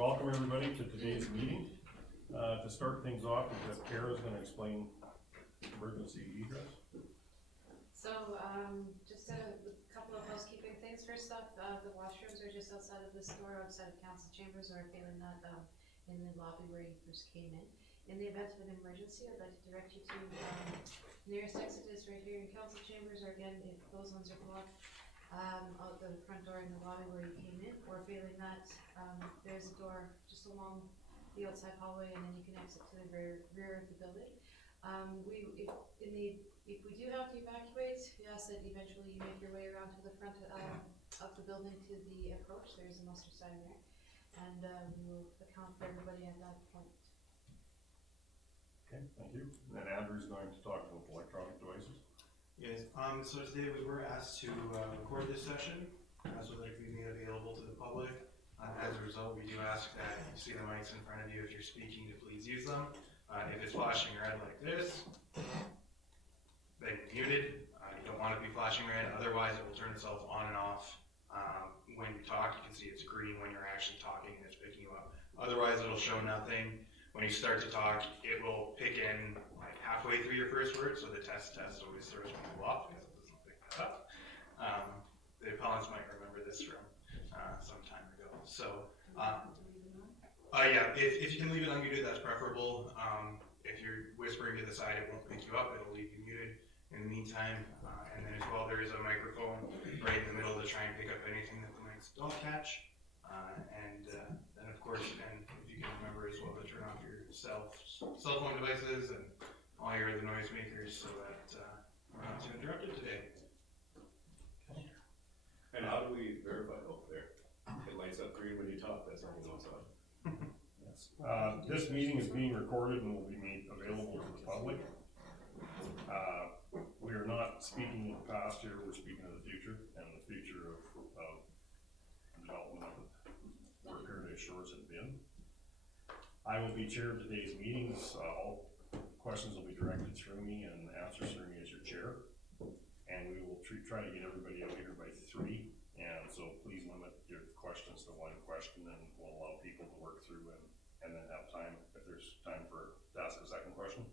welcome everybody to today's meeting. To start things off, Kara's going to explain emergency egress. So, just a couple of housekeeping things. First off, the washrooms are just outside of this door, outside of council chambers, or failing that, in the lobby where you first came in. In the event of an emergency, I'd like to direct you to, nearest exit is right here in council chambers, or again, if those ones are blocked, out the front door in the lobby where you came in, or failing that, there's a door just along the outside hallway, and then you can exit to the rear of the building. If we do have to evacuate, we ask that eventually you make your way around to the front of the building to the approach. There's a muster sign there, and we will account for everybody at that point. Okay, thank you. And then Andrew's going to talk about electronic devices. Yes, so today we were asked to record this session so that it can be made available to the public. As a result, we do ask that you see the mics in front of you if you're speaking to please use them. If it's flashing red like this, then you're muted. You don't want it to be flashing red, otherwise it will turn itself on and off. When you talk, you can see it's green when you're actually talking and it's picking you up. Otherwise it'll show nothing. When you start to talk, it will pick in like halfway through your first word, so the test always throws people off because it doesn't pick that up. The appellants might remember this from some time ago. So, yeah, if you can leave it unmuted, that's preferable. If you're whispering to the side, it won't pick you up, it'll leave you muted in the meantime. And then as well, there is a microphone right in the middle to try and pick up anything that the mics don't catch. And then of course, and if you can remember as well to turn off your cell phone devices and all your other noisemakers so that we're not too interrupted today. And how do we verify? Oh, there. It lights up green when you talk. That's how you know it's on. Yes. This meeting is being recorded and will be made available to the public. We are not speaking in the past here, we're speaking of the future and the future of development of where Paradise Shores have been. I will be chair of today's meetings. All questions will be directed through me and answers through me as your chair. And we will try to get everybody out here by 3. And so please limit your questions to one question, and we'll allow people to work through and then have time, if there's time to ask a second question.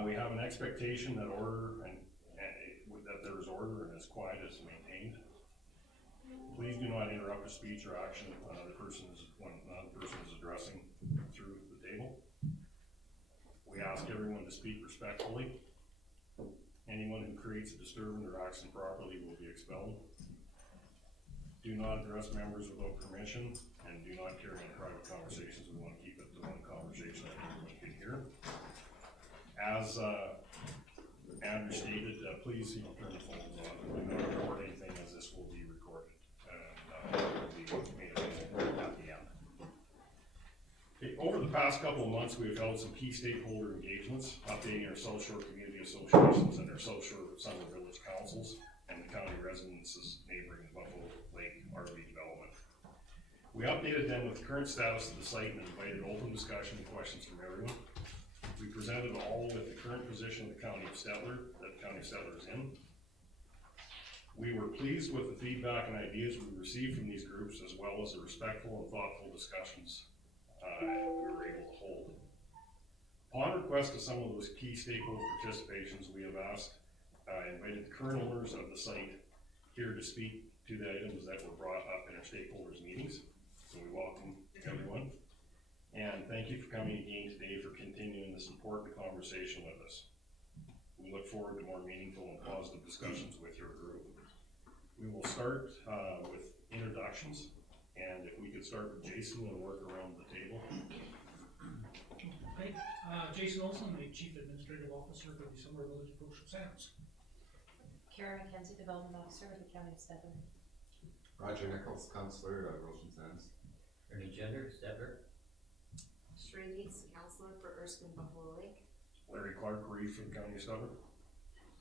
We have an expectation that order and that there is order and as quiet as maintained. Please do not interrupt a speech or action when another person is addressing through the table. We ask everyone to speak respectfully. Anyone who creates a disturbance or acts improperly will be expelled. Do not address members without permission, and do not carry on private conversations. We want to keep it to one conversation that everyone can hear. As Andrew stated, please turn the phones on. Do not record anything, as this will be recorded and will be made available at the end. Okay, over the past couple of months, we've held some key stakeholder engagements, updating our South Shore Community Associations and our South Shore Summer Village Councils and the county residences neighboring Buffalo Lake RV development. We updated them with the current status of the site and invited open discussion and questions from everyone. We presented all with the current position of the County of Stettler, that the County of Stettler is in. We were pleased with the feedback and ideas we received from these groups, as well as the respectful and thoughtful discussions we were able to hold. Upon request of some of those key stakeholder participations, we have invited the current owners of the site here to speak to the items that were brought up in our stakeholders meetings. So we welcome everyone. And thank you for coming again today, for continuing this important conversation with us. We look forward to more meaningful and positive discussions with your group. We will start with introductions, and if we could start with Jason and work around the table. Okay, Jason Olson, the Chief Administrative Officer for the Summer Village of Ocean Sands. Kara McKenzie, Development Officer with the County of Stettler. Roger Nichols, Councillor of Ocean Sands. Ernie Gender, Stettler. Sheree Needs, Councillor for Erskine Buffalo Lake. Larry Clark, Reeve from the County of Stettler.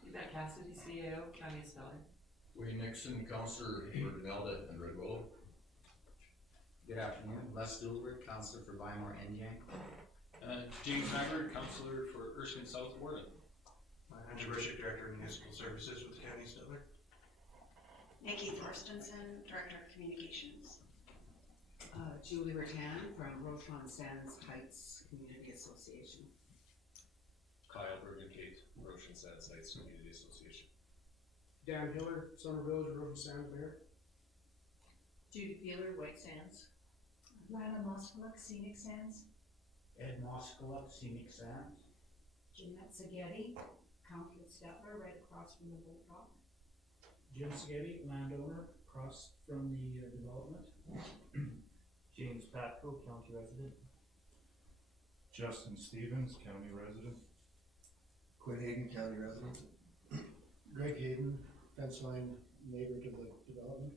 Yvette Cassidy, CAO, County of Stettler. Wayne Nixon, Councillor for Nelda and Red Willow. Good afternoon, Les Dulbert, Councillor for Weimar and Yang. James Haggard, Councillor for Erskine South Warden. Andrew Bishop, Director of Municipal Services with the County of Stettler. Nikki Thorstensen, Director of Communications. Julie Rattan from Rochon Sands Heights Community Association. Kyle Bergen-Kate, Ocean Sand Sites Community Association. Dan Hiller, Summer Village, Road and Sand Mayor. Judy Peeler, White Sands. Lana Moskowitz, Scenic Sands. Ed Moskowitz, Scenic Sands. Jeanette Saggetti, County of Stettler, right across from the boat dock. Jim Sketty, landowner, across from the development. James Patco, county resident. Justin Stevens, county resident. Quinn Hayden, county resident. Greg Hayden, fence line neighbor to the development.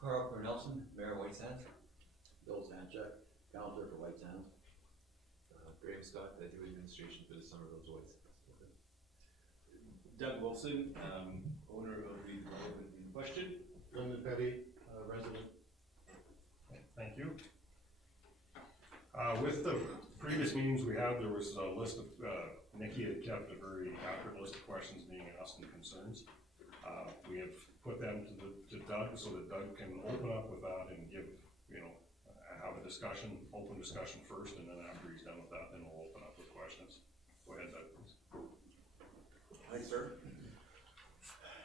Carl Cornelson, Mayor White Sands. Bill Sanchuk, counselor for White Sands. Graham Scott, I do administration for the Summer Village Whites. Doug Wilson, owner of the development in question. Brendan Petty, resident. Thank you. With the previous meetings we had, there was a list of, Nikki had kept a very accurate list of questions being asked and concerns. We have put them to Doug so that Doug can open up with that and give, have a discussion, open discussion first, and then after he's done with that, then we'll open up with questions. Go ahead, Doug, please. Thanks, sir.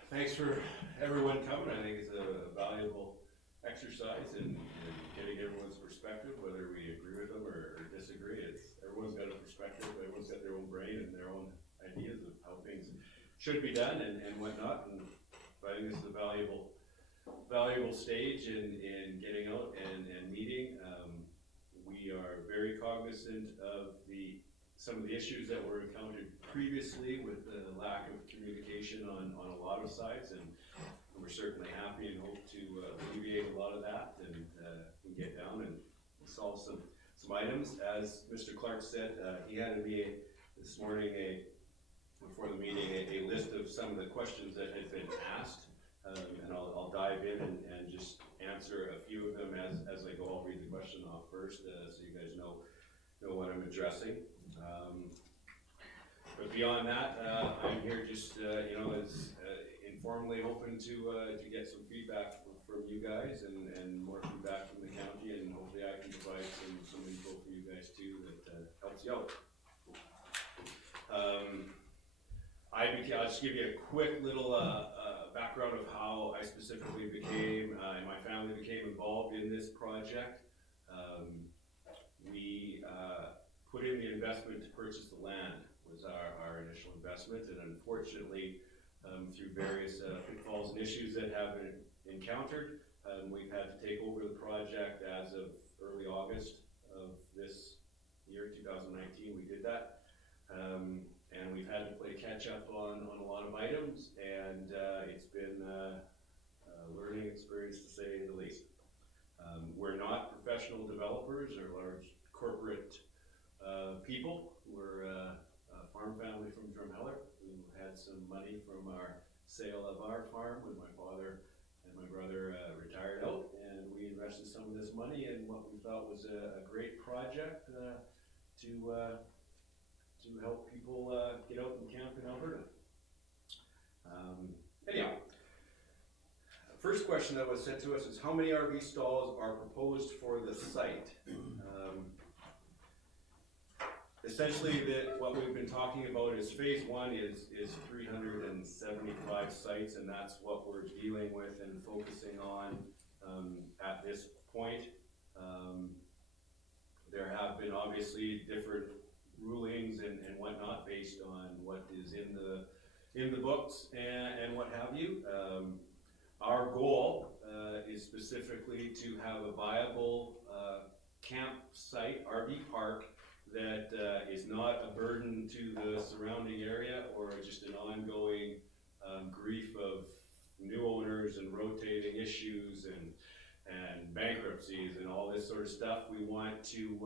Thanks for everyone coming. I think it's a valuable exercise in getting everyone's perspective, whether we agree with them or disagree. Everyone's got a perspective, everyone's got their own brain and their own ideas of how things should be done and whatnot. And I think this is a valuable stage in getting out and meeting. We are very cognizant of some of the issues that were encountered previously with the lack of communication on a lot of sides, and we're certainly happy and hope to alleviate a lot of that and we get down and solve some items. As Mr. Clark said, he handed me this morning before the meeting a list of some of the questions that had been asked, and I'll dive in and just answer a few of them as I go. I'll read the question off first so you guys know what I'm addressing. But beyond that, I'm here just as informally hoping to get some feedback from you guys and more feedback from the county, and hopefully I can provide some info for you guys too that helps you out. I'll just give you a quick little background of how I specifically became and my family became involved in this project. We put in the investment to purchase the land was our initial investment, and unfortunately through various pitfalls and issues that have been encountered, we've had to take over the project as of early August of this year, 2019. We did that, and we've had to play catch up on a lot of items, and it's been a learning experience to say the least. We're not professional developers or large corporate people. We're a farm family from Drumheller who had some money from our sale of our farm when my father and my brother retired out, and we invested some of this money in what we thought was a great project to help people get out and camp in Alberta. Anyhow, first question that was sent to us is how many RV stalls are proposed for the site? Essentially, what we've been talking about is phase one is 375 sites, and that's what we're dealing with and focusing on at this point. There have been obviously different rulings and whatnot based on what is in the books and what have you. Our goal is specifically to have a viable campsite, RV park, that is not a burden to the surrounding area or just an ongoing grief of new owners and rotating issues and bankruptcies and all this sort of stuff. We want to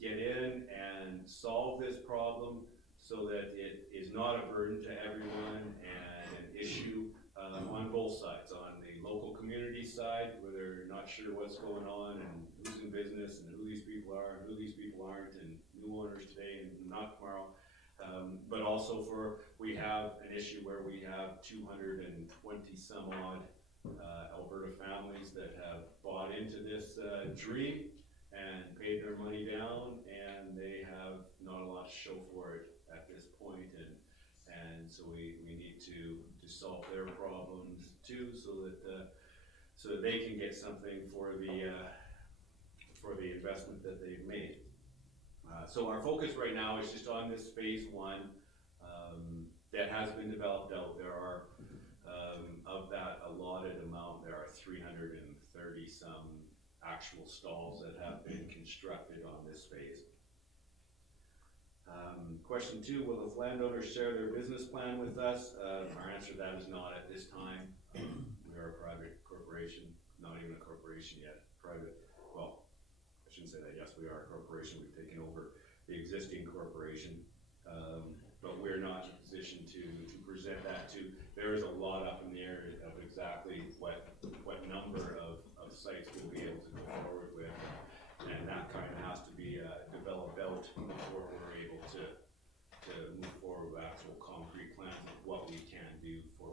get in and solve this problem so that it is not a burden to everyone and an issue on both sides. On the local community side, where they're not sure what's going on and who's in business and who these people are and who these people aren't, and new owners today and not tomorrow. But also we have an issue where we have 220 some odd Alberta families that have bought into this dream and paid their money down, and they have not a lot to show for it at this point, and so we need to solve their problems too, so that they can get something for the investment that they've made. So our focus right now is just on this phase one that has been developed out. There are of that allotted amount, there are 330 some actual stalls that have been constructed on this phase. Question 2, will the landowners share their business plan with us? Our answer to that is not at this time. We are a private corporation, not even a corporation yet, private, well, I shouldn't say that, yes, we are a corporation, we've taken over the existing corporation, but we're not in a position to present that to. There is a lot up in the air of exactly what number of sites we'll be able to go forward with, and that kind of has to be developed out before we're able to move forward with actual concrete plans of what we can do for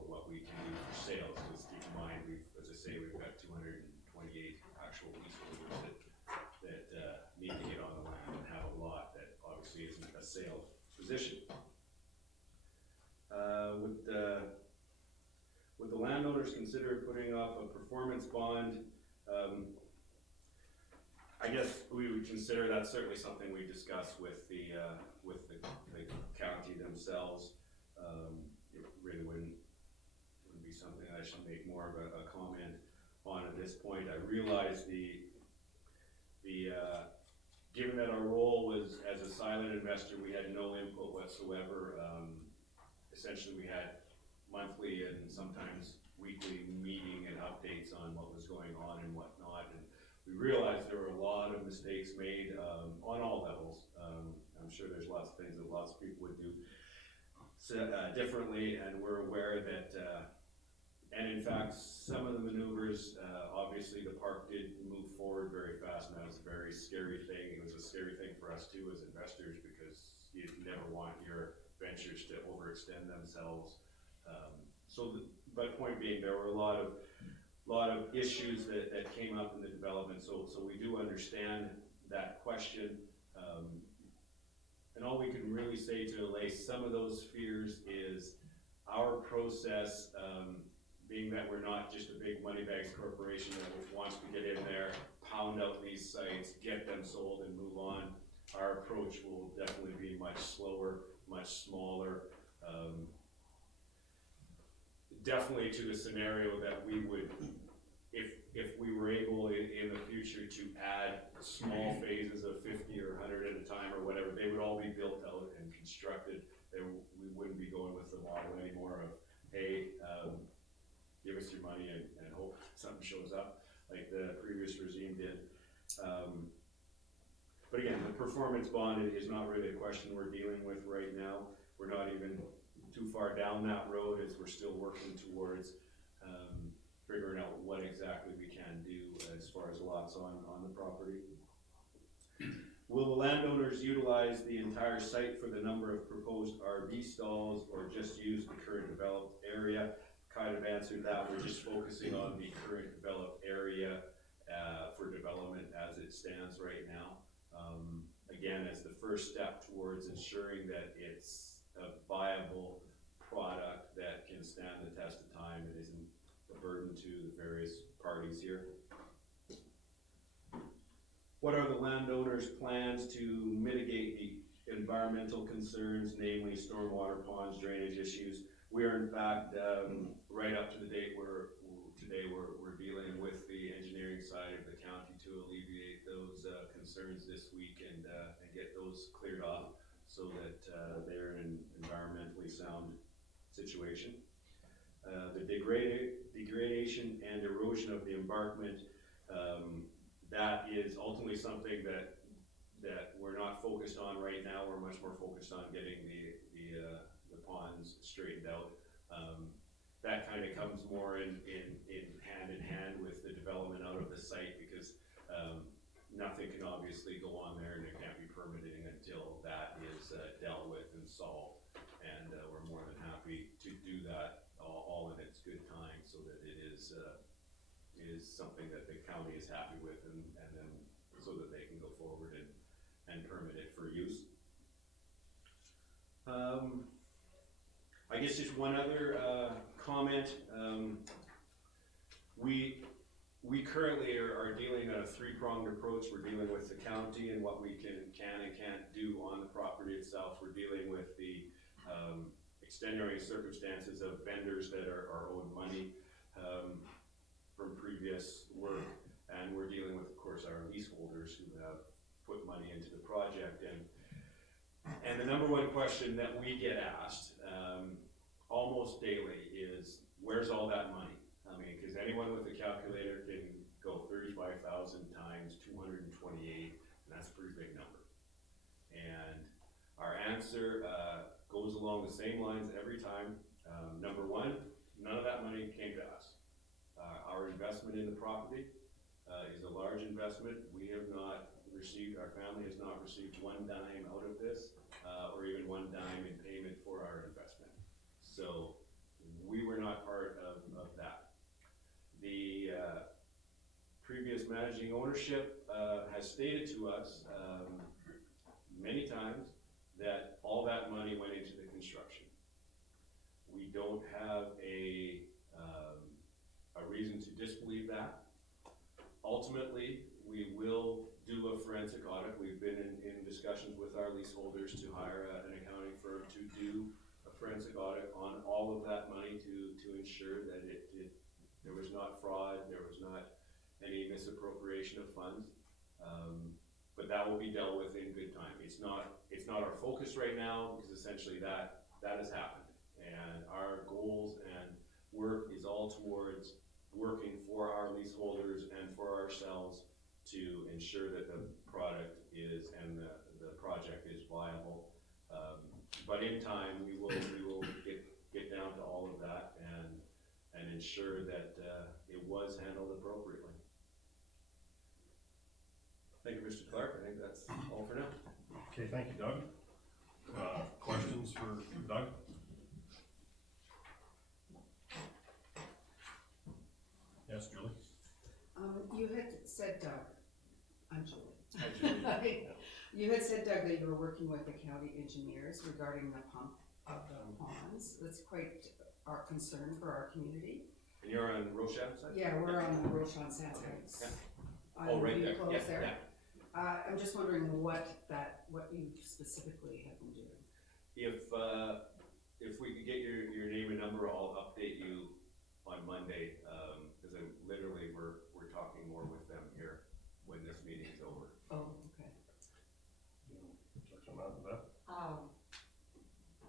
sales. Because keep in mind, as I say, we've got 228 actual leaseholders that need to get on the land and have a lot that obviously isn't a sale position. Would the landowners consider putting off a performance bond? I guess we would consider that certainly something we discuss with the county themselves. It really wouldn't be something I should make more of a comment on at this point. I realize given that our role was as a silent investor, we had no input whatsoever. Essentially, we had monthly and sometimes weekly meeting and updates on what was going on and whatnot. And we realized there were a lot of mistakes made on all levels. I'm sure there's lots of things that lots of people would do differently, and we're aware that, and in fact, some of the maneuvers, obviously the park did move forward very fast, and that was a very scary thing. It was a scary thing for us too as investors, because you never want your ventures to overextend themselves. But point being, there were a lot of issues that came up in the development, so we do understand that question. And all we can really say to allay some of those fears is our process, being that we're not just a big money bags corporation that wants to get in there, pound out these sites, get them sold and move on. Our approach will definitely be much slower, much smaller. Definitely to the scenario that we would, if we were able in the future to add small phases of 50 or 100 at a time or whatever, they would all be built out and constructed. We wouldn't be going with the model anymore of, hey, give us your money and hope something shows up like the previous regime did. But again, the performance bond is not really a question we're dealing with right now. We're not even too far down that road, as we're still working towards figuring out what exactly we can do as far as lots on the property. Will the landowners utilize the entire site for the number of proposed RV stalls, or just use the current developed area? Kind of answered that. We're just focusing on the current developed area for development as it stands right now. Again, as the first step towards ensuring that it's a viable product that can stand the test of time and isn't a burden to the various parties here. What are the landowners' plans to mitigate the environmental concerns, namely stormwater ponds, drainage issues? We are in fact right up to the date where today we're dealing with the engineering side of the county to alleviate those concerns this week and get those cleared off so that they're in an environmentally sound situation. The degradation and erosion of the embankment, that is ultimately something that we're not focused on right now. We're much more focused on getting the ponds straightened out. That kind of comes more in hand with the development out of the site, because nothing can obviously go on there and it can't be permitting until that is dealt with and solved. And we're more than happy to do that all in its good time so that it is something that the county is happy with, and then, so that they can go forward and permit it for use. I guess just one other comment. We currently are dealing on a three-pronged approach. We're dealing with the county and what we can and can't do on the property itself. We're dealing with the extenuating circumstances of vendors that are owed money from previous work, and we're dealing with, of course, our leaseholders who have put money into the project. And the number one question that we get asked almost daily is, where's all that money? I mean, because anyone with a calculator can go 35,000 times 228, and that's a pretty big number. And our answer goes along the same lines every time. Number one, none of that money came to us. Our investment in the property is a large investment. We have not received, our family has not received one dime out of this, or even one dime in payment for our investment. So we were not part of that. The previous managing ownership has stated to us many times that all that money went into the construction. We don't have a reason to disbelieve that. Ultimately, we will do a forensic audit. We've been in discussions with our leaseholders to hire an accounting firm to do a forensic audit on all of that money to ensure that there was not fraud, there was not any misappropriation of funds. But that will be dealt with in good time. It's not our focus right now, because essentially that has happened. And our goals and work is all towards working for our leaseholders and for ourselves to ensure that the product is and the project is viable. But in time, we will get down to all of that and ensure that it was handled appropriately. Thank you, Mr. Clark. I think that's all for now. Okay, thank you, Doug. Questions for Doug? Yes, Julie? You had said, Doug, I'm Julie. Hi, Julie. You had said, Doug, that you were working with the county engineers regarding the pump of the ponds. That's quite our concern for our community. And you're on Rochambeau side? Yeah, we're on the Rochambeau Sands Heights. Yeah. Oh, right there. Close Yeah, there. yeah. I'm just wondering what you specifically have been doing. If we could get your name and number, I'll update you on Monday, because literally we're talking more with them here when this meeting's over. Oh, okay. Touch on that, Beth?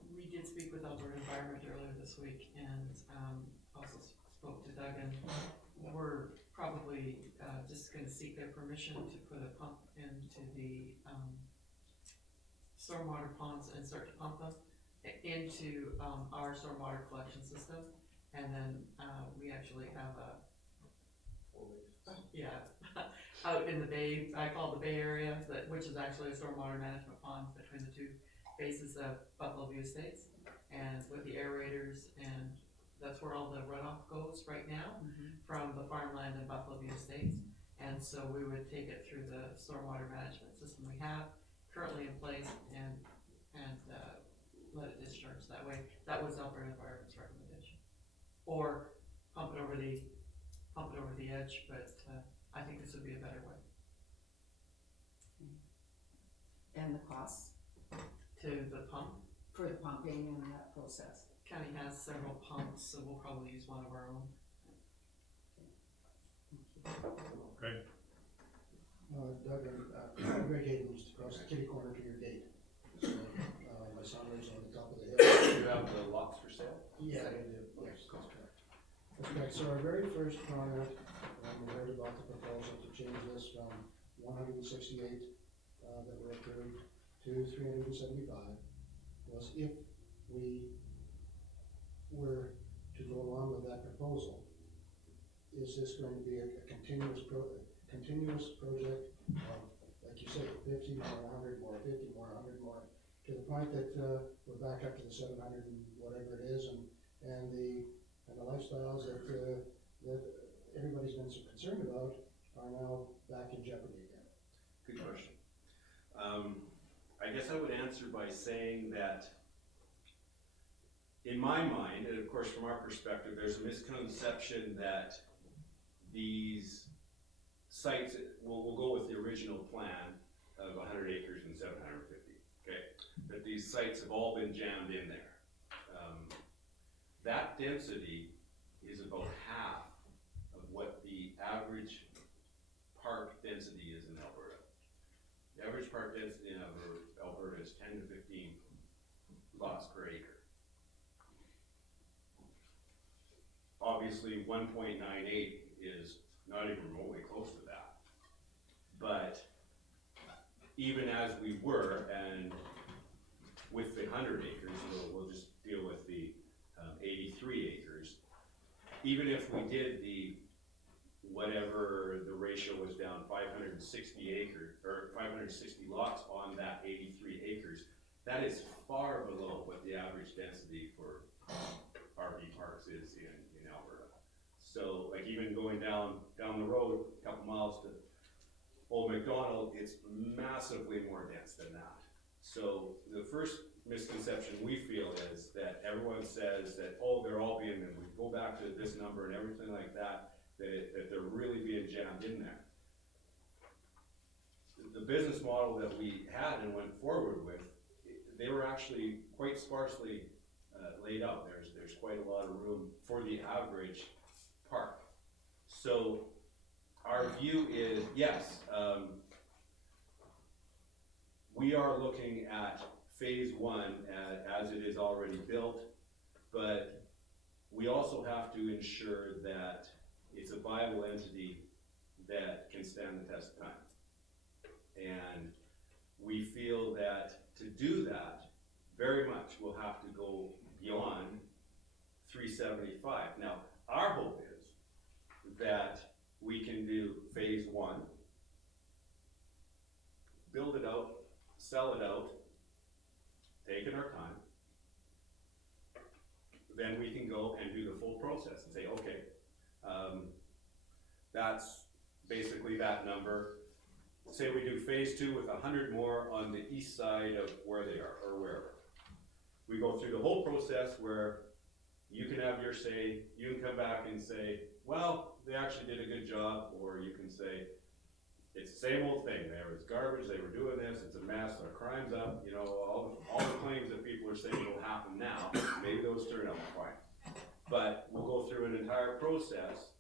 We did speak with Alberta Environment earlier this week, and also spoke to Doug, and we're probably just going to seek their permission to put a pump into the stormwater ponds and start to pump them into our stormwater collection system. And then we actually have out in the bay, I call it the Bay Area, which is actually a stormwater management pond between the two bases of Buffalo View Estates, and with the aerators, and that's where all the runoff goes right now from the farmland in Buffalo View Estates. And so we would take it through the stormwater management system we have currently in place and let it discharge that way. That was Alberta Environment's recommendation. Or pump it over the edge, but I think this would be a better way. And the costs? To the pump? For the pumping and that process. County has several pumps, so we'll probably use one of our own. Greg? Doug, Greg Hayden, just across the kitty corner to your gate. So, my son lives on the top of the hill. You have the lots for sale? Yeah, I do, yes, that's correct. That's correct. So our very first comment, we heard about the proposal to change this from 168 that were approved to 375, was if we were to go along with that proposal, is this going to be a continuous project of, like you say, 50 more, 100 more, 50 more, 100 more, to the point that we're back up to the 700 and whatever it is, and the lifestyles that everybody's been so concerned about are now back in jeopardy again? Good question. I guess I would answer by saying that in my mind, and of course from our perspective, there's a misconception that these sites, we'll go with the original plan of 100 acres and 750, okay? That these sites have all been jammed in there. That density is about half of what the average park density is in Alberta. The average park density in Alberta is 10 to 15 lots per acre. Obviously, 1.98 is not even remotely close to that. But even as we were, and with the 100 acres, we'll just deal with the 83 acres, even if we did the whatever the ratio was down 560 acres or 560 lots on that 83 acres, that is far below what the average density for RV parks is in Alberta. So like even going down the road a couple miles to Old McDonald, it's massively more dense than that. So the first misconception we feel is that everyone says that, oh, they're all being, and we go back to this number and everything like that, that they're really being jammed in there. The business model that we had and went forward with, they were actually quite sparsely laid out. There's quite a lot of room for the average park. So our view is, yes, we are looking at phase one as it is already built, but we also have to ensure that it's a viable entity that can stand the test of time. And we feel that to do that, very much we'll have to go beyond 375. Now, our hope is that we can do phase one, build it out, sell it out, taking our time. Then we can go and do the full process and say, okay, that's basically that number. Say we do phase two with 100 more on the east side of where they are, or wherever. We go through the whole process where you can have your say, you can come back and say, well, they actually did a good job, or you can say, it's the same old thing, there was garbage, they were doing this, it's a mess, our crime's up, you know, all the claims that people are saying will happen now, maybe those turn out fine. But we'll go through an entire process,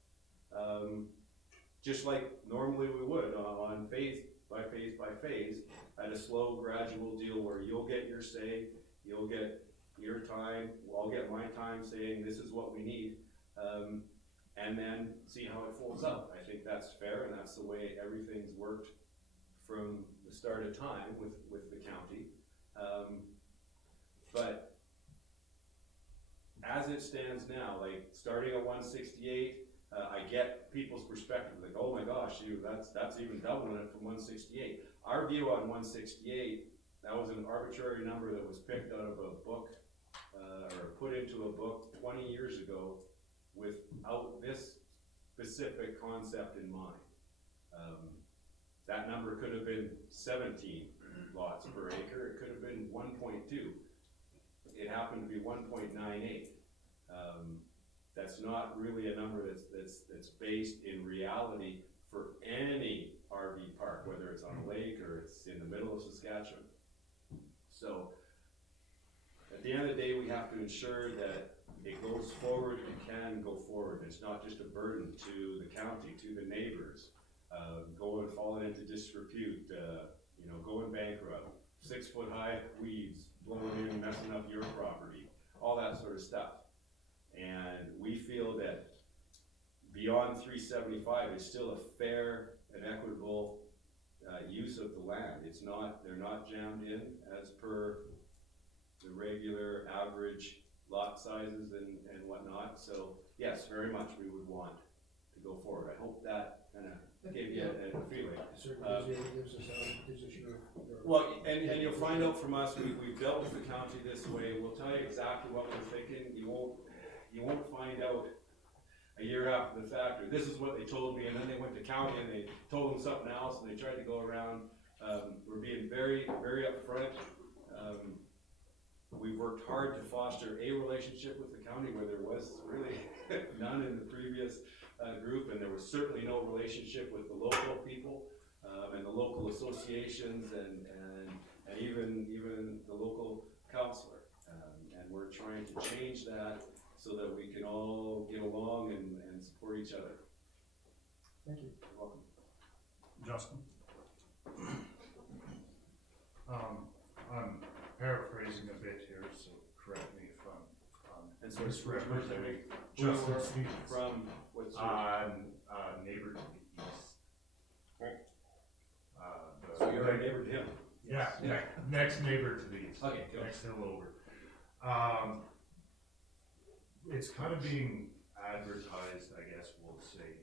just like normally we would on phase by phase by phase, at a slow, gradual deal where you'll get your say, you'll get your time, I'll get my time saying this is what we need, and then see how it folds out. I think that's fair, and that's the way everything's worked from the start of time with the county. But as it stands now, like starting at 168, I get people's perspective, like, oh my gosh, that's even doubling it from 168. Our view on 168, that was an arbitrary number that was picked out of a book, or put into a book 20 years ago without this specific concept in mind. That number could have been 17 lots per acre, it could have been 1.2. It happened to be 1.98. That's not really a number that's based in reality for any RV park, whether it's on a lake or it's in the middle of Saskatchewan. So at the end of the day, we have to ensure that it goes forward and can go forward. It's not just a burden to the county, to the neighbors, going, falling into disrepute, you know, going bankrupt, 6-foot-high weeds blowing in, messing up your property, all that sort of stuff. And we feel that beyond 375 is still a fair and equitable use of the land. It's not, they're not jammed in as per the regular average lot sizes and whatnot. So yes, very much we would want to go forward. I hope that kind of gave you a feeling. Certainly gives us your well, and you'll find out from us, we've dealt with the county this way. We'll tell you exactly what we're thinking. You won't find out. a year after the fact, or this is what they told me, and then they went to county and they told them something else, and they tried to go around. We're being very, very upfront. We've worked hard to foster a relationship with the county where there was really none in the previous group, and there was certainly no relationship with the local people and the local associations and even the local counselor. And we're trying to change that so that we can all get along and support each other. Thank you. You're welcome. Justin? I'm paraphrasing a bit here, so correct me if I'm And so it's representing Justin Stevens. from what's your... Neighbor to the east. So you're a neighbor to him? Yeah, next neighbor to the east. Okay, good. Next hill over. It's kind of being advertised, I guess we'll say,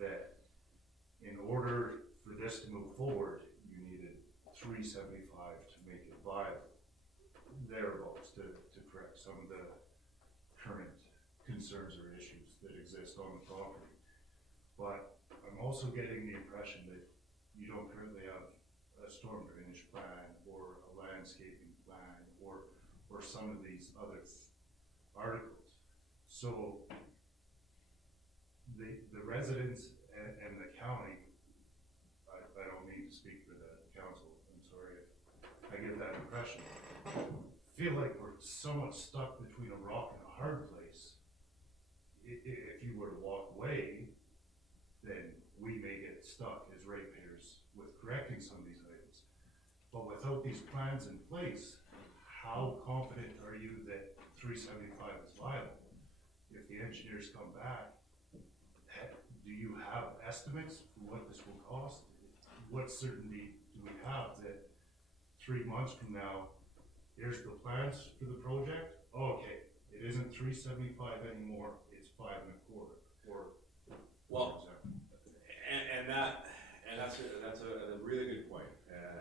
that in order for this to move forward, you needed 375 to make it viable. Thereabouts to correct some of the current concerns or issues that exist on the property. But I'm also getting the impression that you don't currently have a storm drainage plan or a landscaping plan or some of these other articles. So the residents and the county, I don't mean to speak for the council, I'm sorry if I get that impression, feel like we're somewhat stuck between a rock and a hard place. If you were to walk away, then we may get stuck as ratepayers with correcting some of these items. But without these plans in place, how confident are you that 375 is viable? If the engineers come back, do you have estimates for what this will cost? What certainty do we have that 3 months from now, here's the plans for the project? Okay, it isn't 375 anymore, it's 5.25 or. Well, that's a really good point,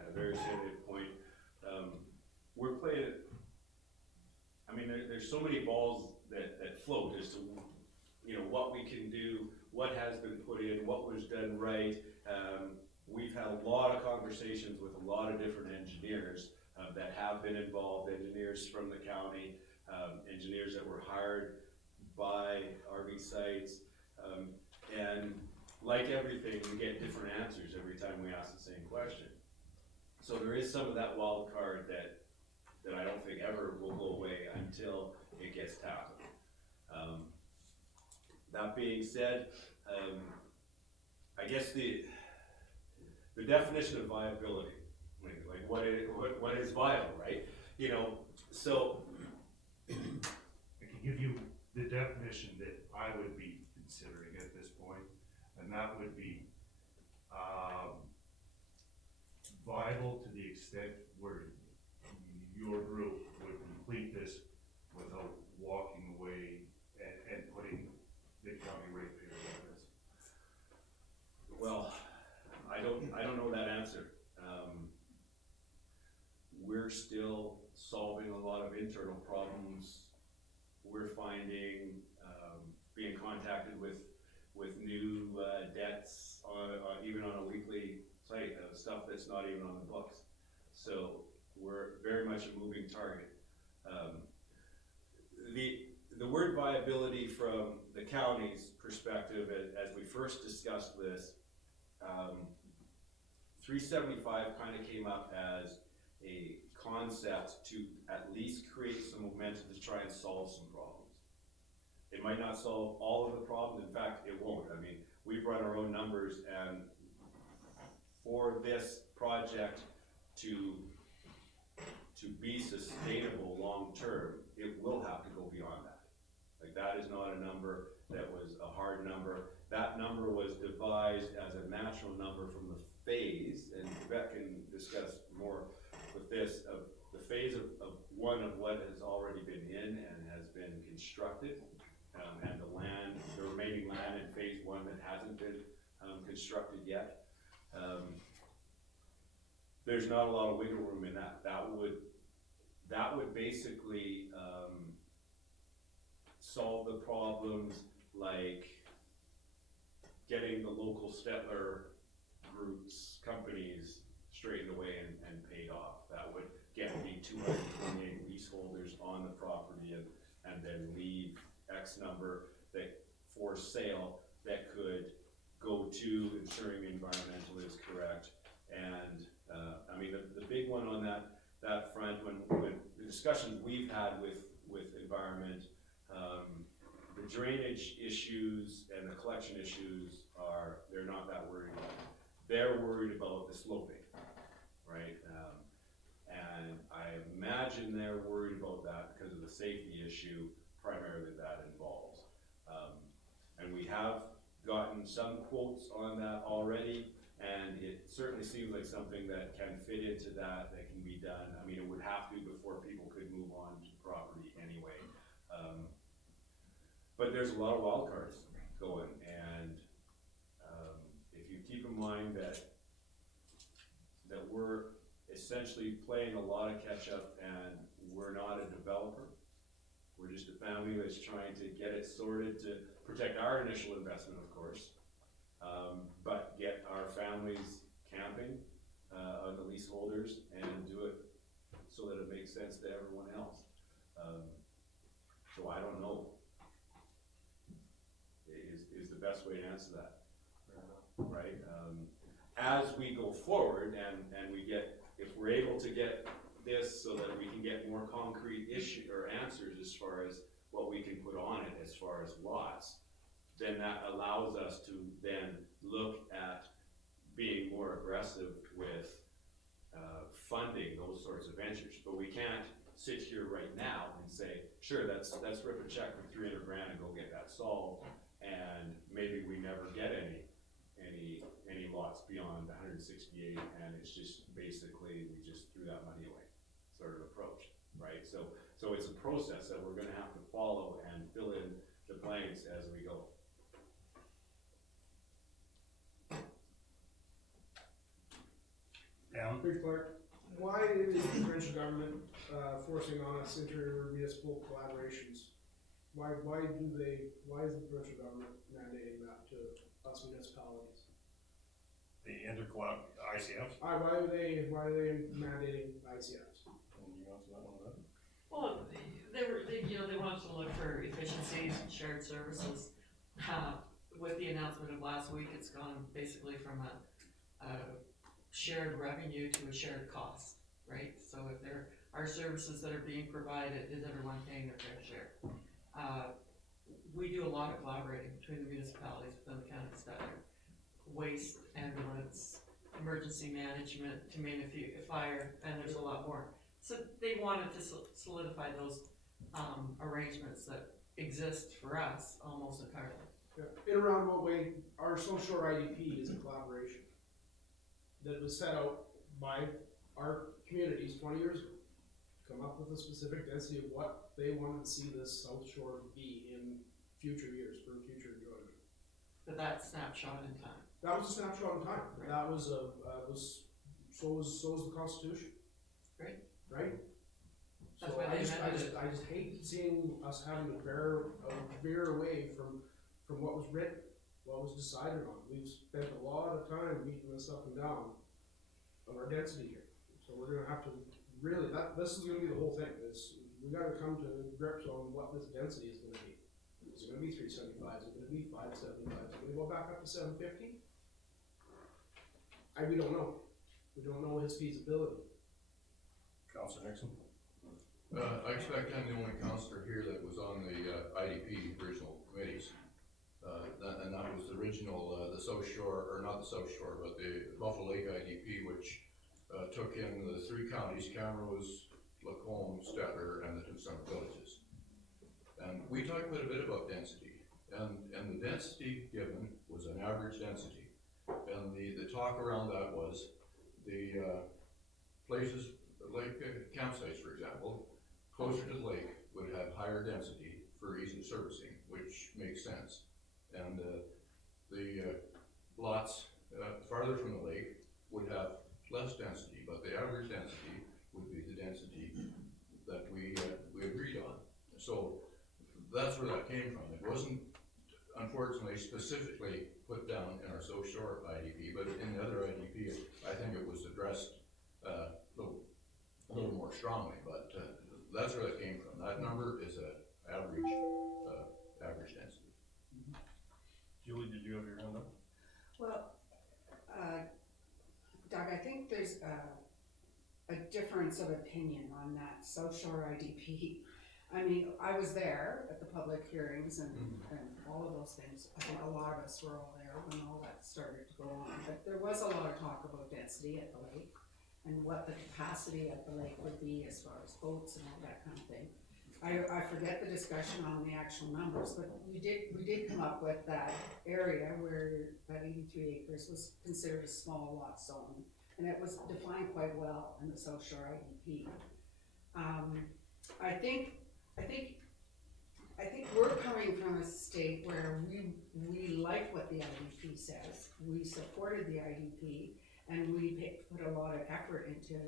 a very salient point. We're playing it. I mean, there's so many balls that float as to what we can do, what has been put in, what was done right. We've had a lot of conversations with a lot of different engineers that have been involved, engineers from the county, engineers that were hired by RV sites, and like everything, we get different answers every time we ask the same question. So there is some of that wild card that I don't think ever will go away until it gets tackled. That being said, I guess the definition of viability, like what is viable, right? So I can give you the definition that I would be considering at this point, and that would be viable to the extent where your group would complete this without walking away and putting the county ratepayers at risk. Well, I don't know that answer. We're still solving a lot of internal problems. We're finding, being contacted with new debts even on a weekly site of stuff that's not even on the books. So we're very much a moving target. The word viability from the county's perspective, as we first discussed this, 375 kind of came up as a concept to at least create some momentum to try and solve some problems. It might not solve all of the problems. In fact, it won't. I mean, we've run our own numbers, and for this project to be sustainable long term, it will have to go beyond that. Like, that is not a number that was a hard number. That number was devised as a natural number from the phase, and Beck can discuss more with this, of the phase of one of what has already been in and has been constructed, and the remaining land in phase one that hasn't been constructed yet. There's not a lot of wiggle room in that. That would basically solve the problems like getting the local Stetler groups, companies straightened away and paid off. That would get the 228 leaseholders on the property and then leave X number that for sale that could go to ensuring the environmental is correct. And I mean, the big one on that front, when the discussions we've had with environment, the drainage issues and the collection issues they're not that worried about. They're worried about the sloping, right? And I imagine they're worried about that because of the safety issue primarily that involves. And we have gotten some quotes on that already, and it certainly seems like something that can fit into that can be done. I mean, it would have to before people could move on to the property anyway. But there's a lot of wild cards going, and if you keep in mind that we're essentially playing a lot of catch up, and we're not a developer. We're just a family that's trying to get it sorted to protect our initial investment, of course, but get our families camping on the leaseholders and do it so that it makes sense to everyone else. So I don't know. Is the best way to answer that, right? As we go forward and we get, if we're able to get this so that we can get more concrete issue or answers as far as what we can put on it as far as lots, then that allows us to then look at being more aggressive with funding those sorts of ventures. But we can't sit here right now and say, sure, let's rip a check for 300 grand and go get that solved, and maybe we never get any lots beyond 168, and it's just basically we just threw that money away sort of approach, right? So it's a process that we're going to have to follow and fill in the blanks as we go. Alan? Bridge Clark, why is the provincial government forcing on us inter-municipal collaborations? Why is the provincial government mandating that to us municipalities? The ICFs? Why are they mandating ICFs? Can you answer that one, then? Well, they wanted to look for efficiencies and shared services. With the announcement of last week, it's gone basically from a shared revenue to a shared cost, right? So if there are services that are being provided, is everyone paying their fair share? We do a lot of collaborating between the municipalities within the county of Stetler. Waste, ambulance, emergency management, to name a fire, and there's a lot more. So they wanted to solidify those arrangements that exist for us almost entirely. Yeah. In a roundabout way, our South Shore IDP is a collaboration that was set out by our communities 20 years ago to come up with a specific density of what they wanted to see this South Shore be in future years for future enjoyment. But that snapshot in time. That was a snapshot in time. Right. That was so was the Constitution. Right. Right. That's So why they I amended just hate seeing us having to veer away from what was written, what was decided on. We've spent a lot of time beating this up and down of our density here. So we're gonna have to really, this is gonna be the whole thing. We gotta come to grips on what this density is gonna be. Is it gonna be 375? Is it gonna be 575? Is it gonna go back up to 750? We don't know. We don't know his feasibility. Councilor Nixon? I expect I'm the only councillor here that was on the IDP original committees. And that was the original, the South Shore, or not the South Shore, but the Buffalo Lake IDP, which took in the three counties, Camrose, Lacombe, Stetler, and the two summer villages. And we talked quite a bit about density, and the density given was an average density. And the talk around that was the places like campsites, for example, closer to the lake would have higher density for ease of servicing, which makes sense. And the lots farther from the lake would have less density, but the average density would be the density that we agreed on. So that's where that came from. It wasn't unfortunately specifically put down in our South Shore IDP, but in the other IDP, I think it was addressed, a little more strongly, but, that's where that came from. That number is a average density. Julie, did you have your hand up? Well, Doug, I think there's a difference of opinion on that South Shore IDP. I mean, I was there at the public hearings and all of those things. I think a lot of us were all there when all that started to go on. But there was a lot of talk about density at the lake and what the capacity at the lake would be as far as boats and all that kind of thing. I forget the discussion on the actual numbers, but we did come up with that area where that 83 acres was considered a small lot zone, and it was defined quite well in the South Shore IDP. I think we're coming from a state where we like what the IDP says. We supported the IDP, and we put a lot of effort into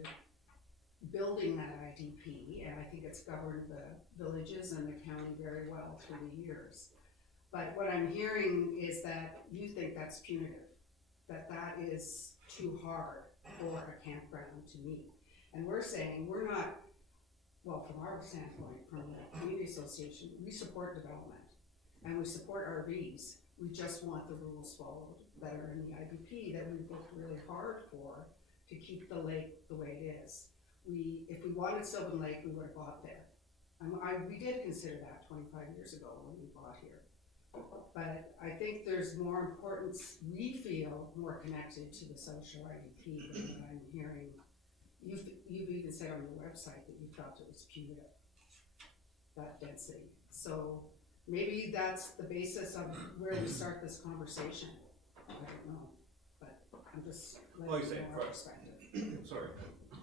building that IDP, and I think it's governed the villages and the county very well through the years. But what I'm hearing is that you think that's punitive, that is too hard for a campground to meet. And we're saying we're not, well, from our standpoint, from the community association, we support development and we support RVs. We just want the rules followed that are in the IDP that we've worked really hard for to keep the lake the way it is. If we wanted Sylvan Lake, we would have bought there. We did consider that 25 years ago when we bought here. But I think there's more importance, we feel more connected to the South Shore IDP than what I'm hearing. You've even said on your website that you felt it was punitive, that density. So maybe that's the basis of where we start this conversation. I don't know, but I'm just letting you know our perspective. Sorry,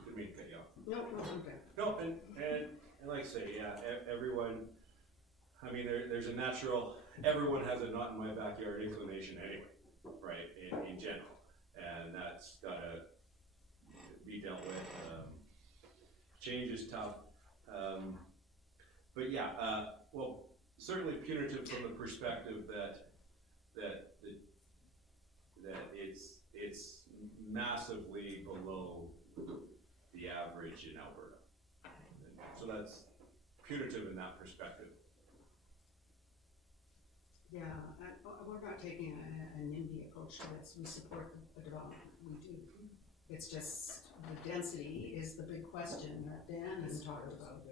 didn't mean to cut you off. No, I'm good. No, and like I say, yeah, everyone, I mean, there's a natural, everyone has a not in my backyard inclination anyway, right, in general. And that's gotta be dealt with. Change is tough. But yeah, well, certainly punitive from the perspective that it's massively below the average in Alberta. So that's punitive in that perspective. Yeah, we're not taking a NIMBY approach to this. We support the development, we do. It's just the density is the big question that Dan has talked about.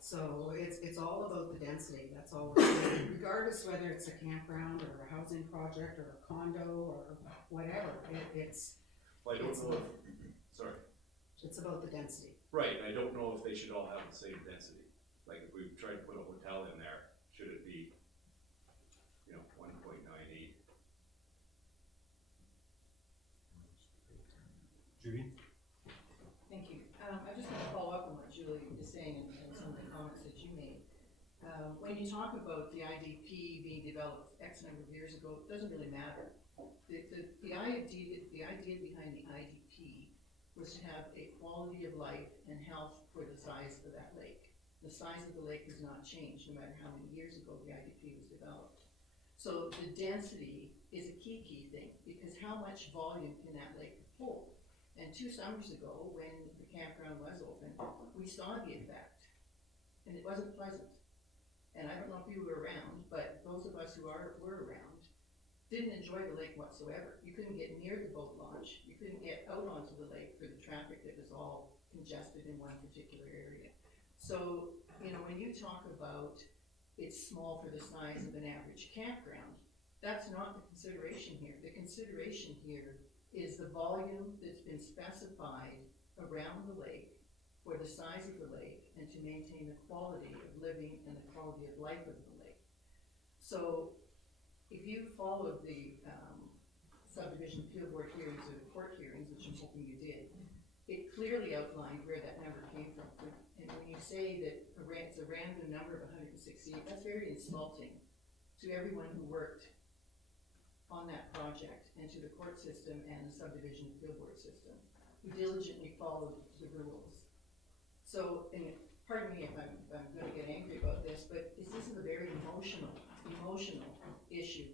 So it's all about the density, that's all we're saying. Regardless whether it's a campground or a housing project or a condo or whatever, Well, I don't know if, sorry. It's about the density. Right, I don't know if they should all have the same density. Like if we tried to put a hotel in there, should it be, 1.98? Judy? Thank you. I just want to follow up on what Julie is saying and some of the comments that you made. When you talk about the IDP being developed X number of years ago, it doesn't really matter. The idea behind the IDP was to have a quality of life and health for the size of that lake. The size of the lake has not changed no matter how many years ago the IDP was developed. So the density is a key thing, because how much volume can that lake hold? And 2 summers ago, when the campground was open, we saw the effect, and it wasn't pleasant. And I don't know if you were around, but those of us who were around didn't enjoy the lake whatsoever. You couldn't get near the boat launch. You couldn't get out onto the lake for the traffic that was all congested in one particular area. So, when you talk about it's small for the size of an average campground, that's not the consideration here. The consideration here is the volume that's been specified around the lake for the size of the lake and to maintain the quality of living and the quality of life of the lake. So if you followed the subdivision appeal board hearings or the court hearings, which I'm hoping you did, it clearly outlined where that number came from. And when you say that it's a random number of 168, that's very insulting to everyone who worked on that project and to the court system and the subdivision appeal board system, who diligently followed the rules. So, and pardon me if I'm going to get angry about this, but this is a very emotional issue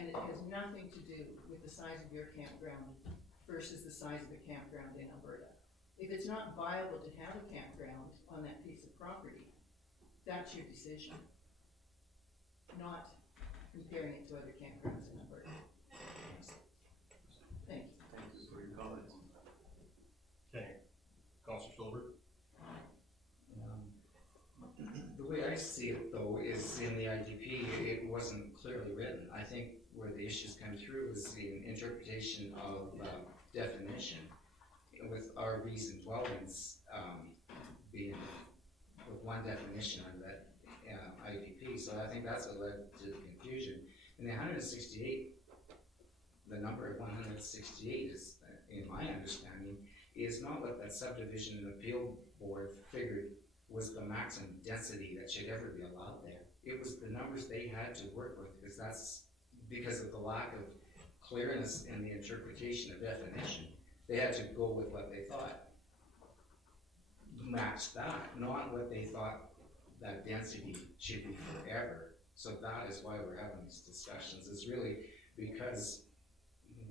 and it has nothing to do with the size of your campground versus the size of the campground in Alberta. If it's not viable to have a campground on that piece of property, that's your decision, not comparing it to other campgrounds in Alberta. Thank you. Thank you for your comments. Okay, Counselor Stolberg? The way I see it though is in the IDP, it wasn't clearly written. I think where the issues come through is the interpretation of definition, with RVs and dwellings being with one definition under that IDP. So I think that's what led to the confusion. And the 168, the number of 168 is, in my understanding, is not what that subdivision and appeal board figured was the maximum density that should ever be allowed there. It was the numbers they had to work with, because that's because of the lack of clearness in the interpretation of definition. They had to go with what they thought matched that, not what they thought that density should be forever. So that is why we're having these discussions. It's really because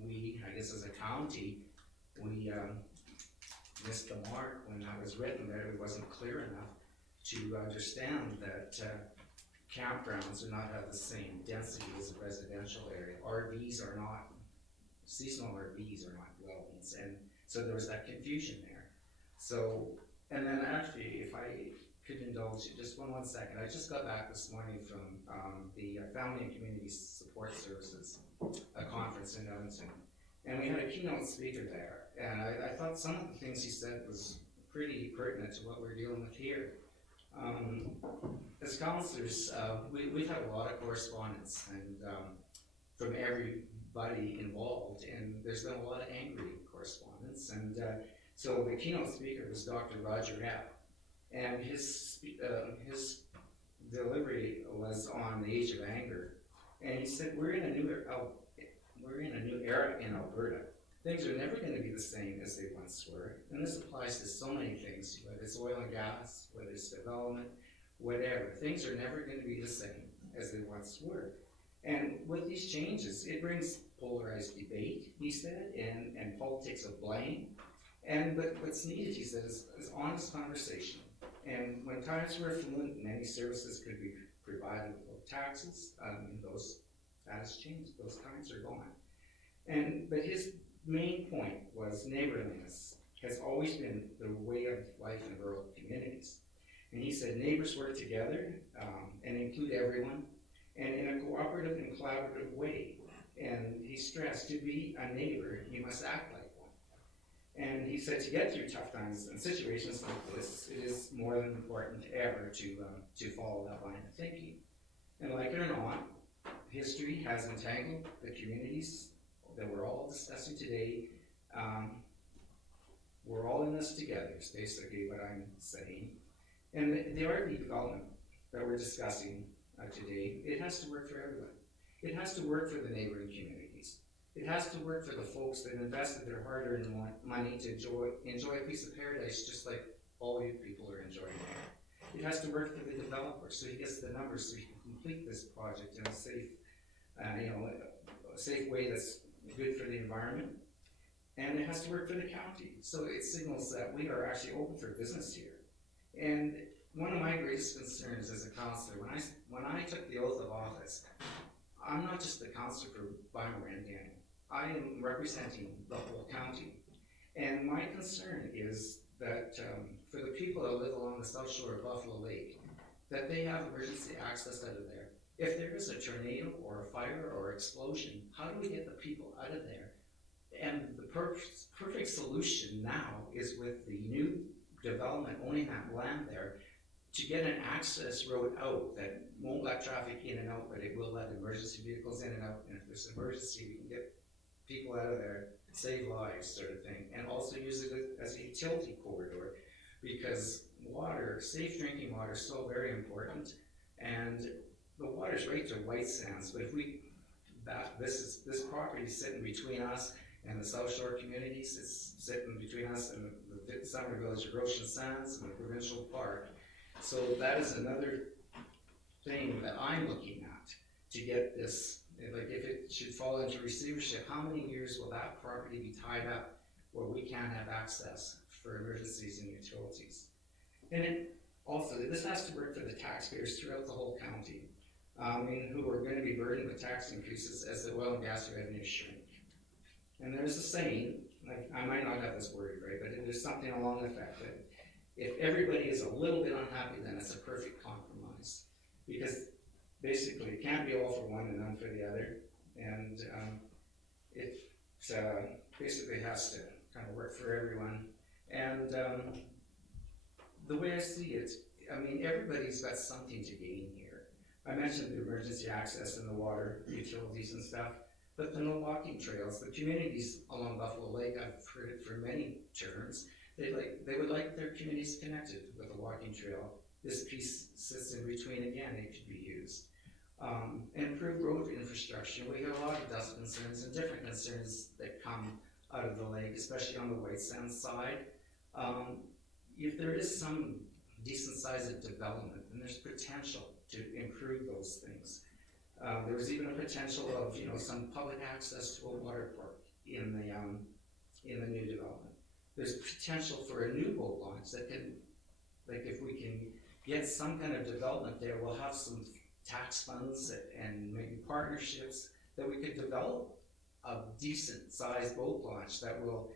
we, I guess as a county, we missed the mark when that was written, that it wasn't clear enough to understand that campgrounds do not have the same density as a residential area. RVs are not, seasonal RVs are not dwellings, and so there was that confusion there. So, and then actually, if I could indulge you just one second, I just got back this morning from the Family and Community Support Services, a conference in Edmonton, and we had a keynote speaker there, and I thought some of the things he said was pretty pertinent to what we're dealing with here. As counselors, we've had a lot of correspondence and from everybody involved, and there's been a lot of angry correspondence. And so the keynote speaker was Dr. Roger Epp, and his delivery was on the age of anger. And he said, we're in a new era in Alberta. Things are never going to be the same as they once were. And this applies to so many things, whether it's oil and gas, whether it's development, whatever. Things are never going to be the same as they once were. And with these changes, it brings polarized debate, he said, and politics of blame. But what's needed, he said, is honest conversation. And when times were fluent, many services could be provided without taxes. That has changed. Those times are gone. But his main point was neighborliness has always been the way of life in rural communities. And he said neighbors work together and include everyone, and in a cooperative and collaborative way. And he stressed, to be a neighbor, you must act like one. And he said to get through tough times and situations like this, it is more than important ever to follow that line of thinking. And like it or not, history has entangled the communities that we're all discussing today. We're all in this together, is basically what I'm saying. And the RV development that we're discussing today, it has to work for everyone. It has to work for the neighboring communities. It has to work for the folks that invested their hard-earned money to enjoy a piece of paradise just like all you people are enjoying there. It has to work for the developer so he gets the numbers so he can complete this project in a safe, a safe way that's good for the environment. And it has to work for the county. So it signals that we are actually open for business here. And one of my greatest concerns as a counselor, when I took the oath of office, I'm not just the counselor for Weimar and Daniel. I am representing the whole county. And my concern is that for the people that live along the south shore of Buffalo Lake, that they have emergency access out of there. If there is a tornado or a fire or explosion, how do we get the people out of there? And the perfect solution now is with the new development owning that land there to get an access road out that won't let traffic in and out, but it will let emergency vehicles in and out. And if there's an emergency, we can get people out of there, save lives, sort of thing. And also use it as a utility corridor, because water, safe drinking water, is so very important. And the water's right to White Sands, but if this property is sitting between us and the South Shore communities, it's sitting between us and the summer village of Ocean Sands and the provincial park. So that is another thing that I'm looking at to get this Like if it should fall into receivership, how many years will that property be tied up where we can't have access for emergencies and utilities? And it also, this has to work for the taxpayers throughout the whole county, who are gonna be burdened with tax increases as the oil and gas revenues shrink. And there's a saying, like, I might not have this worded right, but it is something along the effect that if everybody is a little bit unhappy, then it's a perfect compromise. Because basically, it can't be all for one and none for the other, and it basically has to kind of work for everyone. And the way I see it, everybody's got something to gain here. I mentioned the emergency access and the water utilities and stuff, but the no walking trails, the communities along Buffalo Lake, I've heard it for many terms, they would like their communities connected with a walking trail. This piece sits in between again, it could be used. Improved road infrastructure. We have a lot of dust concerns and different concerns that come out of the lake, especially on the white sand side. If there is some decent sized development, then there's potential to improve those things. There was even a potential of some public access to a water park in the new development. There's potential for a new boat launch that could, like if we can get some kind of development there, we'll have some tax funds and maybe partnerships that we could develop a decent sized boat launch that will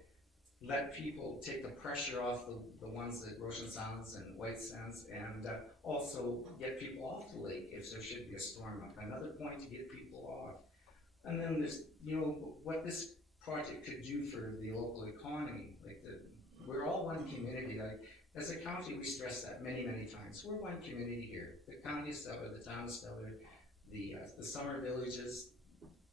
let people take the pressure off the ones at Roshan Sands and White Sands, and also get people off the lake if there should be a storm up. Another point to get people off. And then there's, what this project could do for the local economy. We're all one community. As a county, we stress that many, many times. We're one community here. The county of Stellar, the town of Stellar, the summer villages,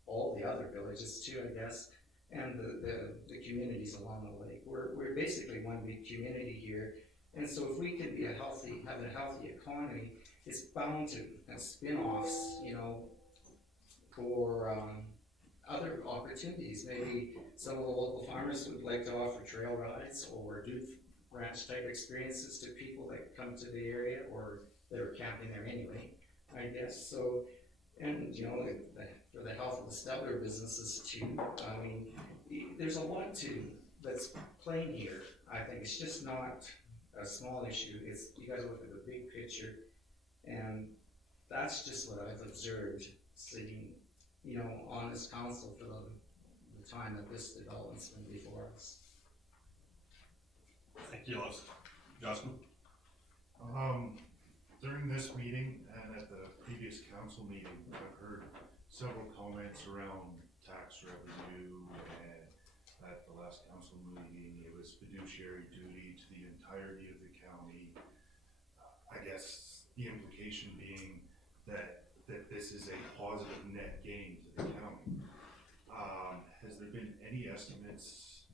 all the other villages too, I guess, and the communities along the lake. We're basically one big community here. And so if we can have a healthy economy, it's bound to have spin-offs, for other opportunities. Maybe some of the local farmers would like to offer trail rides or do ranch type experiences to people that come to the area or that are camping there anyway, I guess. So, and for the health of the Stellar businesses too. There's a lot that's playing here. I think it's just not a small issue. You gotta look at the big picture, and that's just what I've observed sitting, on this council for the time that this development's been before us. Thank you, Les. Justin? During this meeting and at the previous council meeting, I've heard several comments around tax revenue, and at the last council meeting, it was fiduciary duty to the entirety of the county. I guess the implication being that this is a positive net gain to the county. Has there been any estimates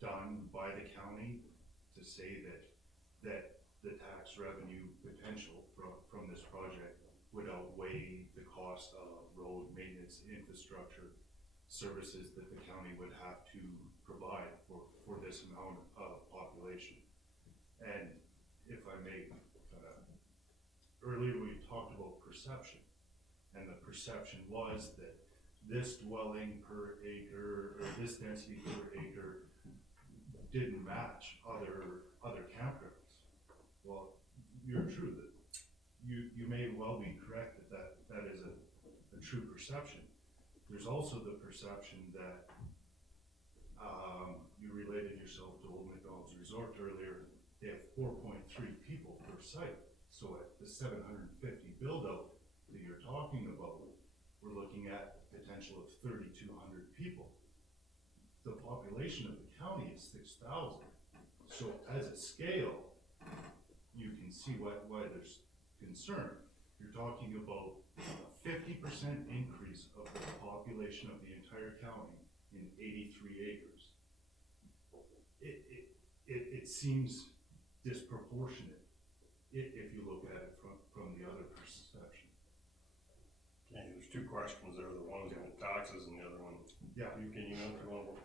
done by the county to say that the tax revenue potential from this project would outweigh the cost of road maintenance infrastructure services that the county would have to provide for this amount of population? And if I may, earlier we talked about perception, and the perception was that this dwelling per acre or this density per acre didn't match other campgrounds. Well, you're true that you may well be correct that is a true perception. There's also the perception that you related yourself to Old McDonald's Resort earlier. They have 4.3 people per site. So at the 750 build out that you're talking about, we're looking at potential of 3,200 people. The population of the county is 6,000. So as a scale, you can see why there's concern. You're talking about a 50% increase of the population of the entire county in 83 acres. It seems disproportionate if you look at it from the other perception. Okay, there's two questions there. The one is about taxes and the other one. Yeah. Can you answer one?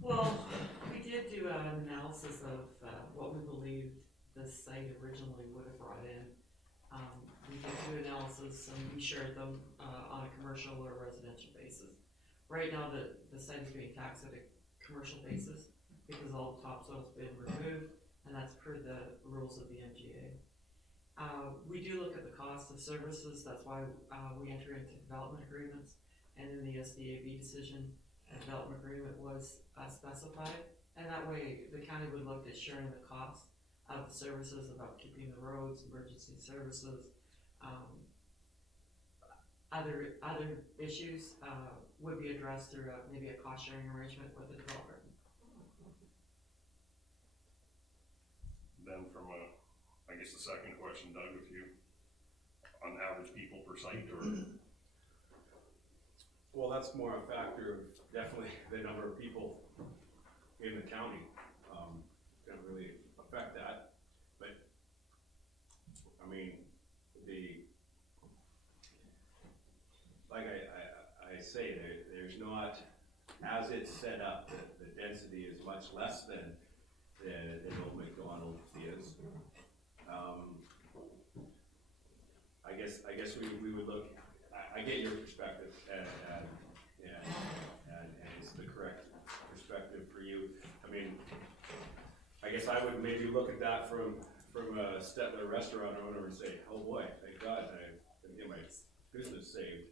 Well, we did do an analysis of what we believed this site originally would have brought in. We did do analysis basis, and we shared them, on a commercial or residential basis. Right now, the site is being taxed at a commercial basis, because all the topsoil's been removed, and that's per the rules of the MGA. We do look at the cost of services, that's why, we enter into development agreements, and in the SDAB decision, a development agreement was, specified, and that way, the county would look at sharing the cost of the services, about keeping the roads, emergency services, other issues, would be addressed through maybe a cost sharing arrangement with the developer. Then from I guess the second question, Doug, if you, on average people per site, or? Well, that's more a factor of definitely the number of people in the county, can really affect that. But, I mean, like I say, there's not, as it's set up, the density is much less than old McDonald's is. I guess we would look, I get your perspective, and it's the correct perspective for you. I mean, I guess I would maybe look at that from a restaurant owner and say, oh boy, thank God I'm gonna get my business saved.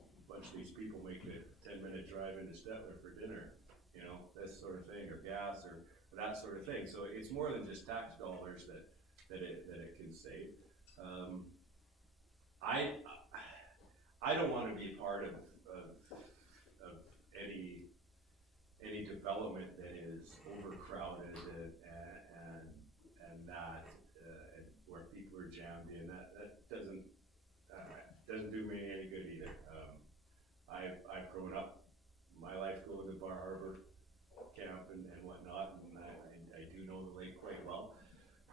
A bunch of these people make a 10-minute drive into Stettler for dinner, you know, this sort of thing, or gas, or that sort of thing. So it's more than just tax dollars that it can save. I don't want to be part of any development that is overcrowded and that where people are jammed in. That doesn't do me any good either. I've grown up my life going to Bar Harbor camp and whatnot, and I do know the lake quite well,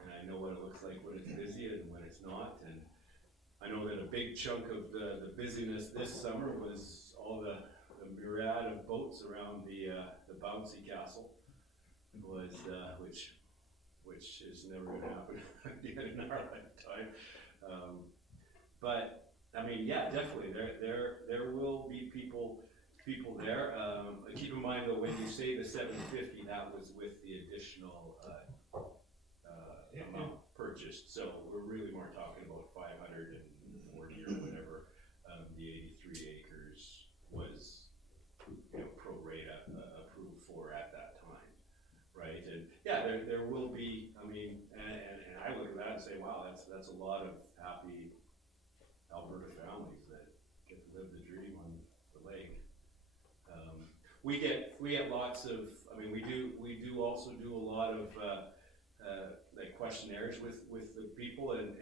and I know what it looks like when it's busy and when it's not. And I know that a big chunk of the busyness this summer was all the myriad of boats around the bouncy castle, was which is never going to happen again in our lifetime. But I mean, yeah, definitely there will be people there. Keep in mind though, when you say the 750, that was with the additional amount purchased. So we're really more talking about 540 or whatever. The 83 acres was, you know, pro rata approved for at that time, right? And yeah, there will be. I mean, and I look at that and say, wow, that's a lot of happy Alberta families that get to live the dream on the lake. We get lots of. I mean, we do also do a lot of like questionnaires with the people, and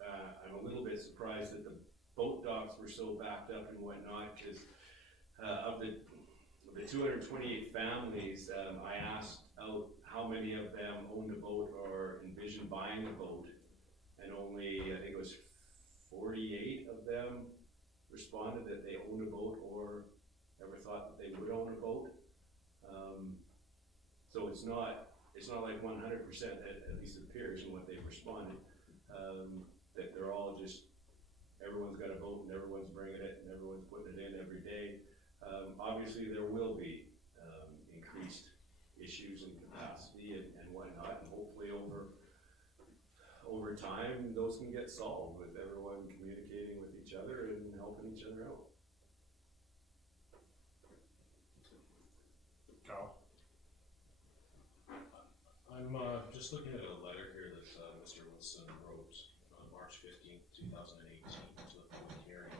I'm a little bit surprised that the boat docks were so backed up and whatnot, because of the 228 families, I asked out how many of them owned a boat or envisioned buying a boat, and only, I think it was 48 of them responded that they owned a boat or ever thought that they would own a boat. So it's not like 100%, at least it appears in what they've responded, that they're all just, everyone's got a boat and everyone's bringing it and everyone's putting it in every day. Obviously there will be increased issues in capacity and whatnot, and hopefully over time those can get solved with everyone communicating with each other and helping each other out. Kyle? I'm just looking at a letter here that Mr. Wilson wrote on March 15th, 2018 to the public hearing.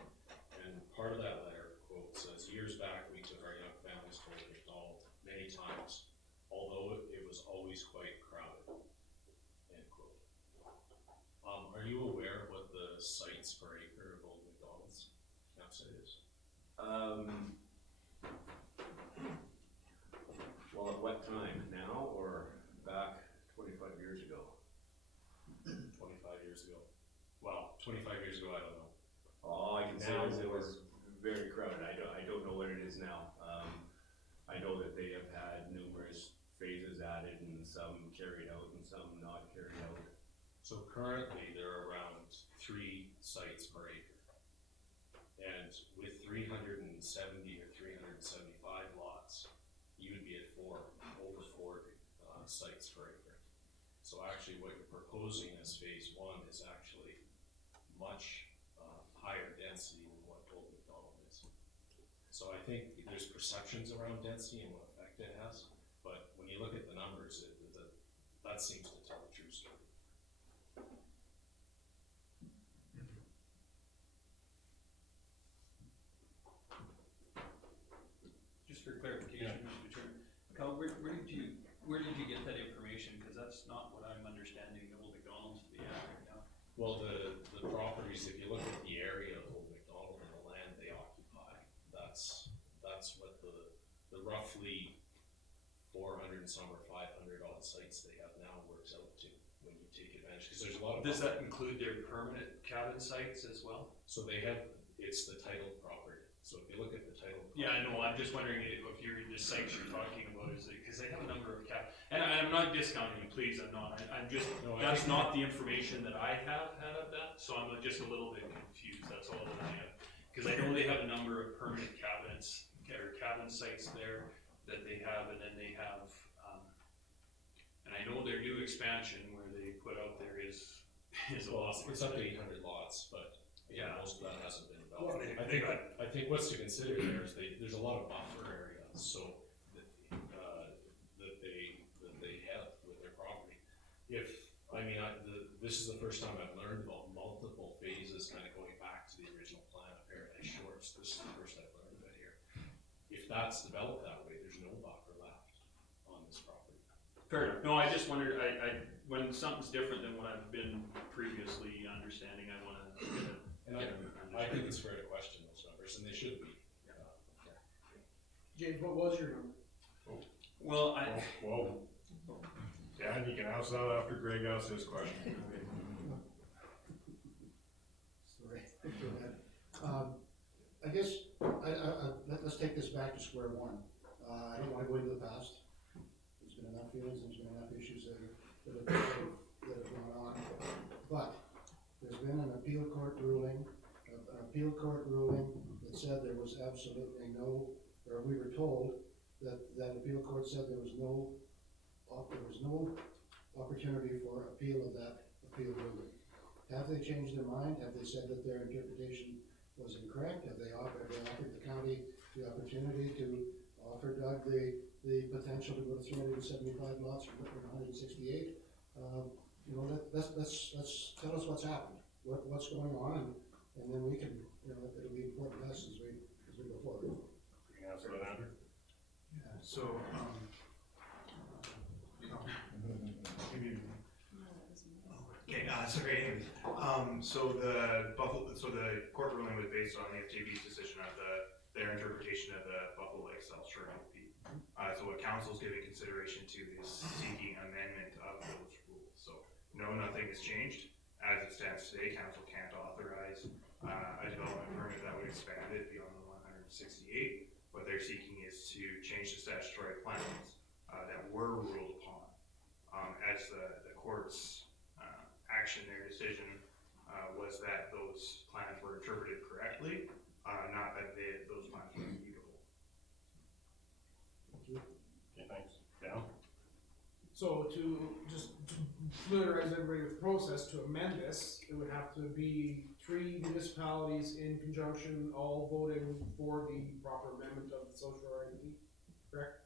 And part of that letter, quote, says, "Years back, we took our young families to Lake McDonald many times, although it was always quite crowded." End quote. Are you aware of what the sites per acre of Old McDonald's campsite is? Well, at what time? Now or back 25 years ago? 25 years ago. Well, 25 years ago, I don't know. All I can say Now is it was very crowded. I don't know what it is now. I know that they have had numerous phases added and some carried out and some not carried out. So currently there are around 3 sites per acre. And with 370 or 375 lots, you would be at over four sites per acre. So actually what you're proposing as phase one is actually much higher density than what Old McDonald is. So I think there's perceptions around density and what effect it has, but when you look at the numbers, that seems to tell the true story. Just for clarification, Mr. Chairman, Kyle, where did you get that information? Because that's not what I'm understanding Old McDonald's to be at right now. Well, the properties, if you look at the area of Old McDonald and the land they occupy, that's what the roughly 400 and some or 500 odd sites they have now works out to when you take advantage, because there's a lot of. Does that include their permanent cabin sites as well? So they have, it's the titled property. So if you look at the titled property. Yeah, I know, I'm just wondering if you're, the sites you're talking about, is it, because they have a number of and I'm not discounting you, please, I'm not, I'm just, No, that's not the information that I have had of that, so I'm just a little bit confused, that's all that I am. Because I know they have a number of permanent cabinets, or cabin sites there that they have, and then they have, and I know their new expansion where they put out there is a lot. It's up to 800 lots, but yeah, most of that hasn't been Well, developed. I think what's to consider there is there's a lot of buffer areas, so that they have with their property. This is the first time I've learned about multiple phases kind of going back to the original plan of Paradise Shores. This is the first I've learned of it here. If that's developed that way, there's no buffer left on this property. Fair enough. No, I just wondered, when something's different than what I've been previously understanding, I wanna get it. I think it's fair to question those numbers, and they should be. James, what was your number? Well, Whoa. Dan, you can ask that after Greg asks his question. Sorry. I guess, let's take this back to square one. I don't wanna go into the past. There's been enough feelings, there's been enough issues that have gone on. But there's been an appeal court ruling that said there was absolutely no, or we were told that appeal court said there was no opportunity for appeal of that appeal ruling. Have they changed their mind? Have they said that their interpretation was incorrect? Have they offered the county the opportunity to offer Doug the potential to go to 375 lots from 168? Let's tell us what's happened, what's going on, and then we can, it'll be important to us as we go forward. You can answer that, Andrew? Yeah, so, sorry, anyways, so the court ruling was based on the FTB's decision of their interpretation of the Buffalo Lake South Shore LP. So what council's giving consideration to is seeking amendment of those rules. So no, nothing has changed. As it stands today, council can't authorize a development permit that would expand it beyond the 168. What they're seeking is to change the statutory plans that were ruled upon. As the court's action, their decision was that those plans were interpreted correctly, not that those plans were immutable. Okay, thanks. Down? So to familiarize everybody with the process, to amend this, it would have to be 3 municipalities in conjunction, all voting for the proper amendment of the social IDP, correct?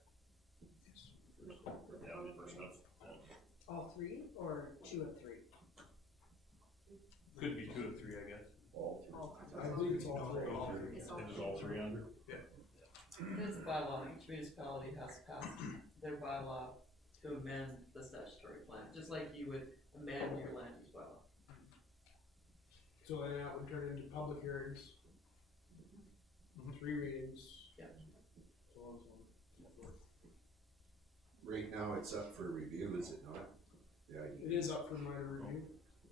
Yeah, first up. All 3 or 2 of 3? Could be 2 of 3, I guess. I believe it's all 3. It is all 3 under? Yeah. It's a bylaw, each municipality has to pass their bylaw to amend the statutory plan, just like you would amend your land use bylaw. So then that would turn into public hearings, 3 readings. Yeah. So on and so forth. Right now, it's up for review, is it not? Yeah. It is up for minor review,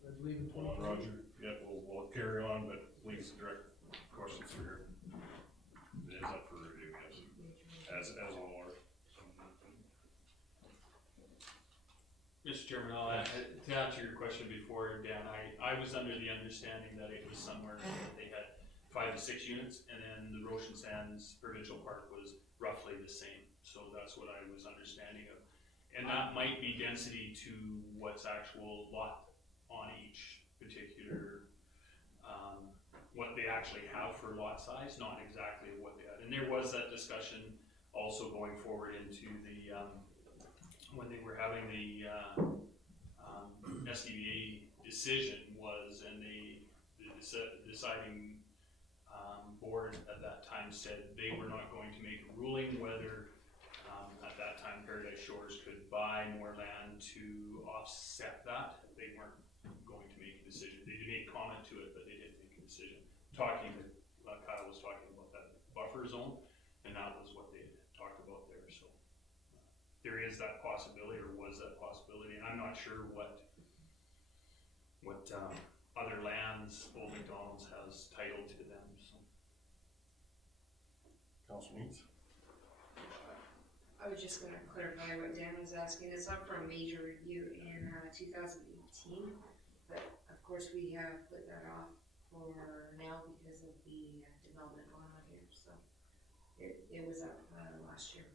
I believe in Hold on, Roger. Yeah, we'll carry on, but please direct questions through here. It is up for review, yes, as on water. Mr. Chairman, I'll add, To answer your question before, Dan, I was under the understanding that it was somewhere, they had 5 to 6 units, and then the Roshan Sands Provincial Park was roughly the same. So that's what I was understanding of. And that might be density to what's actual lot on each particular, what they actually have for lot size, not exactly what they had. And there was that discussion also going forward into the, when they were having the SDVA decision was, and the deciding board at that time said they were not going to make a ruling whether at that time Paradise Shores could buy more land to offset that. They weren't going to make a decision. They did make comment to it, but they didn't make a decision. Talking, Kyle was talking about that buffer zone, and that was what they had talked about there. So there is that possibility, or was that possibility, and I'm not sure what other lands Old McDonald's has title to them. So. Councilor Needs? I was just gonna clarify what Dan was asking. It's up for a major review in 2018, but of course we have put that off for now because of the development going on here. So it was up last year.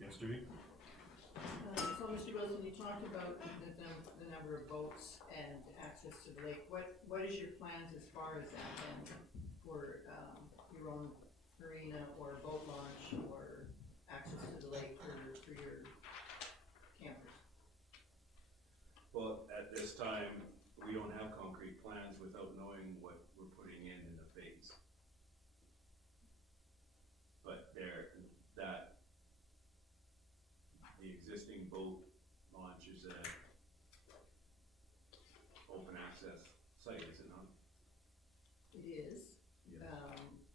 Yes, Judy? So Mr. Wilson, you talked about the number of boats and access to the lake. What is your plans as far as that and for your own marina or boat launch or access to the lake for your campers? Well, at this time, we don't have concrete plans without knowing what we're putting in the phase. But the existing boat launch is a open access site, is it not? It is. Yes.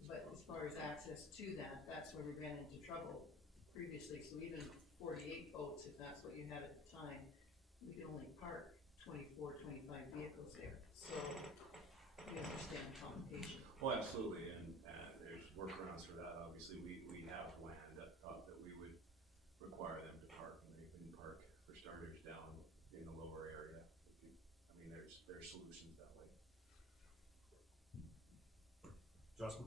But as far as access to that, that's where we ran into trouble previously. So even 48 boats, if that's what you had at the time, we could only park 24, 25 vehicles there. So we understand the complication. Oh, absolutely, and there's workarounds for that. Obviously, we have land that we would require them to park, and they can park, for starters, down in the lower area. I mean, there's solutions that way. Justin?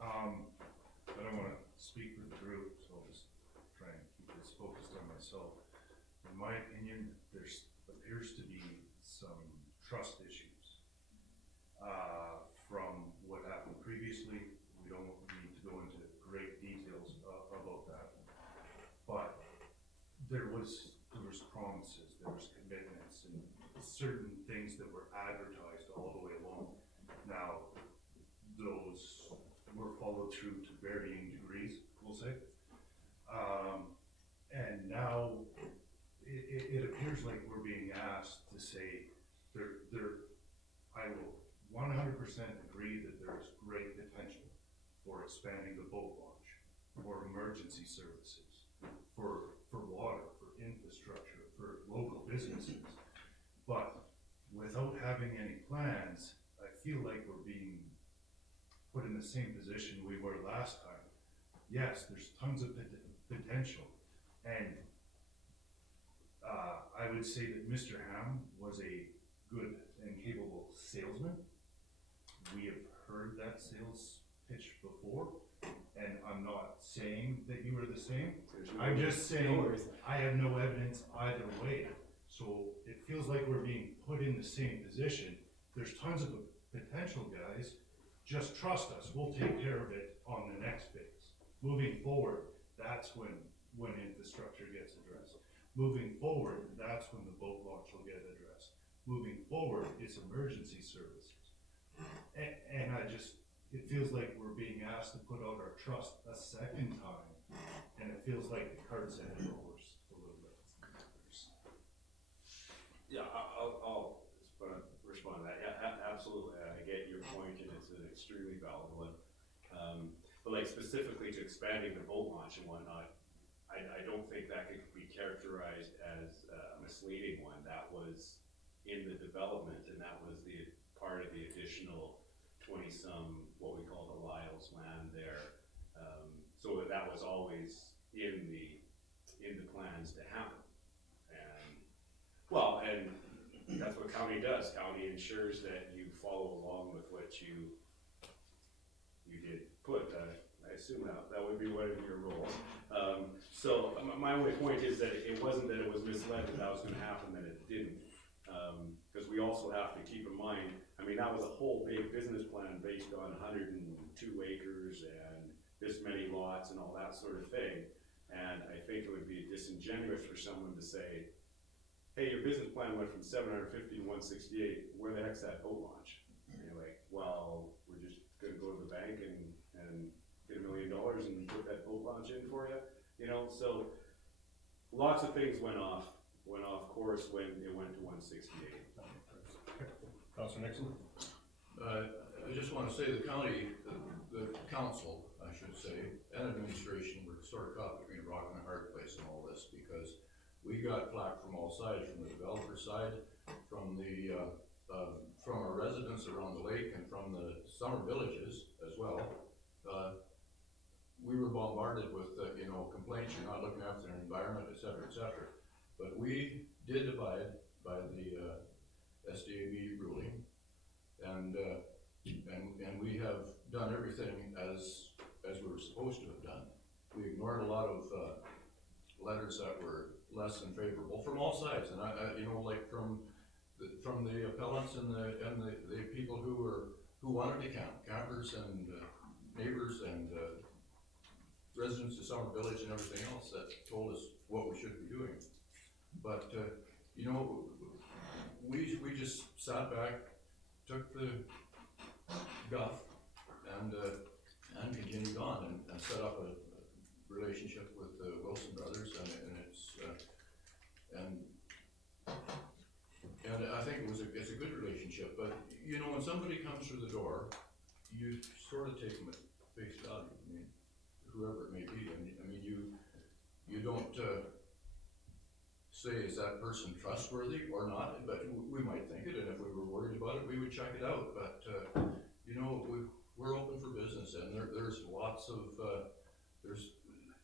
I don't wanna speak for the group, so I'll just try and keep this focused on myself. In my opinion, appears to be some trust issues. From what happened previously, we don't need to go into great details about that. But there was promises, there was commitments, and certain things that were advertised all the way along. Now, those were followed through to varying degrees, we'll say. And now it appears like we're being asked to say I will 100% agree that there is great potential for expanding the boat launch, for emergency services, for water, for infrastructure, for local businesses. But without having any plans, I feel like we're being put in the same position we were last time. Yes, there's tons of potential, and I would say that Mr. Ham was a good and capable salesman. We have heard that sales pitch before, and I'm not saying that you are the same. I'm just saying I have no evidence either way. So it feels like we're being put in the same position. There's tons of potential, guys. Just trust us. We'll take care of it on the next phase. Moving forward, that's when infrastructure gets addressed. Moving forward, that's when the boat launch will get addressed. Moving forward, it's emergency services. And it feels like we're being asked to put out our trust a second time, and it feels like the cart's ahead of the horse a little bit. Yeah, I'll respond to that. Yeah, absolutely. I get your point, and it's an extremely valid one. But like specifically to expanding the boat launch and whatnot, I don't think that could be characterized as a misleading one. That was in the development, and that was the part of the additional 20-some, what we call the county does, county ensures that you follow along with what you did put, I assume that would be one of your roles. So my only point is that it wasn't that it was misled that was gonna happen, that it didn't. Cause we also have to keep in mind, I mean, that was a whole big business plan based on 102 acres and this many lots and all that sort of thing. And I think it would be disingenuous for someone to say, hey, your business plan went from 750 to 168, where the heck's that boat launch? And you're like, well, we're just gonna go to the bank and get $1 million and put that boat launch in for you, you know? So lots of things went off course when it went to 168. Councilor Nixon? I just want to say the county, the council, I should say, and administration were sort of caught between a rock and a hard place in all this, because we got flack from all sides, from the developer side, from our residents around the lake, and from the summer villages as well. We were bombarded with, complaints, you're not looking after the environment, et cetera, et cetera. But we did abide by the SDAB ruling, and we have done everything as we were supposed to have done. We ignored a lot of letters that were less than favorable from all sides, and I like from the appellants and the people who wanted to camp, campers and neighbors and residents of Summer Village and everything else that told us what we should be doing. But we just sat back, took the guff, and continued on and set up a relationship with the Wilson brothers, and I think it's a good relationship. But when somebody comes through the door, you sort of take them at face value. I mean, whoever it may be. I mean, you don't say, is that person trustworthy or not? But we might think it, and if we were worried about it, we would check it out. But we're open for business, and there's lots of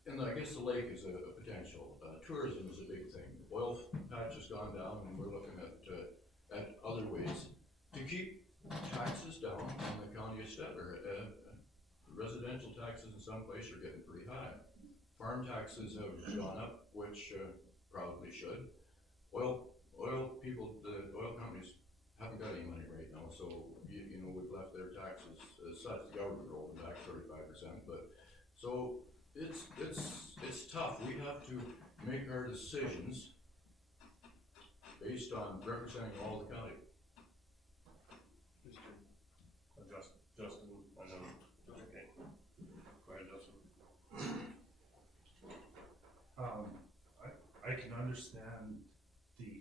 and I guess the lake is a potential. Tourism is a big thing. The oil patch has gone down, and we're looking at other ways to keep taxes down on the county of Stettler. Residential taxes in some places are getting pretty high. Farm taxes have gone up, which probably should. Oil people, the oil companies haven't got any money right now, so we've left their taxes as such. The government rolled them back 35%, but so it's tough. We have to make our decisions based on representing all the county. Justin, I know. Okay. Go ahead, Justin. I can understand the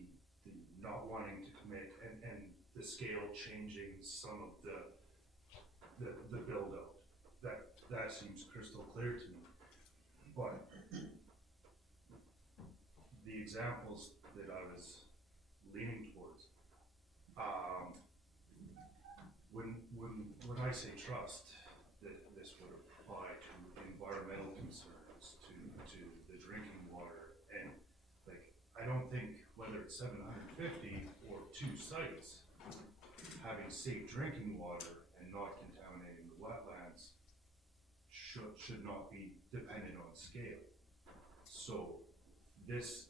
not wanting to commit and the scale changing some of the build out. That seems crystal clear to me. But the examples that I was leaning towards, when I say trust, that this would apply to environmental concerns, to the drinking water, and I don't think whether it's 750 or 2 sites, having safe drinking water and not contaminating the wetlands should not be dependent on scale. So this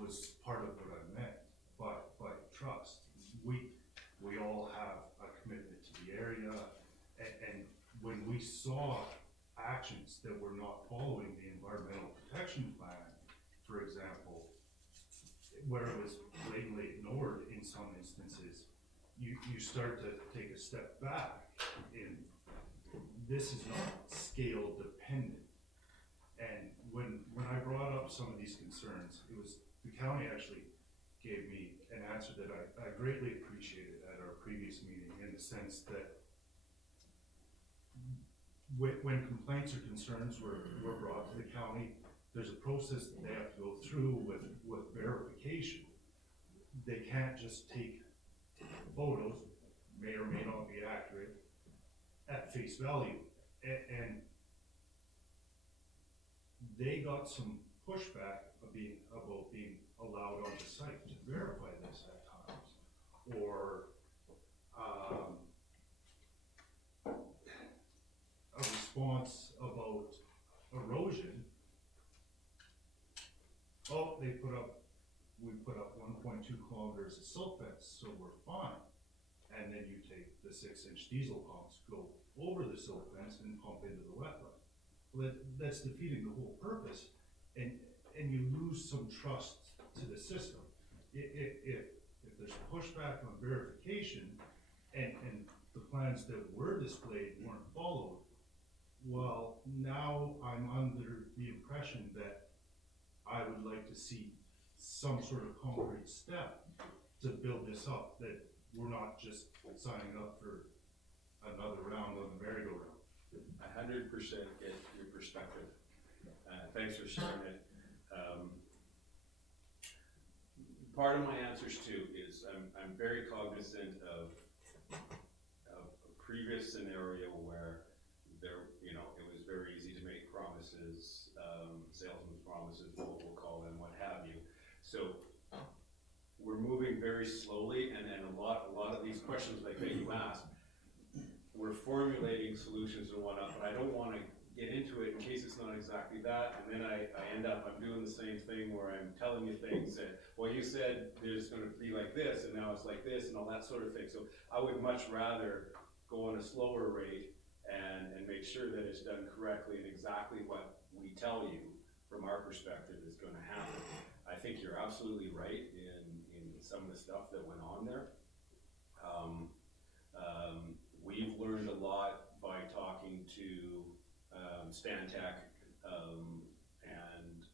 was part of what I meant by trust. We all have a commitment to the area, and when we saw actions that were not following the environmental protection plan, for example, where it was blatantly ignored in some instances, you start to take a step back in this is not scale dependent. And when I brought up some of these concerns, it was the county actually gave me an answer that I greatly appreciated at our previous meeting, in the sense that when complaints or concerns were brought to the county, there's a process that they have to go through with verification. They can't just take photos, may or may not be accurate, at face value. And they got some pushback about being allowed on the site to verify this at times. or, a response about erosion, oh, we put up 1.2 kilometers of silt fence, so we're fine. And then you take the 6-inch diesel pumps, go over the silt fence and pump into the wetland. Well, that's defeating the whole purpose, and you lose some trust to the system. If there's pushback on verification, and the plans that were displayed weren't followed, well, now I'm under the impression that I would like to see some sort of concrete step to build this up, that we're not just signing up for another round on the merry-go-round. 100% get your perspective. Thanks for sharing it. Part of my answers too is I'm very cognizant of a previous scenario where there, you know, it was very easy to make promises, salesman's promises, we'll call them, what have you. So we're moving very slowly, and a lot of these questions like that you asked, we're formulating solutions and whatnot, but I don't want to get into it in case it's not exactly that, and then I end up, I'm doing the same thing where I'm telling you things that, well, you said there's going to be like this, and now it's like this, and all that sort of thing. So I would much rather go on a slower rate and make sure that it's done correctly and exactly what we tell you from our perspective is going to happen. I think you're absolutely right in some of the stuff that went on there. We've learned a lot by talking to Stantec and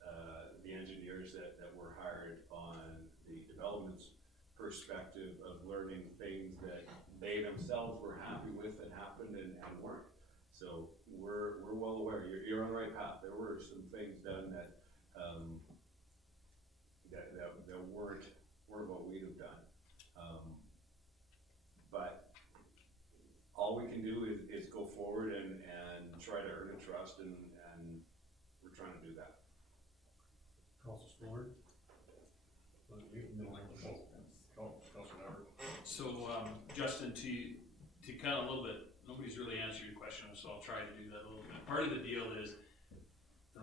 the engineers that were hired on the development's perspective of learning things that they themselves were happy with that happened and weren't. So we're well aware. You're on the right path. There were some things done that that weren't what we'd have done. But all we can do is go forward and try to earn a trust, and we're trying to do that. Councilor So, Justin, to kind of a little bit, nobody's really answered your question, so I'll try to do that a little bit. Part of the deal is,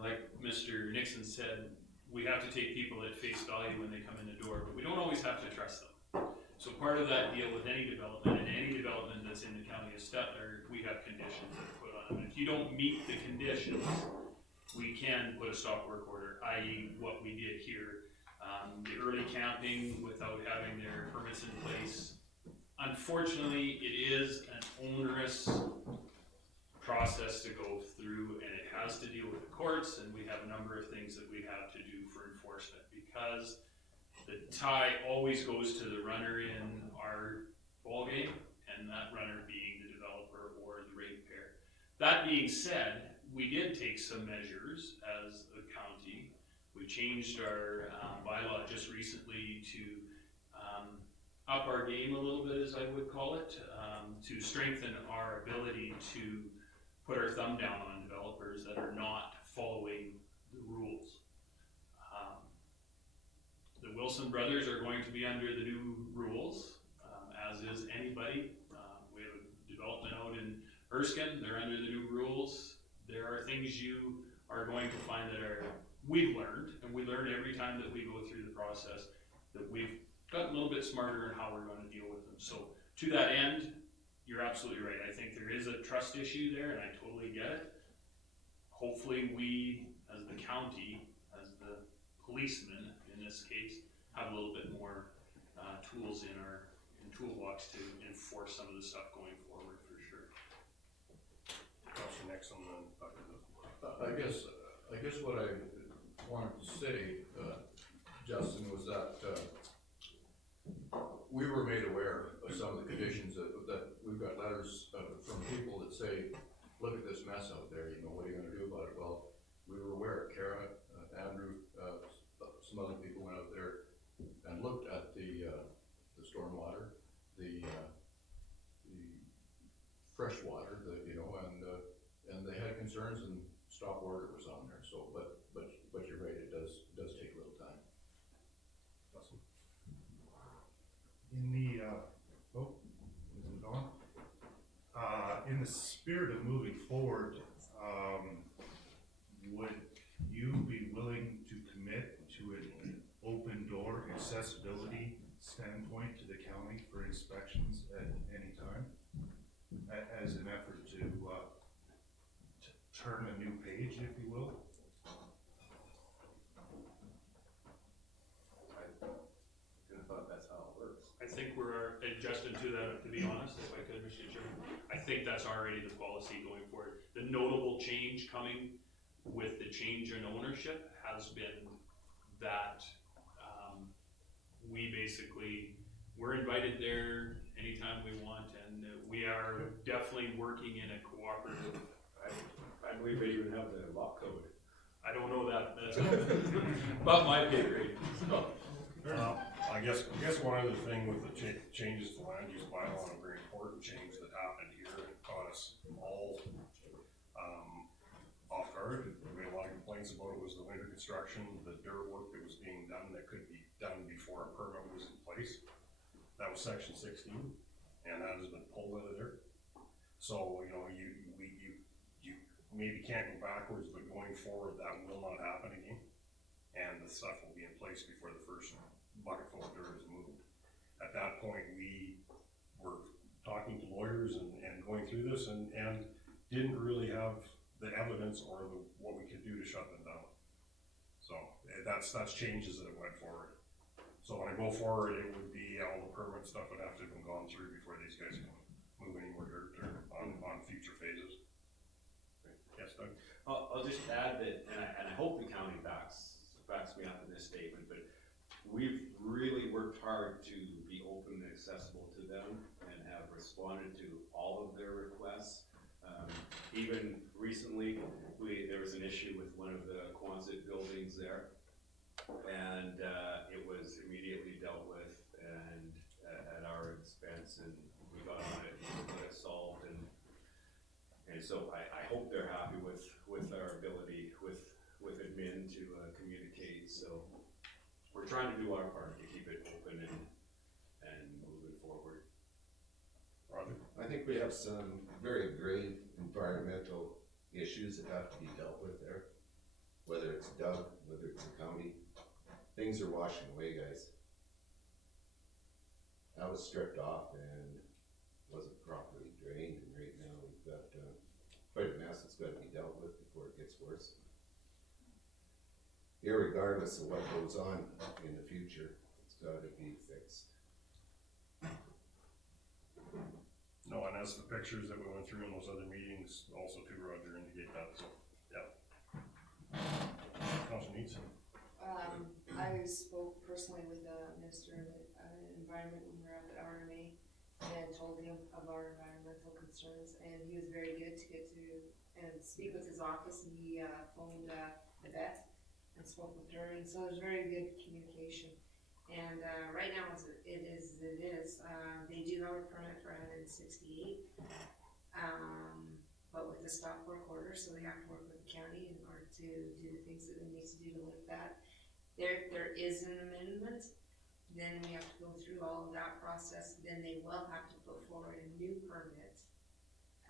like Mr. Nixon said, we have to take people at face value when they come in the door, but we don't always have to trust them. So part of that deal with any development, and any development that's in the county of Stettler, we have conditions that are put on them. If you don't meet the conditions, we can put a stop work order, i.e. what we did here. The early camping without having their permits in place. Unfortunately, it is an onerous process to go through, and it has to deal with the courts, and we have a number of things that we have to do for enforcement, because the tie always goes to the runner in our ballgame, and that runner being the developer or the ratepayer. That being said, we did take some measures as a county. We changed our bylaw just recently to up our game a little bit, as I would call it, to strengthen our ability to put our thumb down on developers that are not following the rules. The Wilson brothers are going to be under the new rules, as is anybody. We have a development out in Erskine, they're under the new rules. There are things you are going to find that we've learned, and we learn every time that we go through the process, that we've gotten a little bit smarter in how we're going to deal with them. So to that end, you're absolutely right. I think there is a trust issue there, and I totally get it. Hopefully we, as the county, as the policemen in this case, have a little bit more tools in our toolbox to enforce some of the stuff going forward, for sure. Councilor Nixon, then Dr. I guess what I wanted to say, Justin, was that we were made aware of some of the conditions that we've got letters from people that say, look at this mess out there, you know, what are you gonna do about it? Well, we were aware. Kara, Andrew, some other people went out there and looked at the stormwater, the fresh water, you know, and they had concerns, and stop order was on there. So, but you're right, it does take a little time. In the the spirit of moving forward, would you be willing to commit to an open door accessibility standpoint to the county for inspections at any time? As an effort to turn a new page, if you will? I thought that's how it works. I think we're adjusting to that, to be honest, if I could, Mr. Chairman. I think that's already the policy going forward. The notable change coming with the change in ownership has been that, we basically, we're invited there anytime we want, and we are definitely working in a cooperative. I believe they even have the lock code. I don't know that, that's above my pay grade, so. I guess one other thing with the changes to land use bylaw, a very important change that happened here, and caught us all, off guard. We had a lot of complaints about it, was the winter construction, the dirt work that was being done that could be done before a permit was in place. That was section 16, and that has been pulled out of there. So, you know, you maybe can't go backwards, but going forward, that will not happen again. And the stuff will be in place before the first bucket full of dirt is moved. At that point, we were talking to lawyers and going through this and didn't really have the evidence or what we could do to shut them down. So that's changes that went forward. So when I go forward, it would be all the permit stuff would have to have been gone through before these guys can move any more dirt or on future phases. Yes, Doug? I'll just add that, and I hope the county backs me up in this statement, but we've really worked hard to be open and accessible to them and have responded to all of their requests. Even recently, there was an issue with one of the Quonset buildings there, and it was immediately dealt with and at our expense, and we got on it and got it solved. And so I hope they're happy with our ability with admin to communicate. So we're trying to do our part to keep it open and moving forward. Roger? I think we have some very grave environmental issues that have to be dealt with there. Whether it's Doug, whether it's the county, things are washing away, guys. That was stripped off and wasn't properly drained, and right now we've got quite a mess that's got to be dealt with before it gets worse. Irregardless of what goes on in the future, it's got to be fixed. No, and as the pictures that we went through in those other meetings also too, Roger, indicate that, so, yeah. Councilor Needs? I spoke personally with the Minister of Environment when we were up at RMA and told him of our environmental concerns, and he was very good to get to and speak with his office. He phoned the vet and spoke with her, and so there's very good communication. And right now, as it is, they do have a permit for 168, but with a stop work order, so they have to work with the county in order to do the things that they need to do to lift that. There is an amendment, then we have to go through all of that process, then they will have to put forward a new permit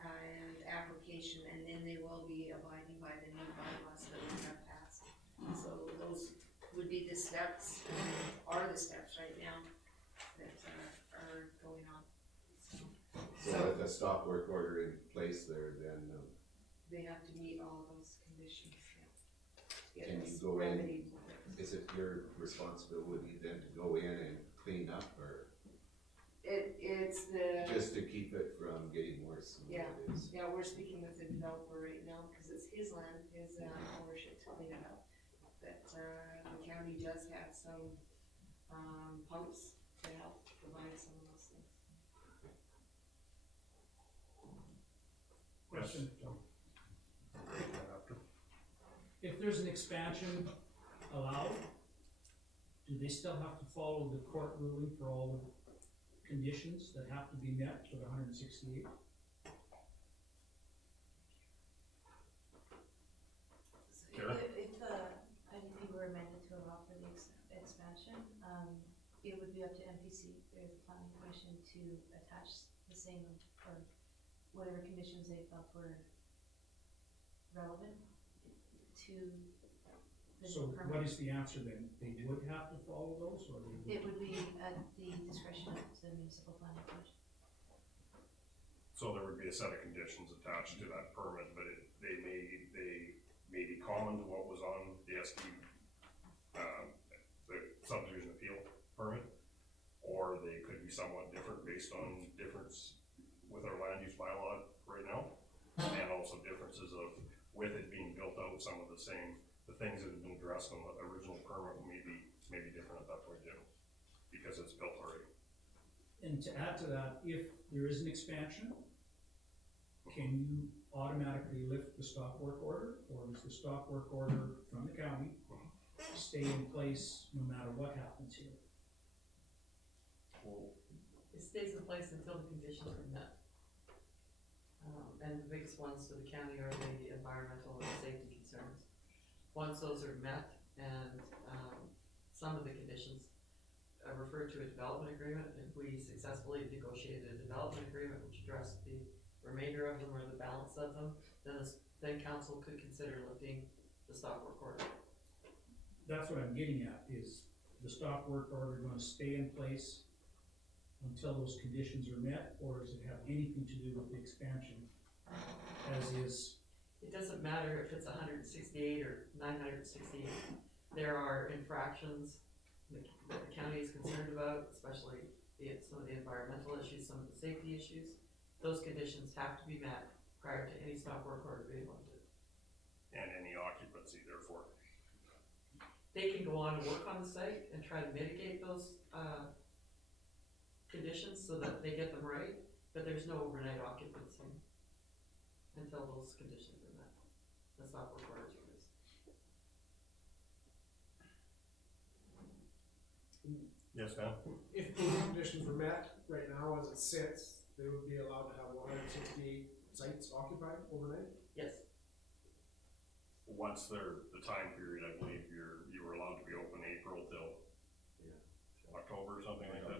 and application, and then they will be abiding by the new bylaws that we have passed. So those would be the steps, are the steps right now that are going on. So with a stop work order in place there, then They have to meet all of those conditions, yeah. can you go in? Is it your responsibility then to go in and clean up, or It's the. just to keep it from getting worse than Yeah, what it is? yeah, we're speaking with the developer right now, cause it's his land, his ownership to clean it up. But, the county does have some, pumps to help provide some of those things. Question. If there's an expansion allowed, do they still have to follow the court ruling for all the conditions that have to be met for the 168? Kara? If the IDP were amended to allow for the expansion, it would be up to MPC, or the planning commission, to attach the same, or whatever conditions they felt were relevant to the So permit. what is the answer then? They would have to follow those, or they would? It would be at the discretion of the municipal planning commission. So there would be a set of conditions attached to that permit, but they may be common to what was on the the subdivision appeal permit, or they could be somewhat different based on difference with our land use bylaw right now, and also differences of, with it being built out, some of the things that have been addressed on the original permit may be different at that point too, because it's built already. And to add to that, if there is an expansion, can you automatically lift the stop work order, or does the stop work order from the county stay in place no matter what happens here? It stays in place until the conditions are met. And the biggest ones for the county are the environmental and safety concerns. Once those are met, and some of the conditions refer to a development agreement, if we successfully negotiated a development agreement which addressed the remainder of them or the balance of them, then council could consider lifting the stop work order. That's what I'm getting at, is the stop work order gonna stay in place until those conditions are met, or does it have anything to do with the expansion as is? It doesn't matter if it's 168 or 968. There are infractions that the county is concerned about, especially some of the environmental issues, some of the safety issues. Those conditions have to be met prior to any stop work order being lifted. And any occupancy therefore. They can go on and work on the site and try to mitigate those conditions so that they get them right, but there's no overnight occupancy until those conditions are met. The stop work order is released. Yes, ma'am? If those conditions were met, right now as it sits, they would be allowed to have 168 sites occupied overnight? Yes. Once the time period, I believe you were allowed to be open April till October or something like that.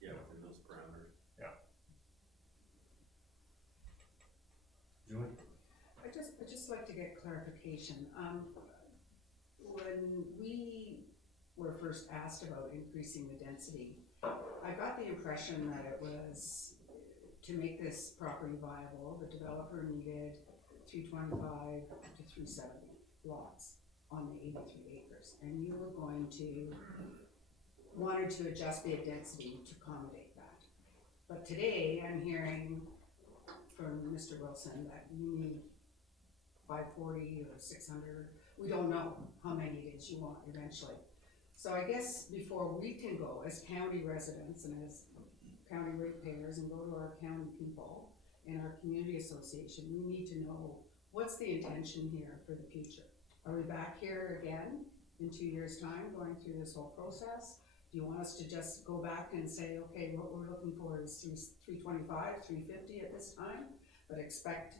Yeah, within those parameters. Yeah. Julie? I'd just like to get clarification. When we were first asked about increasing the density, I got the impression that it was to make this property viable, the developer needed 325 to 370 lots on the 83 acres. And you were wanted to adjust the density to accommodate that. But today I'm hearing from Mr. Wilson that you need 540 or 600. We don't know how many it is you want eventually. So I guess before we can go as county residents and as county ratepayers and go to our county people in our community association, we need to know what's the intention here for the future. Are we back here again in 2 years' time going through this whole process? Do you want us to just go back and say, okay, what we're looking for is 325, 350 at this time, but expect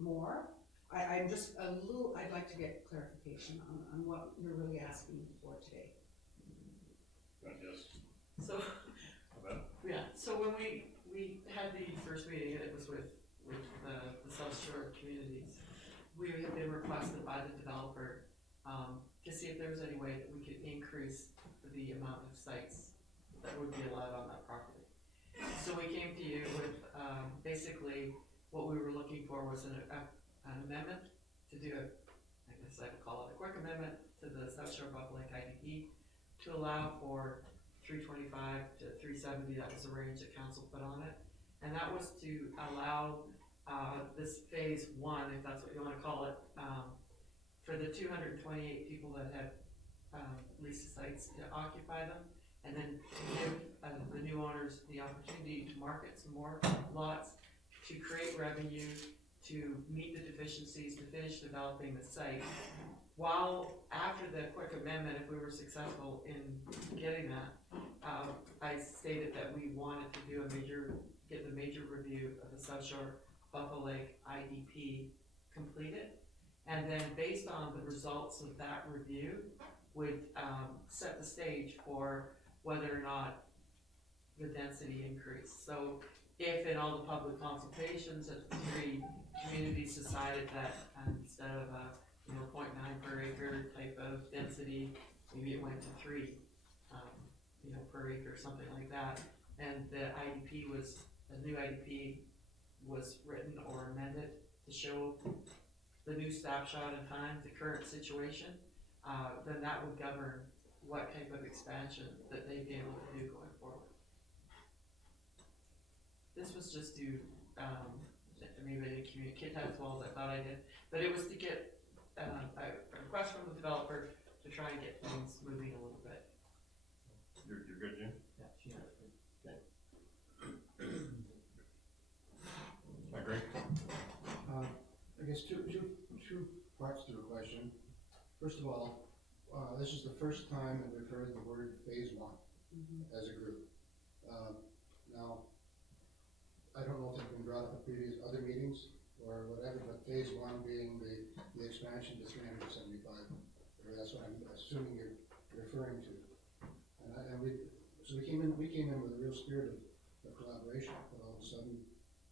more? I'm just I'd like to get clarification on what you're really asking for today. Yes. So, yeah, so when we had the first meeting, and it was with the South Shore communities, we had been requested by the developer to see if there was any way that we could increase the amount of sites that would be allowed on that property. So we came to you with basically what we were looking for was an amendment to do I guess I'd call it a quick amendment to the South Shore Buffalo Lake IDP to allow for 325 to 370, that was the range that council put on it. And that was to allow this phase one, if that's what you want to call it, for the 228 people that had leased sites to occupy them, and then to give the new owners the opportunity to market some more lots, to create revenue, to meet the deficiencies, to finish developing the site. While after the quick amendment, if we were successful in getting that, I stated that we wanted to do get the major review of the South Shore Buffalo Lake IDP completed, and then based on the results of that review, would set the stage for whether or not the density increased. So if in all the public consultations that the three communities decided that instead of a, 0.9 per acre type of density, maybe it went to 3, per acre, something like that, and the new IDP was written or amended to show the new snapshot in time, the current situation, then that would govern what type of expansion that they'd be able to do going forward. This was just to, maybe I didn't communicate that as well as I thought I did, but it was to get a request from the developer to try and get things moving a little bit. You're good, Jim? Yeah, she has. Agree? I guess two parts to the question. First of all, this is the first time that we've heard the word phase 1 as a group. Now, I don't know if it's been brought up at previous other meetings or whatever, but phase 1 being the expansion to 375, or that's what I'm assuming you're referring to. So we came in with a real spirit of collaboration, but all of a sudden,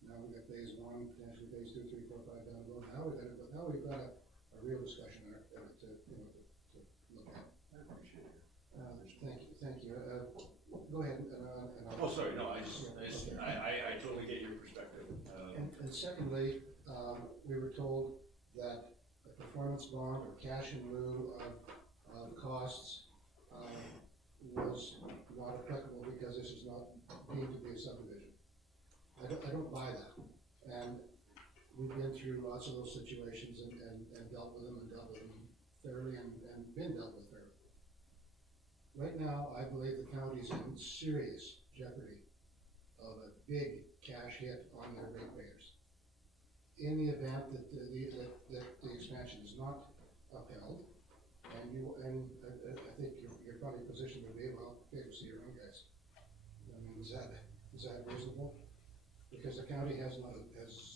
now we've got phase 1, potentially phase 2, 3, 4, 5 down the road. Now we've got a real discussion to look at. I appreciate it. Thank you. Go ahead and I'll. Oh, sorry, no, I totally get your perspective. And secondly, we were told that a performance bond or cash in lieu of costs was not applicable because this is not deemed to be a subdivision. I don't buy that. And we've been through lots of those situations and dealt with them fairly and been dealt with fairly. Right now, I believe the county's in serious jeopardy of a big cash hit on their ratepayers. In the event that the expansion is not upheld, and I think you're probably positioned to be, well, okay, we'll see you around, guys. I mean, is that reasonable? Because the county has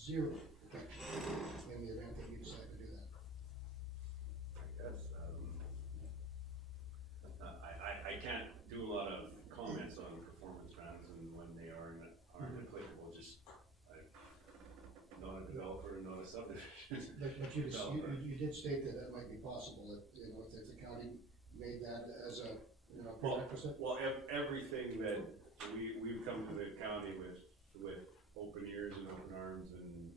zero protection in the event that we decide to do that. I guess, I can't do a lot of comments on performance plans and when they aren't applicable, I'm not a developer, not a subdivision. But you did state that might be possible, if the county made that as a, prerequisite? Well, everything that we've come to the county with open ears and open arms and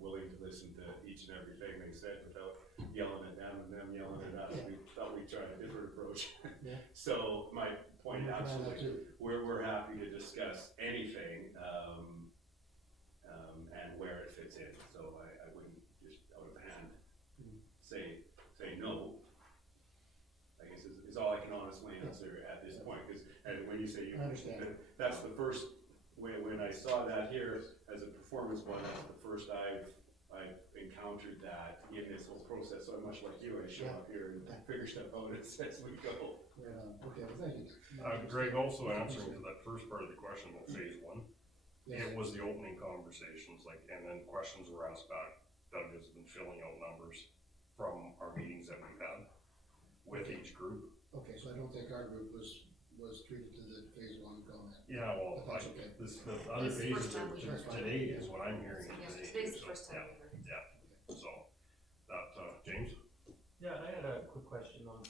willing to listen to each and everything they said without yelling at them and them yelling at us. We thought we'd try a different approach. Yeah. So my point, absolutely, we're happy to discuss anything and where it fits in. So I wouldn't just out of hand say no. I guess is all I can honestly answer at this point, because when you say that's the first. When I saw that here as a performance bond, that's the first I've encountered that in this whole process. So much like you, I show up here and figure stuff out as we go. Okay, well, thank you. Greg, also answering to that first part of the question about phase 1, it was the opening conversations, and then questions were asked back. Doug has been filling out numbers from our meetings that we've had with each group. Okay, so I don't think our group was treated to the phase 1 comment. Yeah, well, the other phases today is what I'm hearing today. Today's the first time we've heard it. Yeah, so, James? Yeah, I had a quick question on,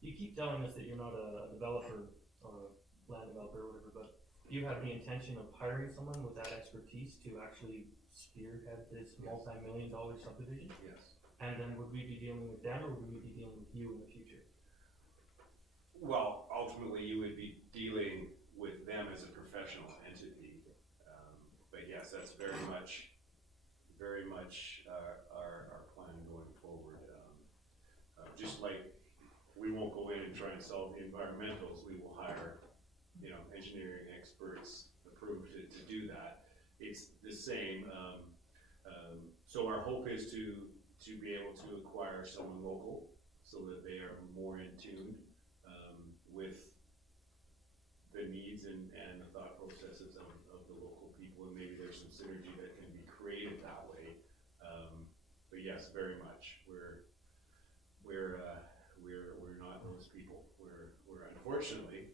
you keep telling us that you're not a developer or a land developer or whatever, but do you have any intention of hiring someone with that expertise to actually spearhead this multi-million-dollar subdivision? Yes. And then would we be dealing with them or would we be dealing with you in the future? Well, ultimately, you would be dealing with them as a professional entity. But yes, that's very much our plan going forward. Just like we won't go in and try and solve the environmentals, we will hire, engineering experts approved to do that. It's the same. So our hope is to be able to acquire someone local so that they are more in tune with the needs and the thought processes of the local people, and maybe there's some synergy that can be created that way. But yes, very much. We're not those people. We're unfortunately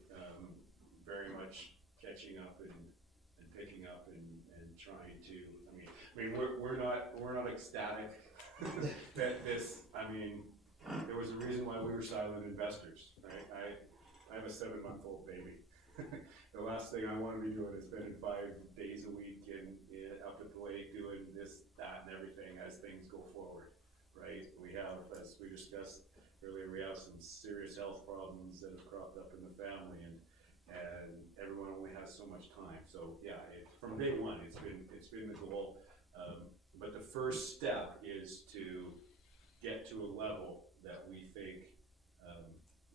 very much catching up and picking up and trying to, I mean, we're not ecstatic that this, there was a reason why we were silent investors, right? I have a 7-month-old baby. The last thing I wanna be doing is spending 5 days a week up at the lake doing this, that, and everything as things go forward, right? We have, as we discussed earlier, we have some serious health problems that have cropped up in the family, and everyone only has so much time. So yeah, from day one, it's been the goal. But the first step is to get to a level that we think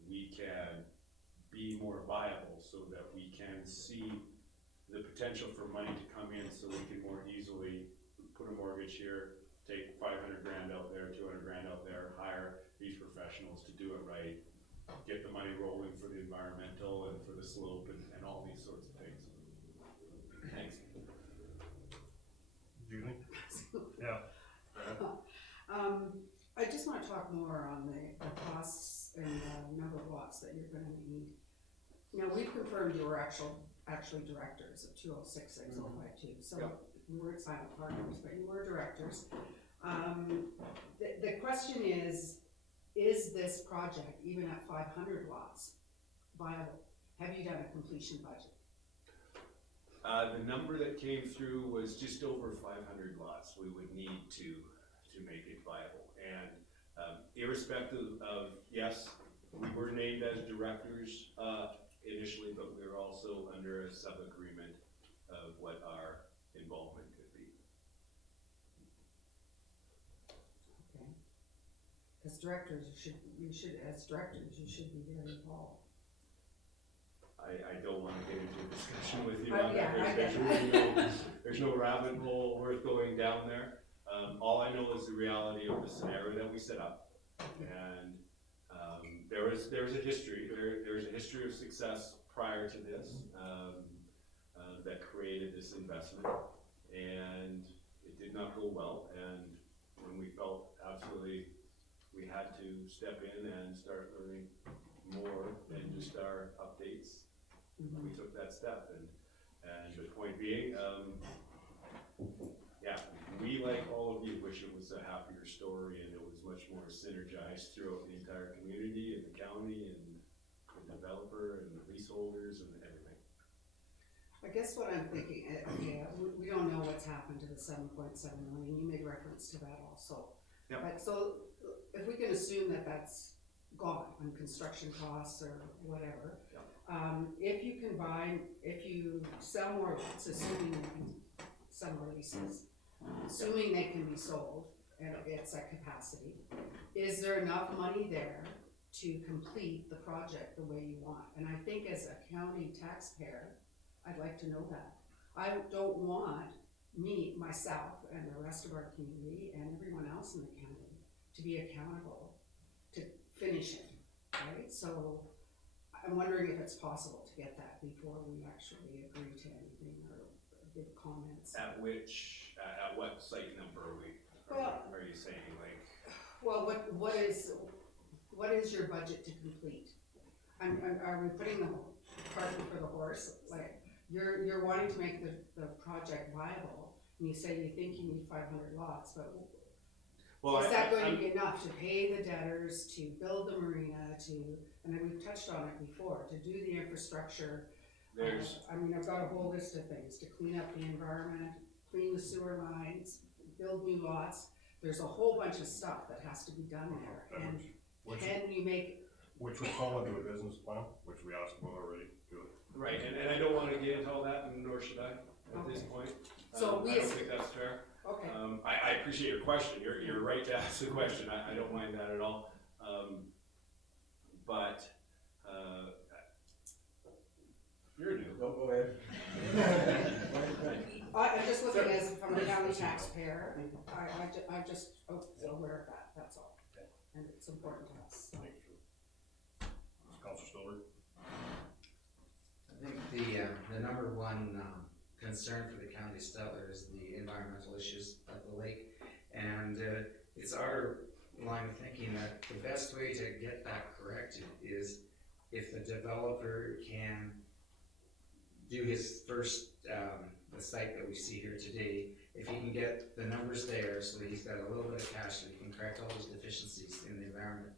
we can be more viable, so that we can see the potential for money to come in, so we can more easily put a mortgage here, take 500 grand out there, 200 grand out there, hire these professionals to do it right, get the money rolling for the environmental and for the slope and all these sorts of things. Thanks. Julie? Yeah. I just wanna talk more on the costs and the number of lots that you're gonna need. Now, we've confirmed you were actually directors of 2066052, so you weren't silent partners, but you were directors. The question is this project, even at 500 lots, viable? Have you done a completion budget? The number that came through was just over 500 lots we would need to make it viable. And irrespective of, yes, we were named as directors initially, but we were also under a sub-agreement of what our involvement could be. Okay. As directors, you should be very involved. I don't want to get into a discussion with you Oh, on yeah, I that. get There's no rabbit hole worth going down there. All I know is the reality of the scenario that we set up, and there's a history. There's a history of success prior to this that created this investment, and it did not go well. And when we felt absolutely we had to step in and start learning more than just our updates, we took that step. And the point being, yeah, we, like all of you, wish it was a happier story and it was much more synergized throughout the entire community and the county and the developer and the leaseholders and everything. I guess what I'm thinking, okay, we don't know what's happened to the 7.7 million. You made reference to that also. Yep. But so if we can assume that that's gone on construction costs or whatever, if you sell more lots, assuming you can sell more leases, assuming they can be sold and it's at capacity, is there enough money there to complete the project the way you want? And I think as a county taxpayer, I'd like to know that. I don't want myself and the rest of our community and everyone else in the county to be accountable to finish it, right? So I'm wondering if it's possible to get that before we actually agree to anything or give comments. At what site number are you saying, like? Well, what is your budget to complete? Are we putting the cart before the horse? Like, you're wanting to make the project viable, and you say you think you need 500 lots, but is that going to be enough to pay the debtors, to build the marina, and we've touched on it before, to do the infrastructure? I've got a whole list of things, to clean up the environment, clean the sewer lines, build new lots. There's a whole bunch of stuff that has to be done there, and which would fall into a business plan, which we asked about already. Right, and I don't want to get into all that, and nor should I at this point. So I don't think that's fair. Okay. I appreciate your question. You're right to ask the question. I don't mind that at all. But you're new. Don't go ahead. I'm just looking from a county taxpayer, I'm just aware of that, that's all. And it's important to us. So. Councilor Stolberg? I think the number one concern for the county still is the environmental issues of the lake, and it's our line of thinking that the best way to get that corrected is if the developer can do his first the site that we see here today, if he can get the numbers there so that he's got a little bit of cash so he can correct all those deficiencies in the environment,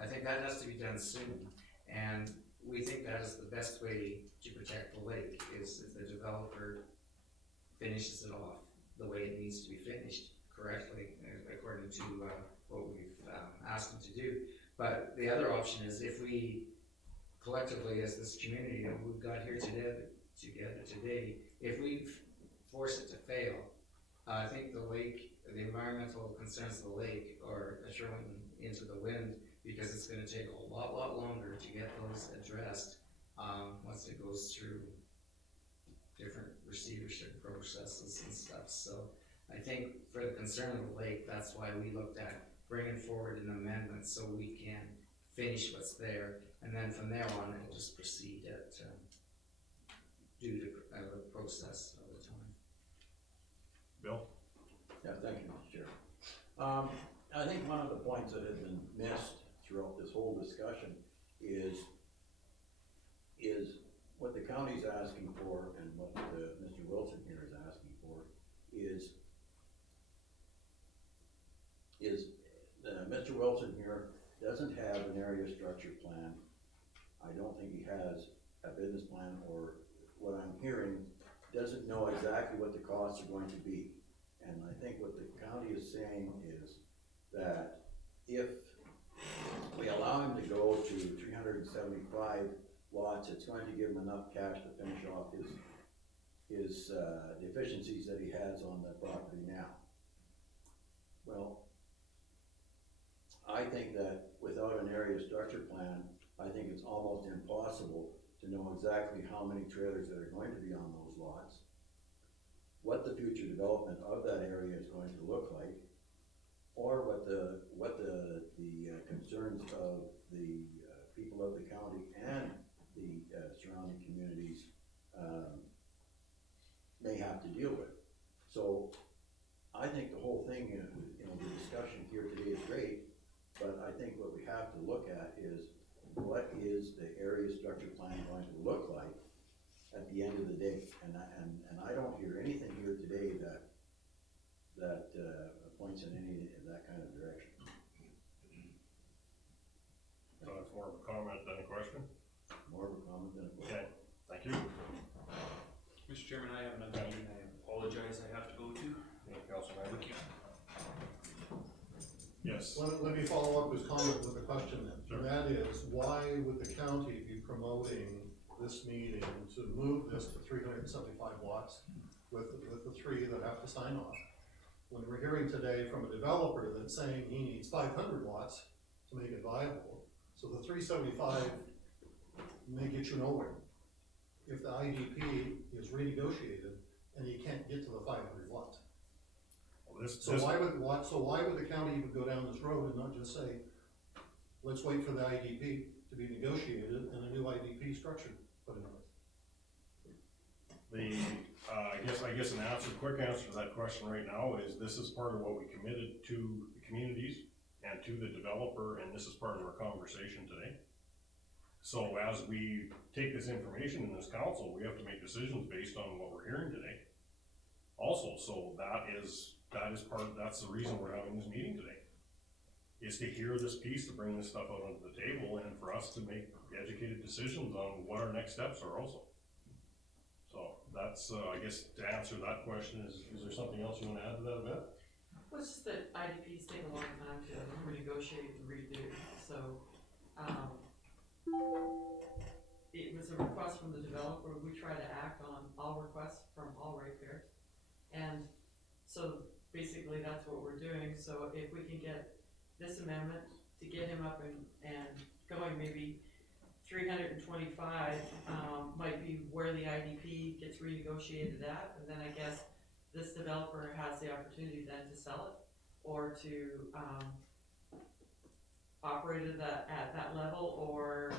I think that has to be done soon. And we think that is the best way to protect the lake, is if the developer finishes it off the way it needs to be finished correctly, according to what we've asked them to do. But the other option is if we collectively, as this community that we've got here together today, if we force it to fail, I think the lake, the environmental concerns of the lake are thrown into the wind, because it's going to take a lot longer to get those addressed once it goes through different receivership processes and stuff. So I think for the concern of the lake, that's why we looked at bringing forward an amendment so we can finish what's there, and then from there on it'll just proceed at due to the process of the time. Bill? Yeah, thank you, Mr. Chair. I think one of the points that has been missed throughout this whole discussion is what the county's asking for and what Mr. Wilson here is asking for is Mr. Wilson here doesn't have an area structure plan. I don't think he has a business plan, or what I'm hearing, doesn't know exactly what the costs are going to be. And I think what the county is saying is that if we allow him to go to 375 lots, it's going to give him enough cash to finish off his deficiencies that he has on the property now. Well, I think that without an area structure plan, I think it's almost impossible to know exactly how many trailers that are going to be on those lots, what the future development of that area is going to look like, or what the concerns of the people of the county and the surrounding communities may have to deal with. So I think the whole thing, the discussion here today is great, but I think what we have to look at is what is the area structure plan going to look like at the end of the day? And I don't hear anything here today that points in any of that kind of direction. So that's more of a comment than a question? More of a comment than a question. Okay, thank you. Mr. Chairman, I have another meeting I apologize I have to go to. Yeah, Councilmember. Yes. Let me follow up his comment with a question then. Sure. And that is, why would the county be promoting this meeting to move this to 375 lots with the three that have to sign off? When we're hearing today from a developer that's saying he needs 500 lots to make it viable, so the 375 may get you nowhere. If the IDP is renegotiated and you can't get to the 500 lots. So why would the county even go down this road and not just say, let's wait for the IDP to be negotiated and a new IDP structure put in place? I guess an quick answer to that question right now is this is part of what we committed to the communities and to the developer, and this is part of our conversation today. So as we take this information in this council, we have to make decisions based on what we're hearing today. Also, so that's the reason we're having this meeting today, is to hear this piece, to bring this stuff out onto the table, and for us to make educated decisions on what our next steps are also. So that's, I guess to answer that question is there something else you want to add to that a bit? Well, it's just that IDPs take a long time to renegotiate and redo, so, it was a request from the developer. We try to act on all requests from all ratepayers. And so basically that's what we're doing. So if we can get this amendment to get him up and going, maybe 325 might be where the IDP gets renegotiated at, and then I guess this developer has the opportunity then to sell it or to operate it at that level, or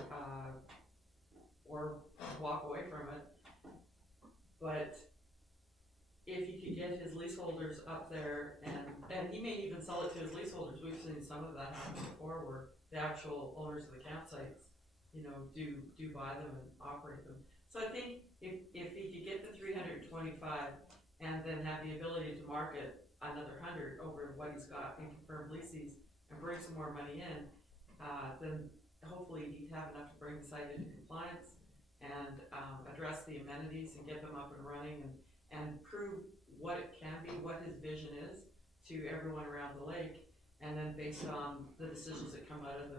walk away from it. But if he could get his leaseholders up there, and he may even sell it to his leaseholders. We've seen some of that happen before, where the actual owners of the campsites, do buy them and operate them. So I think if he could get the 325 and then have the ability to market another 100 over what he's got in confirmed leases and bring some more money in, then hopefully he'd have enough to bring the site into compliance and address the amenities and get them up and running and prove what it can be, what his vision is to everyone around the lake. And then based on the decisions that come out of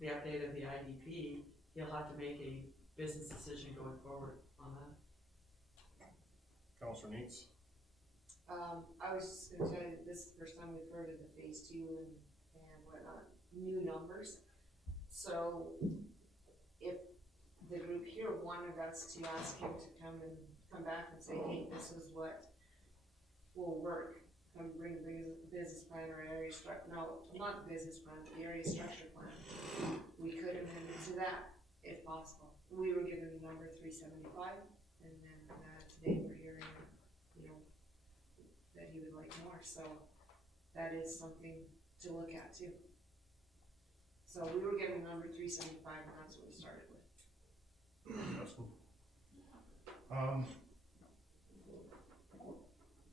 the update of the IDP, he'll have to make a business decision going forward on that. Councilor Neitz? I was just gonna tell you, this is the first time we've heard of the phase 2 and whatnot, new numbers. So if the group here wanted us to ask him to come back and say, hey, this is what will work, come bring the business plan or area structure, no, not the business plan, but the area structure plan. We could amend it to that if possible. We were given the number 375, and then today we're hearing, that he would like more, so that is something to look at too. So we were given the number 375, and that's what we started with.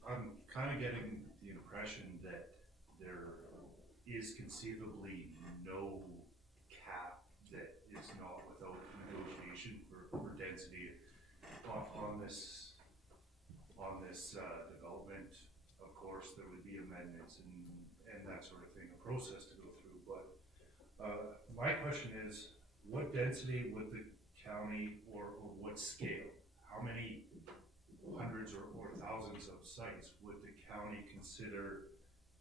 I'm kind of getting the impression that there is conceivably no cap that is not without negotiation for density on this development. Of course, there would be amendments and that sort of thing, a process to go through. But my question is, what density would the county, or what scale, how many hundreds or thousands of sites would the county consider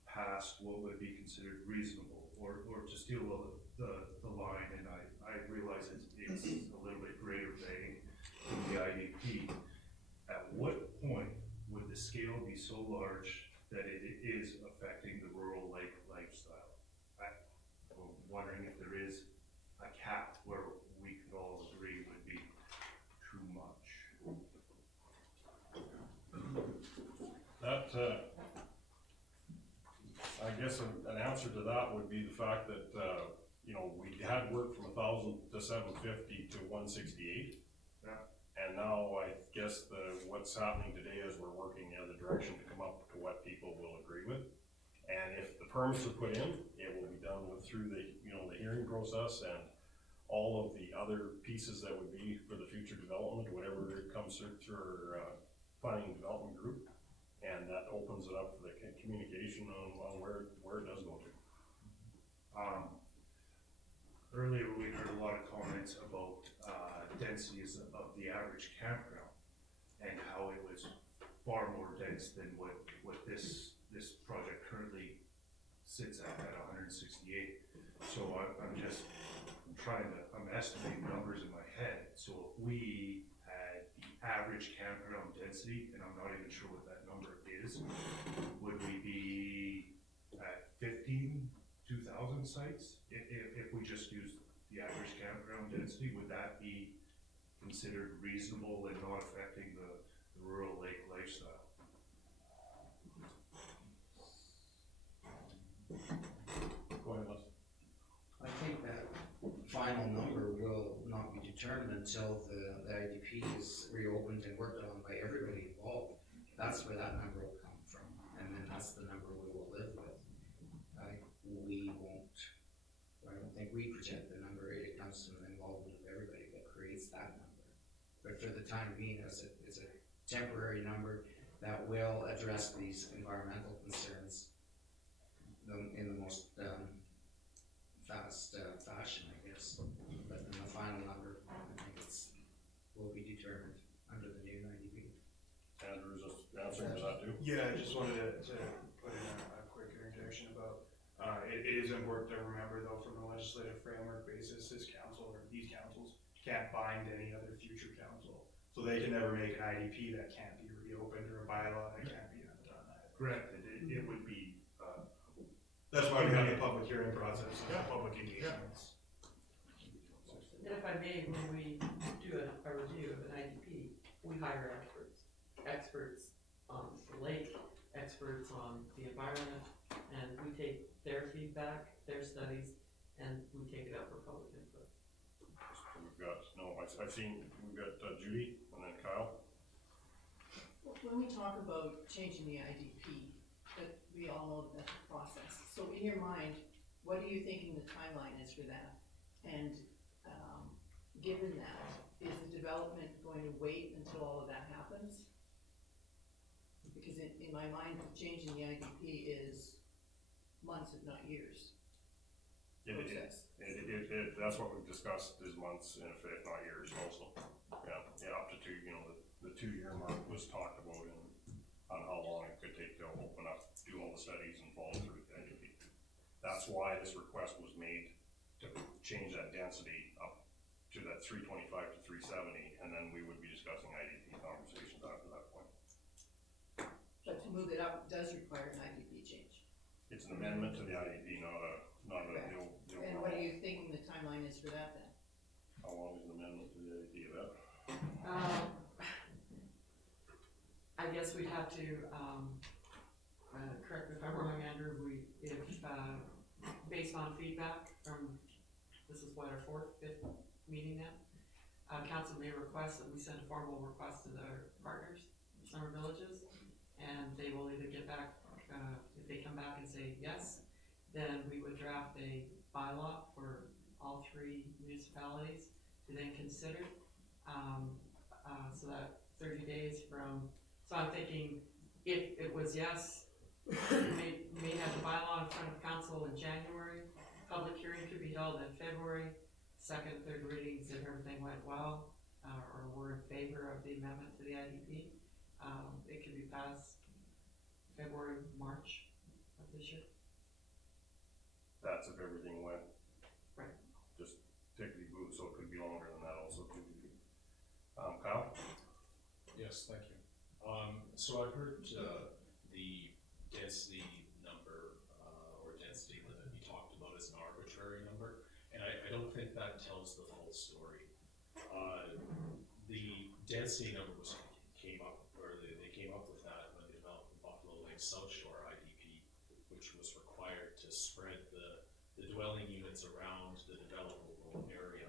past what would be considered reasonable, or to steal the line, and I realize it's a little bit greater vein in the IDP. At what point would the scale be so large that it is affecting the rural lake lifestyle? I'm wondering if there is a cap where we could all agree would be too much. That, I guess an answer to that would be the fact that, we had worked from 1,000 to 750 to 168. Yeah. And now I guess what's happening today is we're working the other direction to come up to what people will agree with. And if the permits are put in, it will be done through the hearing process and all of the other pieces that would be for the future development, whatever comes through our planning and development group. And that opens it up for the communication on where it does go to. Earlier we heard a lot of comments about densities of the average campground and how it was far more dense than what this project currently sits at 168. So I'm estimating numbers in my head. So if we had the average campground density, and I'm not even sure what that number is, would we be at 2,000 sites? If we just used the average campground density, would that be considered reasonable and not affecting the rural lake lifestyle? Go ahead, Les. I think that final number will not be determined until the IDP is reopened and worked on by everybody involved. That's where that number will come from, and then that's the number we will live with. I don't think we project the number. It comes from the involvement of everybody that creates that number. But for the time being, it's a temporary number that will address these environmental concerns in the most fast fashion, I guess. But then the final number, I think will be determined under the new IDP. Andrew's just answering to that too. Yeah, I just wanted to put in a quick interjection about, it is important to remember though, from a legislative framework basis, this council or these councils can't bind any other future council. So they can never make an IDP that can't be reopened or a bylaw that can't be undone. Correct, it would be, that's why we have the public hearing process and public engagements. And if I may, when we do a review of an IDP, we hire experts on the lake, experts on the environment, and we take their feedback, their studies, and we take it out for public input. So we've got, I've seen, we've got Judy and then Kyle. When we talk about changing the IDP, that we all know that that's a process. So in your mind, what are you thinking the timeline is for that? And given that, is the development going to wait until all of that happens? Because in my mind, changing the IDP is months, if not years. Process. That's what we've discussed, is months and if not years also. Yeah, up to 2, the 2-year mark was talked about on how long it could take to open up, do all the studies and follow through with the IDP. That's why this request was made, to change that density up to that 325 to 370, and then we would be discussing IDP conversations after that point. But to move it up does require an IDP change. It's an amendment to the IDP, not a the And what are you thinking the timeline is for that then? How long is an amendment to the IDP of that? I guess we'd have to, correct me if I'm wrong, Andrew, if based on feedback from, this is what, our 4th, 5th meeting now? Council may request that we send a formal request to their partners, summer villages, and they will either get back, if they come back and say yes, then we would draft a bylaw for all 3 municipalities to then consider. So that 30 days from, so I'm thinking if it was yes, we may have the bylaw in front of council in January, public hearing could be held in February, 2nd, 3rd readings if everything went well, or we're in favor of the amendment to the IDP. It could be passed February, March of this year. That's if everything went. Right. Just tickety-boo, so it could be longer than that also. Kyle? Yes, thank you. So I've heard the density number or density limit be talked about as an arbitrary number, and I don't think that tells the full story. The density number came up with that when they developed the Buffalo Lake South Shore IDP, which was required to spread the dwelling units around the developable area.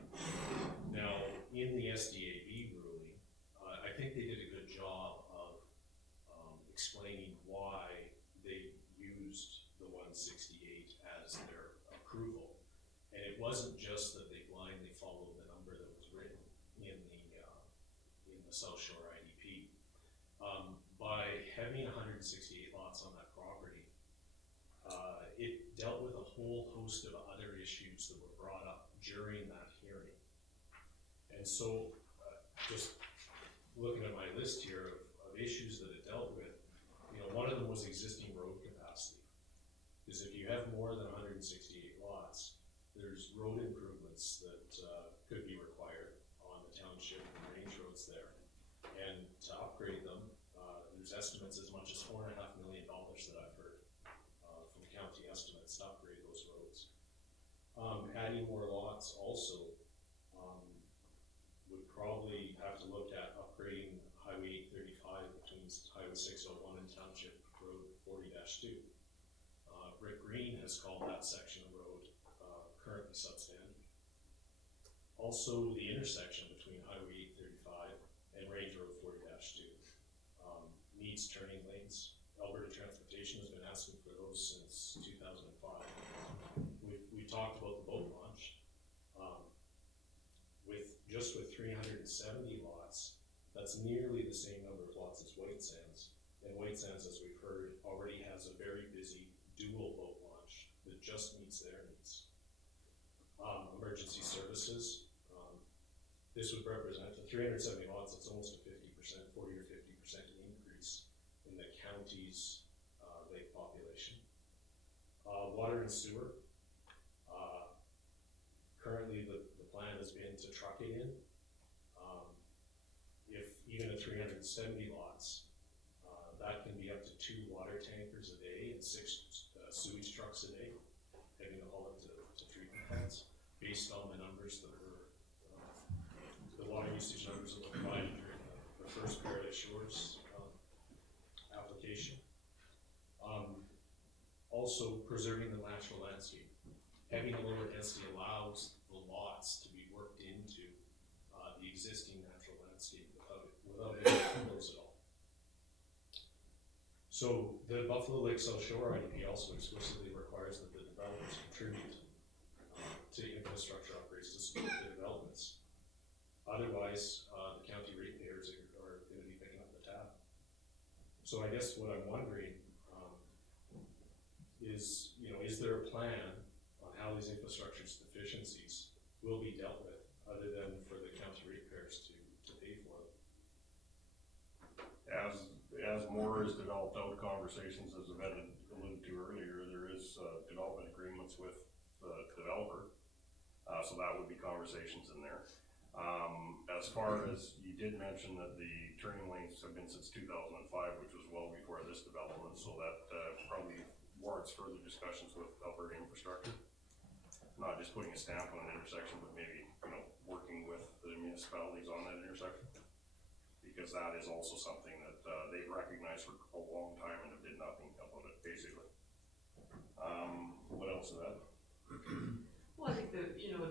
Now, in the SDAB ruling, I think they did a good job of explaining why they used the 168 as their approval. And it wasn't just that they blindly followed the number that was written in the South Shore IDP. By having 168 lots on that property, it dealt with a whole host of other issues that were brought up during that hearing. And so, just looking at my list here of issues that it dealt with, one of them was existing road capacity. Because if you have more than 168 lots, there's road improvements that could be required on the township and range roads there. And to upgrade them, there's estimates as much as $4.5 million that I've heard from county estimates to upgrade those roads. Adding more lots also would probably have to look at upgrading Highway 835 between Highway 601 and Township Road 40-2. Rick Green has called that section of road currently substandard. Also, the intersection between Highway 835 and Range Road 40-2 needs turning lanes. Alberta Transportation has been asking for those since 2005. We talked about the boat launch. With 370 lots, that's nearly the same number of lots as White Sands. And White Sands, as we've heard, already has a very busy dual boat launch that just meets their needs. Emergency services, this would represent, the 370 lots, it's almost a 50%, 40 or 50% increase in the county's lake population. Water and sewer, currently the plan has been to truck it in. If even at 370 lots, that can be up to 2 water tankers a day and 6 sewage trucks a day, having to haul it to treatment plants, based on the numbers that were, the water usage numbers that were provided during the first Paradise Shores application. Also, preserving the natural landscape. Having a lower density allows the lots to be worked into So the Buffalo Lake South Shore IDP also explicitly requires that the developers contribute to infrastructure upgrades to support the developments. Otherwise, the county ratepayers are gonna be picking up the tab. So I guess what I'm wondering, is, is there a plan on how these infrastructure deficiencies will be dealt with, other than for the county ratepayers to pay for them? As more is developed out, conversations, as I've alluded to earlier, there is development agreements with the developer. So that would be conversations in there. As far as you did mention that the turning lanes have been since 2005, which was well before this development, so that probably warrants further discussions with Alberta Infrastructure. Not just putting a stamp on an intersection, but maybe, working with the municipalities on that intersection. Because that is also something that they've recognized for a long time and have did nothing about it, basically. What else is that? Well, I think that, if you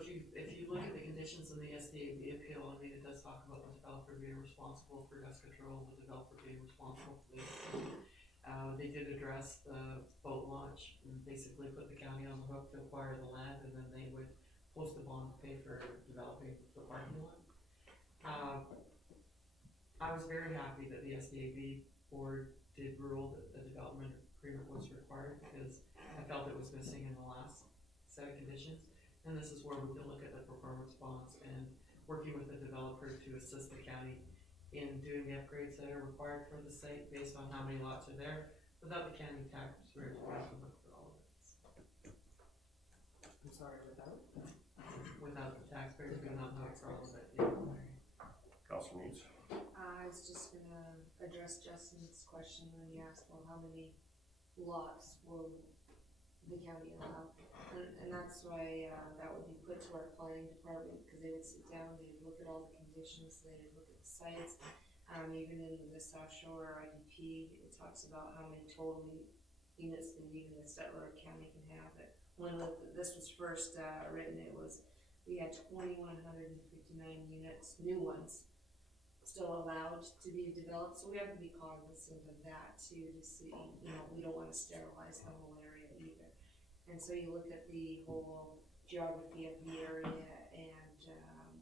look at the conditions in the SDAB appeal, I mean, it does talk about the developer being responsible for dust control, the developer being responsible for this. They did address the boat launch and basically put the county on the hook to acquire the land, and then they would post a bond to pay for developing the parking lot. I was very happy that the SDAB board did rule that the development agreement was required, because I felt it was missing in the last set of conditions. And this is where we can look at the performance bonds and working with the developer to assist the county in doing the upgrades that are required for the site based on how many lots are there, without the county taxpayers being on the hook for all of it. I'm sorry, Without the taxpayers being on the hook for all of it. Councilor Needs. I was just gonna address Justin's question when he asked, well, how many lots will the county allow? And that's why, that would be put to our planning department, because they would sit down, they'd look at all the conditions, they'd look at the sites. Even in the South Shore IDP, it talks about how many total units that even the settler county can have. But when this was first written, we had 2,159 units, new ones, still allowed to be developed. So we have to be cognizant of that too, to see, we don't want to sterilize the whole area either. And so you look at the whole geography of the area and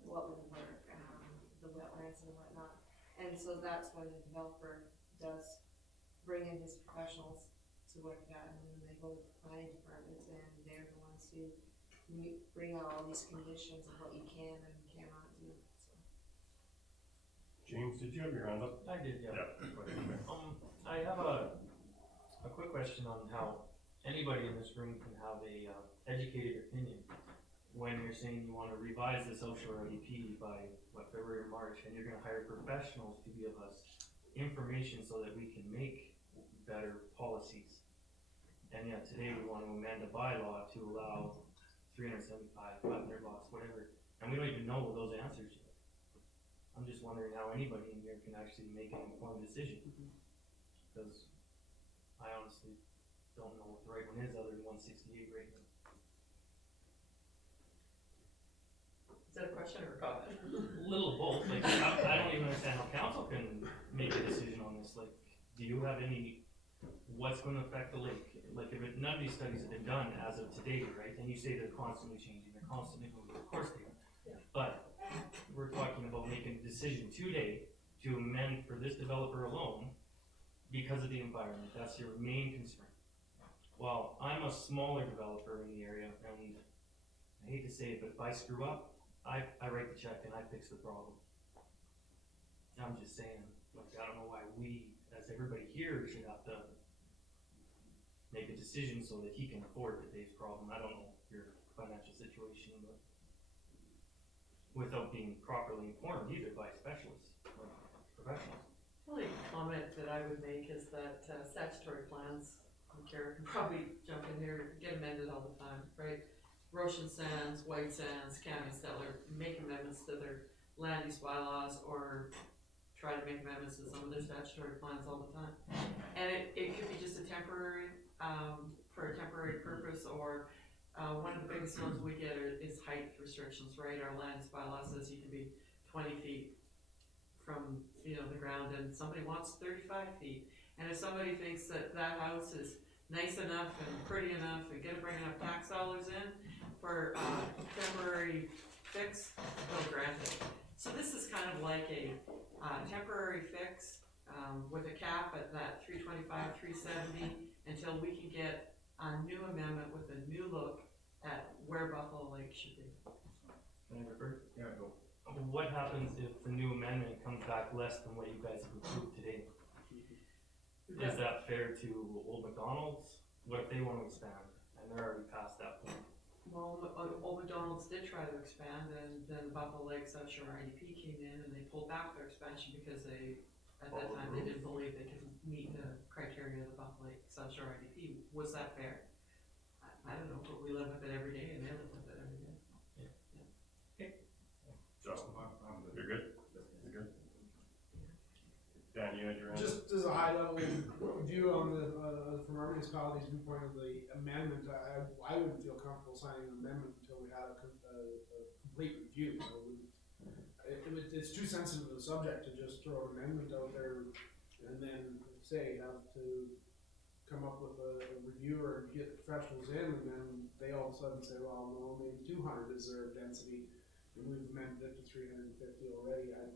what would work, the wetlands and whatnot. And so that's when the developer does bring in his professionals to look at, and then they go to the planning department, and they're the ones who bring out all these conditions of what you can and cannot do. So. James, did you have your hand up? I did, yeah. I have a quick question on how anybody in this room can have a educated opinion when you're saying you want to revise the social IDP by February or March, and you're going to hire professionals to give us information so that we can make better policies. And yet today we want to amend a bylaw to allow 375, 500 lots, whatever, and we don't even know those answers yet. I'm just wondering how anybody in here can actually make an informed decision, because I honestly don't know what the right one is other than 168 right now. Is that a question or a comment? A little of both. Like, I don't even understand how council can make a decision on this. Like, do you have any, what's going to affect the lake? Like, if none of these studies have been done as of today, right? And you say they're constantly changing, they're constantly moving. Of course they are. Yeah. But we're talking about making a decision today to amend for this developer alone because of the environment. That's your main concern. Well, I'm a smaller developer in the area, and I hate to say it, but if I screw up, I write the check and I fix the problem. I'm just saying, like, I don't know why we, as everybody here, should have to make a decision so that he can afford to pay his problem. I don't know your financial situation, but without being properly informed either by specialists, like professionals. The only comment that I would make is that statutory plans, Kara can probably jump in here, get amended all the time, right? Roshan Sands, White Sands, County Settler make amendments to their land use bylaws or try to make amendments to some of their statutory plans all the time. And it could be just a temporary, for a temporary purpose, or one of the biggest ones we get is height restrictions, right? Our land use bylaw says you can be 20 feet from, the ground, and somebody wants 35 feet. And if somebody thinks that that house is nice enough and pretty enough and gonna bring enough tax dollars in for a temporary fix, they'll grant it. So this is kind of like a temporary fix with a cap at that 325, 370 until we can get a new amendment with a new look at where Buffalo Lake should be. Can I refer? Yeah, go. What happens if the new amendment comes back less than what you guys have approved today? Is that fair to Old McDonald's? What if they want to expand and they're already past that point? Well, Old McDonald's did try to expand, and then Buffalo Lake South Shore IDP came in and they pulled back their expansion because they, at that time, they didn't believe they could meet the criteria of the Buffalo Lake South Shore IDP. Was that fair? I don't know, but we live with it every day and they live with it every day. Justin, I'm good. you're good? You're good? Dan, you had your hand up? Just as a high level view on the, from our municipality's viewpoint of the amendment, I wouldn't feel comfortable signing an amendment until we had a complete review. You know, it's too sensitive a subject to just throw an amendment out there and then say, have to come up with a review or get professionals in, and then they all of a sudden say, well, no, maybe 200 is their density, and we've amended it to 350 already. I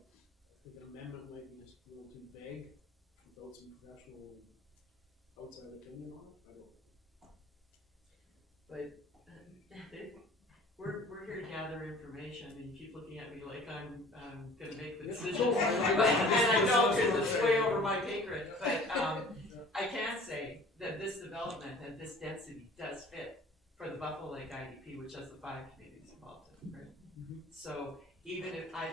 think an amendment might be just a little too vague without some professional outside opinion on it. I don't. But we're here to gather information, and you keep looking at me like I'm gonna make the decision. And I know, because it's way over my pay grade, but I can say that this development and this density does fit for the Buffalo Lake IDP, which has the 5 communities involved in it, right? So even if I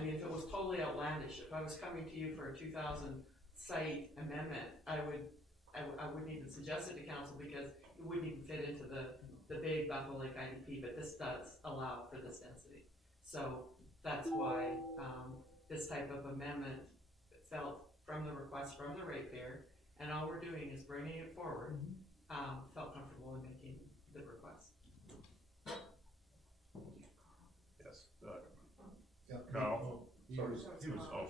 mean, if it was totally outlandish, if I was coming to you for a 2,000 site amendment, I wouldn't even suggest it to council because it wouldn't even fit into the big Buffalo Lake IDP, but this does allow for this density. So that's why this type of amendment felt from the request from the ratepayer, and all we're doing is bringing it forward, felt comfortable in making the request. Yes. Yeah. Kyle? Sorry. Oh.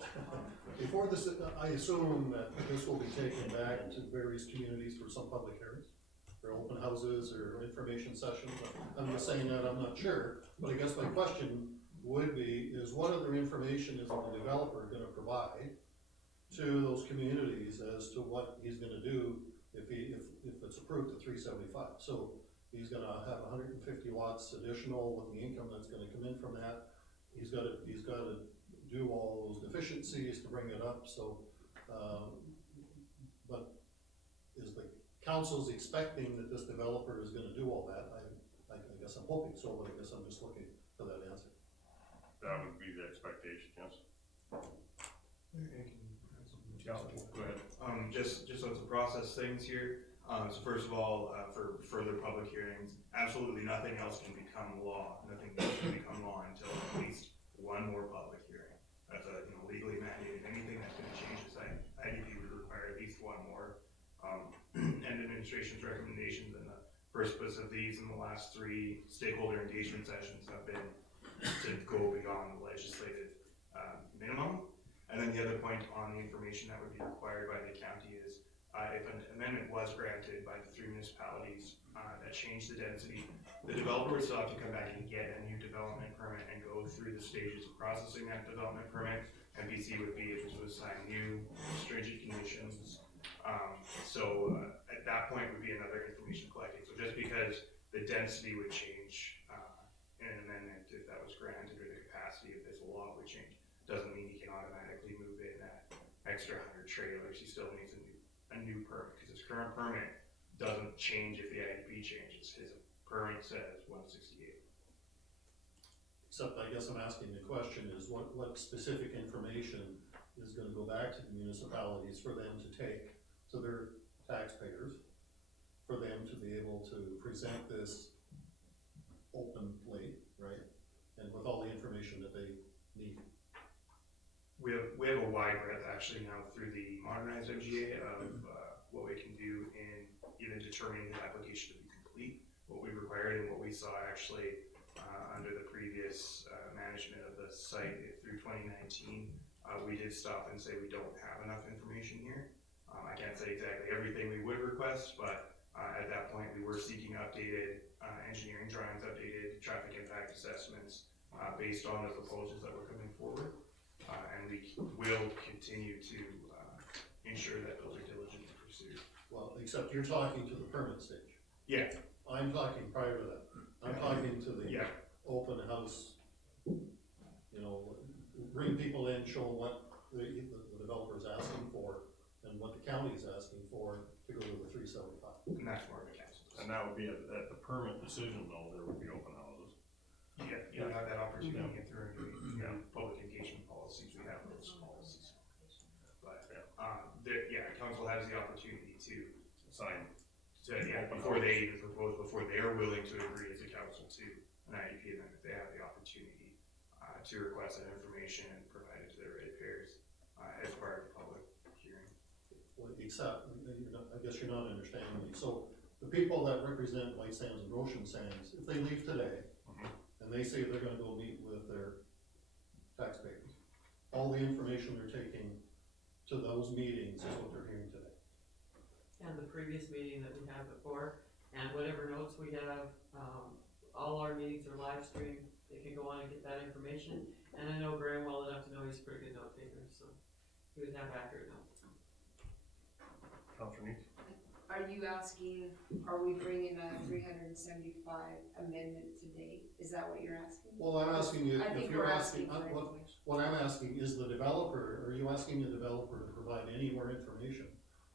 Before this, I assume that this will be taken back to various communities for some public hearings, or open houses, or information sessions. I'm just saying that, I'm not sure, but I guess my question would be, is what other information is the developer gonna provide to those communities as to what he's gonna do if it's approved at 375? So he's gonna have 150 watts additional with the income that's gonna come in from that. He's gotta do all those deficiencies to bring it up, so, but is the council's expecting that this developer is gonna do all that? I guess I'm hoping so, but I guess I'm just looking for that answer. That would be the expectation, yes. Yeah, go ahead. Just so to process things here, so first of all, for further public hearings, absolutely nothing else can become law. Nothing else can become law until at least one more public hearing. That's legally mandated. Anything that's gonna change this IDP would require at least one more. And administration's recommendations and the purpose of these in the last 3 stakeholder engagement sessions have been to go beyond the legislative minimum. And then the other point on the information that would be required by the county is if an amendment was granted by the 3 municipalities that changed the density, the developer would still have to come back and get a new development permit and go through the stages of processing that development permit. And BC would be able to assign new stringent conditions. At that point would be another information collecting. So just because the density would change in an amendment, if that was granted, or the capacity of this law would change, doesn't mean he can automatically move in that extra 100 trailers. He still needs a new permit, because his current permit doesn't change if the IDP changes. His permit says 168. Except I guess I'm asking the question is what specific information is gonna go back to the municipalities for them to take to their taxpayers, for them to be able to present this openly, right? And with all the information that they need. We have a wide breadth actually now through the modernized MGA of what we can do in even determining the application to be complete, what we required and what we saw actually under the previous management of the site through 2019. We did stop and say we don't have enough information here. I can't say exactly everything we would request, but at that point, we were seeking updated engineering drawings, updated traffic impact assessments based on the proposals that were coming forward. And we will continue to ensure that those are diligently pursued. Well, except you're talking to the permit stage. Yeah. I'm talking prior to that. I'm talking to the open house, you know, bring people in, show them what the developer is asking for and what the county is asking for to go to the 375. And that's more of a council. And that would be at the permit decision though, there would be open houses. Yeah, you have that opportunity through public engagement policies, we have those policies. But, council has the opportunity to sign, before they even propose, before they're willing to agree as a council to an IEP, and then if they have the opportunity to request that information and provide it to their ratepayers as part of the public hearing. Well, except, I guess you're not understanding me. So the people that represent White Sands and Goshen Sands, if they leave today, and they say they're gonna go meet with their taxpayers, all the information they're taking to those meetings is what they're hearing today. And the previous meeting that we had before, and whatever notes we have, all our meetings are live streamed. They can go on and get that information. And I know Graham well enough to know he's a pretty good note taker, so he would have accurate notes. Counselor Needs? Are you asking, are we bringing a 375 amendment today? Is that what you're asking? Well, I'm asking you, I think if you're we're asking, asking for what I'm asking is the developer, are you asking the developer to provide any more information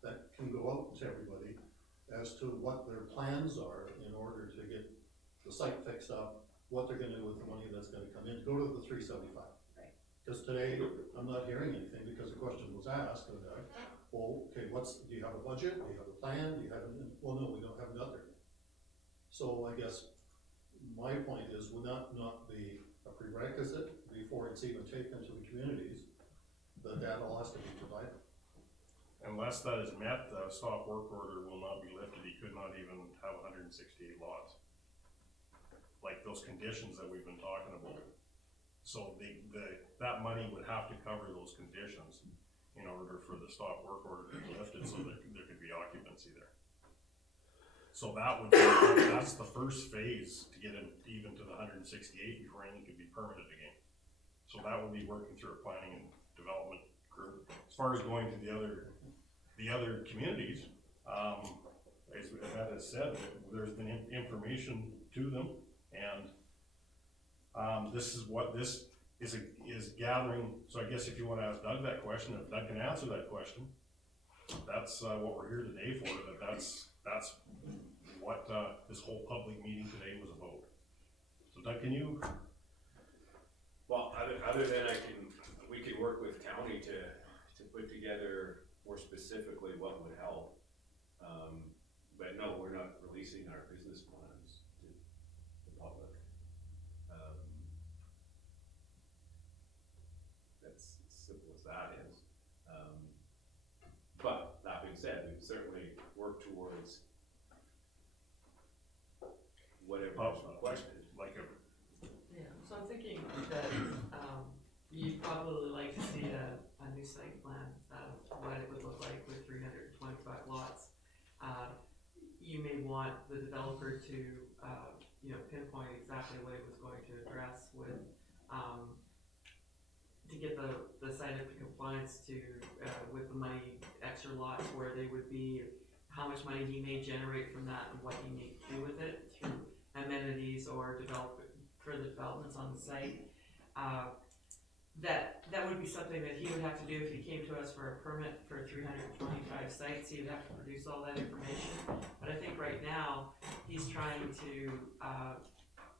that can go out to everybody as to what their plans are in order to get the site fixed up, what they're gonna do with the money that's gonna come in, go to the 375? Right. Because today, I'm not hearing anything because the question was asked, and well, okay, do you have a budget, do you have a plan, do you have, well, no, we haven't got there. So I guess my point is, would that not be a prerequisite before it's even taken to the communities, that all has to be provided? Unless that is met, the stop work order will not be lifted. He could not even have 168 lots. Like those conditions that we've been talking about. So that money would have to cover those conditions in order for the stop work order to be lifted so that there could be occupancy there. So that's the first phase to get even to the 168 before anything could be permitted again. So that would be working through a planning and development group. As far as going to the other communities, as Matt has said, there's been information to them, and this is what this is gathering. So I guess if you want to ask Doug that question, if Doug can answer that question, that's what we're here today for. That's what this whole public meeting today was about. So Doug, can you? Well, other than we can work with county to put together more specifically what would help. But no, we're not releasing our business plans to the public. That's as simple as that is. But that being said, we certainly work towards whatever is requested. Yeah, so I'm thinking that, you'd probably like to see a new site plan of what it would look like with 325 lots. You may want the developer to, pinpoint exactly what it was going to address with, to get the site up to compliance to, with the money, extra lots where they would be, how much money he may generate from that and what he may do with it through amenities or further developments on the site. That would be something that he would have to do if he came to us for a permit for 325 sites. He would have to produce all that information. But I think right now he's trying to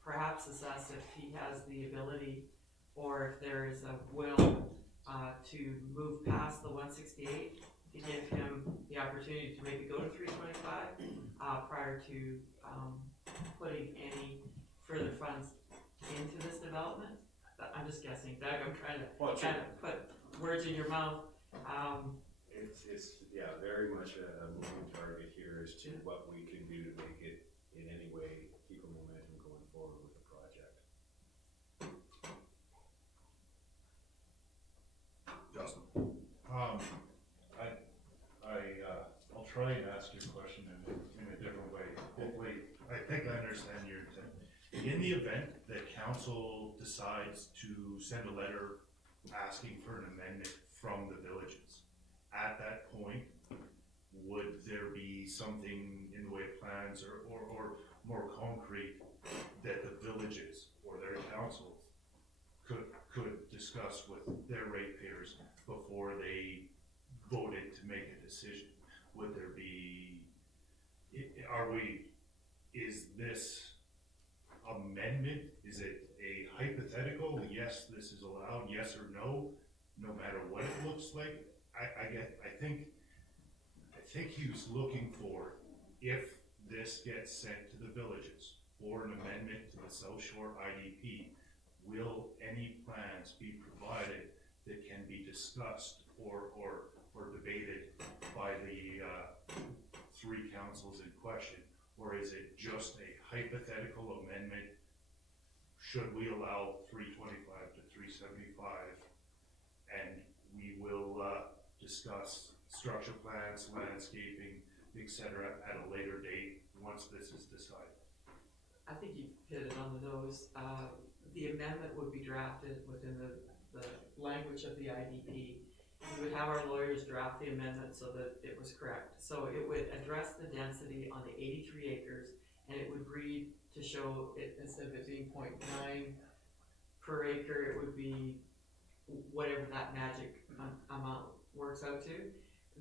perhaps assess if he has the ability or if there is a will to move past the 168 to give him the opportunity to maybe go to 325 prior to putting any further funds into this development. I'm just guessing, Doug, I'm trying to kind of put words in your mouth. It's very much a moving target here as to what we can do to make it in any way keep a momentum going forward with the project. Justin. I in the event that council decides to send a letter asking for an amendment from the villages, at that point, would there be something in the way of plans or more concrete that the villages or their councils could discuss with their ratepayers before they voted to make a decision? Would there be, is this amendment, is it a hypothetical, yes, this is allowed, yes or no, no matter what it looks like? I think he was looking for, if this gets sent to the villages for an amendment to the South Shore IDP, will any plans be provided that can be discussed or debated by the three councils in question? Or is it just a hypothetical amendment? Should we allow 325 to 375? And we will discuss structure plans, landscaping, etc. at a later date once this is decided. I think you hit it on the nose. The amendment would be drafted within the language of the IDP. We would have our lawyers draft the amendment so that it was correct. So it would address the density on the 83 acres, and it would read to show it, instead of it being 0.9 per acre, it would be whatever that magic amount works out to.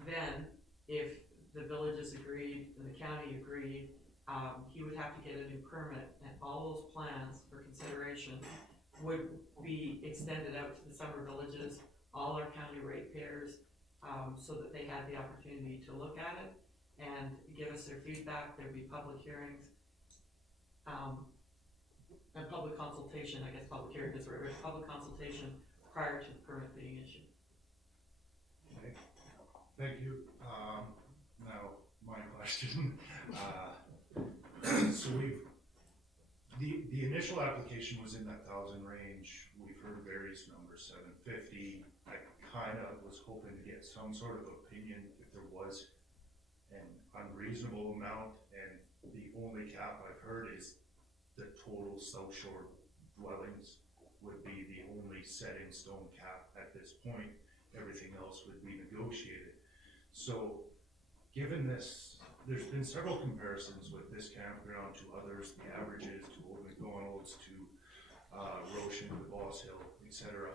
Then, if the villages agreed and the county agreed, he would have to get a new permit, and all those plans for consideration would be extended out to the summer villages, all our county ratepayers, so that they had the opportunity to look at it and give us their feedback. There'd be public hearings, and public consultation. I guess public hearing is right, public consultation prior to the permit being issued. Okay. Thank you. Now, my question. So the initial application was in that 1,000 range. We've heard various numbers, 750. I kind of was hoping to get some sort of opinion if there was an unreasonable amount, and the only cap I've heard is the total South Shore dwellings would be the only set in stone cap at this point. Everything else would be negotiated. So given this, there's been several comparisons with this campground to others, the averages, to Old McDonald's, to Roshan, to Boss Hill, etc.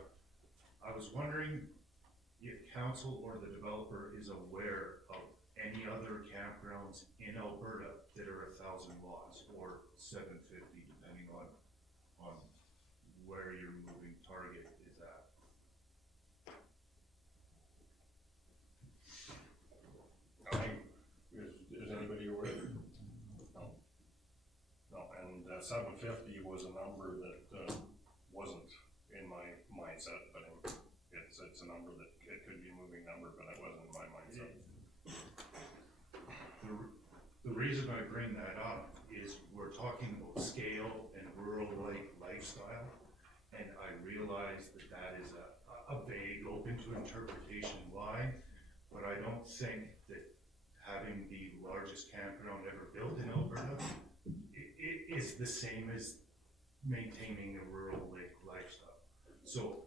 I was wondering if council or the developer is aware of any other campgrounds in Alberta that are 1,000 lots or 750, depending on where your moving target is at. Is anybody aware? No, and 750 was a number that wasn't in my mindset, but it's a number that it could be a moving number, but it wasn't in my mindset. The reason I bring that up is we're talking about scale and rural-like lifestyle, and I realize that that is a vague, open to interpretation line, but I don't think that having the largest campground ever built in Alberta is the same as maintaining a rural-like lifestyle. So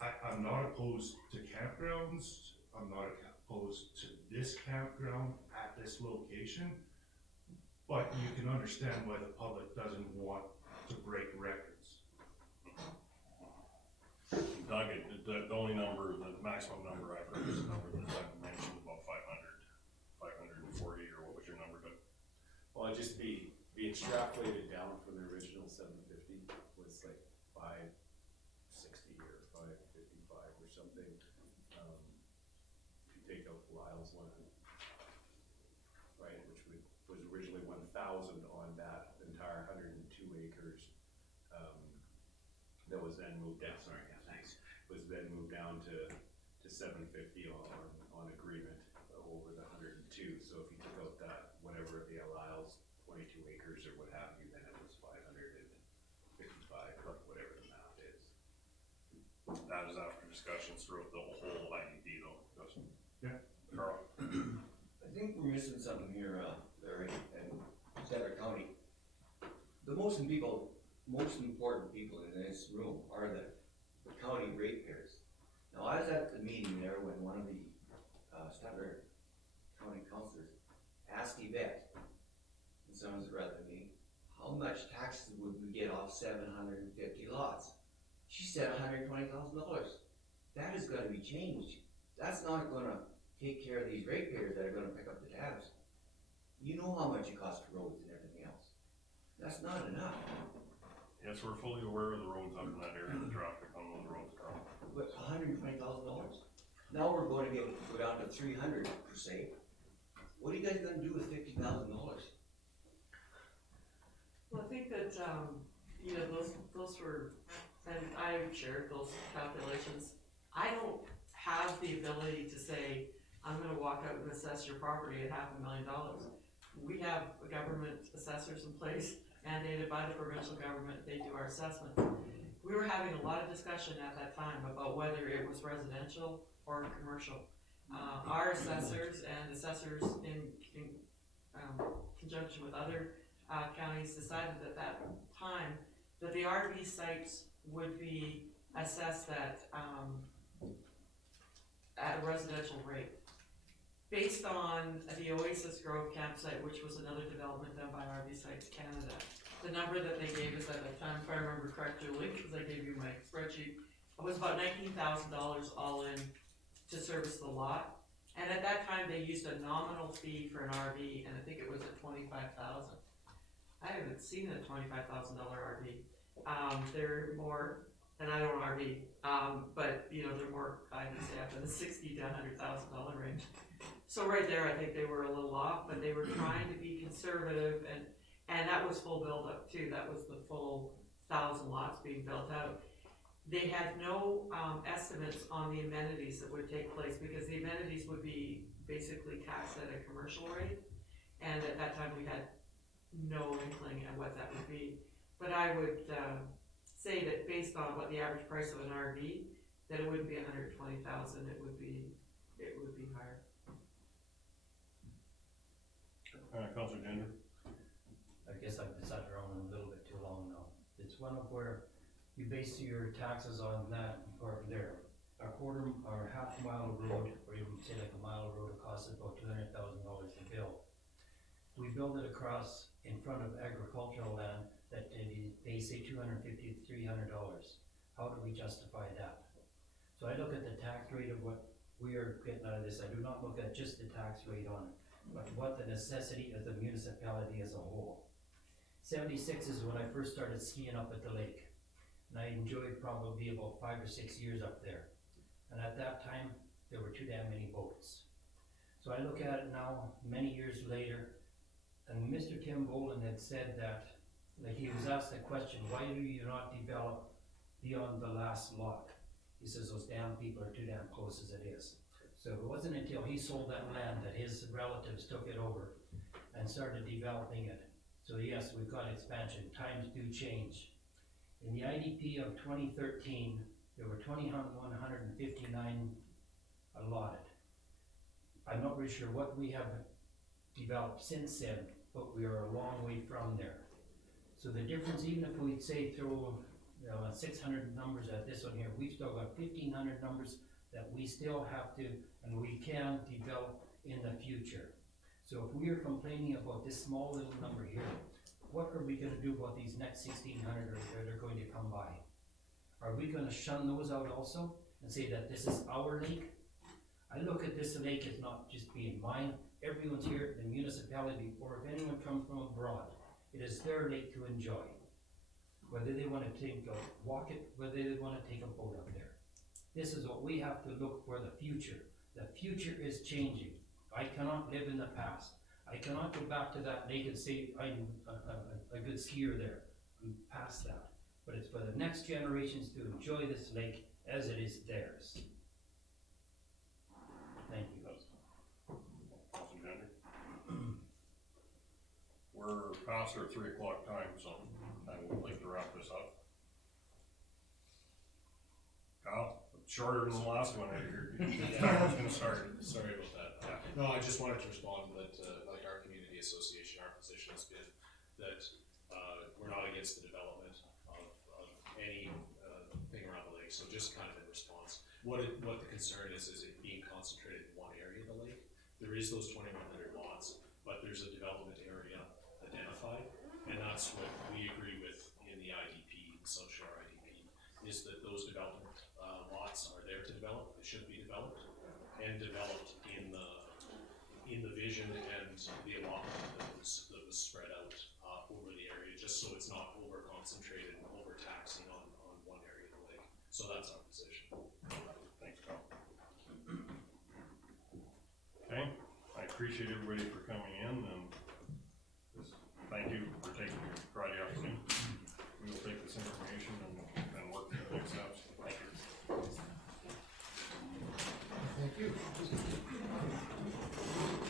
I'm not opposed to campgrounds. I'm not opposed to this campground at this location, but you can understand why the public doesn't want to break records. Doug, the only number, the maximum number I've heard is a number that Doug mentioned, about 540, or what was your number, Doug? Well, it'd just be extrapolated down from the original 750 was like 560 or 555 or something. If you take out Lyle's one, right, which was originally 1,000 on that entire 102 acres, that was then moved down. Sorry, yeah, thanks. Was then moved down to 750 on agreement over the 102. So if you took out that whatever the Lyle's 22 acres or what have you, then it was 555 or whatever the amount is. That is after discussions throughout the whole IDP though, Justin. Yeah. Carl? I think we're missing something here, Larry, and Cedar County. The most people most important people in this room are the county ratepayers. Now, I was at the meeting there when one of the, Statler County councilors asked Yvette, and someone was rather than me, how much taxes would we get off 750 lots? She said $120,000. That is gonna be changed. That's not gonna take care of these ratepayers that are gonna pick up the tabs. You know how much it costs for roads and everything else. That's not enough. Yes, we're fully aware of the roads up in that area, the traffic on those roads, Carl. But $120,000? Now we're going to go down to 300 per se. What are you guys gonna do with $50,000? Well, I think that, you know, those were, and I shared those calculations. I don't have the ability to say, I'm gonna walk out and assess your property at $500,000. We have government assessors in place, mandated by the provincial government, they do our assessment. We were having a lot of discussion at that time about whether it was residential or commercial. Our assessors and assessors in conjunction with other counties decided at that time that the RV sites would be assessed at a residential rate. Based on the Oasis Grove campsite, which was another development done by RV Sites Canada. The number that they gave us at the time, if I remember correct, Julie, because I gave you my spreadsheet, it was about $19,000 all in to service the lot. And at that time, they used a nominal fee for an RV, and I think it was at $25,000. I haven't seen a $25,000 RV. They're more, and I don't RV, but you know, they're more, I would say, up in the $60,000 to $100,000 range. So right there, I think they were a little off, but they were trying to be conservative, and that was full build up too. That was the full 1,000 lots being built out. They had no estimates on the amenities that would take place, because the amenities would be basically taxed at a commercial rate, and at that time we had no inkling at what that would be. But I would say that based on what the average price of an RV, that it wouldn't be $120,000. It would be higher. Councilor Gender? I guess I've been sat around a little bit too long now. It's one of where you base your taxes on that part there. A quarter or half mile of road, or even say like a mile of road, it costs about $200,000 to build. We build it across in front of agricultural land that they say $250 to $300. How do we justify that? So I look at the tax rate of what we are getting out of this. I do not look at just the tax rate on it, but what the necessity of the municipality as a whole. 76 is when I first started skiing up at the lake, and I enjoyed probably about 5 or 6 years up there. And at that time, there were too damn many boats. So I look at it now, many years later, and Mr. Tim Boland had said that, like he was asked the question, why do you not develop beyond the last lot? He says those damn people are too damn close as it is. So it wasn't until he sold that land that his relatives took it over and started developing it. So yes, we've got expansion. Times do change. In the IDP of 2013, there were 2,159 allotted. I'm not really sure what we have developed since then, but we are a long way from there. So the difference, even if we say throw 600 numbers at this one here, we've still got 1,500 numbers that we still have to, and we can develop in the future. So if we are complaining about this small little number here, what are we going to do about these next 1,600 that are going to come by? Are we going to shun those out also and say that this is our lake? I look at this lake as not just being mine. Everyone's here, the municipality, or if anyone comes from abroad, it is their lake to enjoy. Whether they want to walk it, whether they want to take a boat up there. This is what we have to look for the future. The future is changing. I cannot live in the past. I cannot go back to that lake and say I'm a good skier there. I'm past that. But it's for the next generations to enjoy this lake as it is theirs. Thank you. Councilor Gender? We're past our 3 o'clock time, so I would like to wrap this up. Kyle, shorter than the last one, I hear. Timer's gonna start. Sorry about that. Yeah. No, I just wanted to respond that, like our community association, our position has been that we're not against the development. just kind of in response, what the concern is it being concentrated in one area of the lake? There is those 2,100 lots, but there's a development area identified, and that's what we agree with in the IDP, the South Shore IDP, is that those development lots are there to develop, they should be developed, and developed in the vision and the allotment that was spread out over the area, just so it's not over concentrated and overtaxing on one area of the lake. So that's our position. Thanks, Carl. Okay, I appreciate everybody for coming in, and thank you for taking your Friday afternoon. We will take this information and work through the next steps. Thank you. Thank you.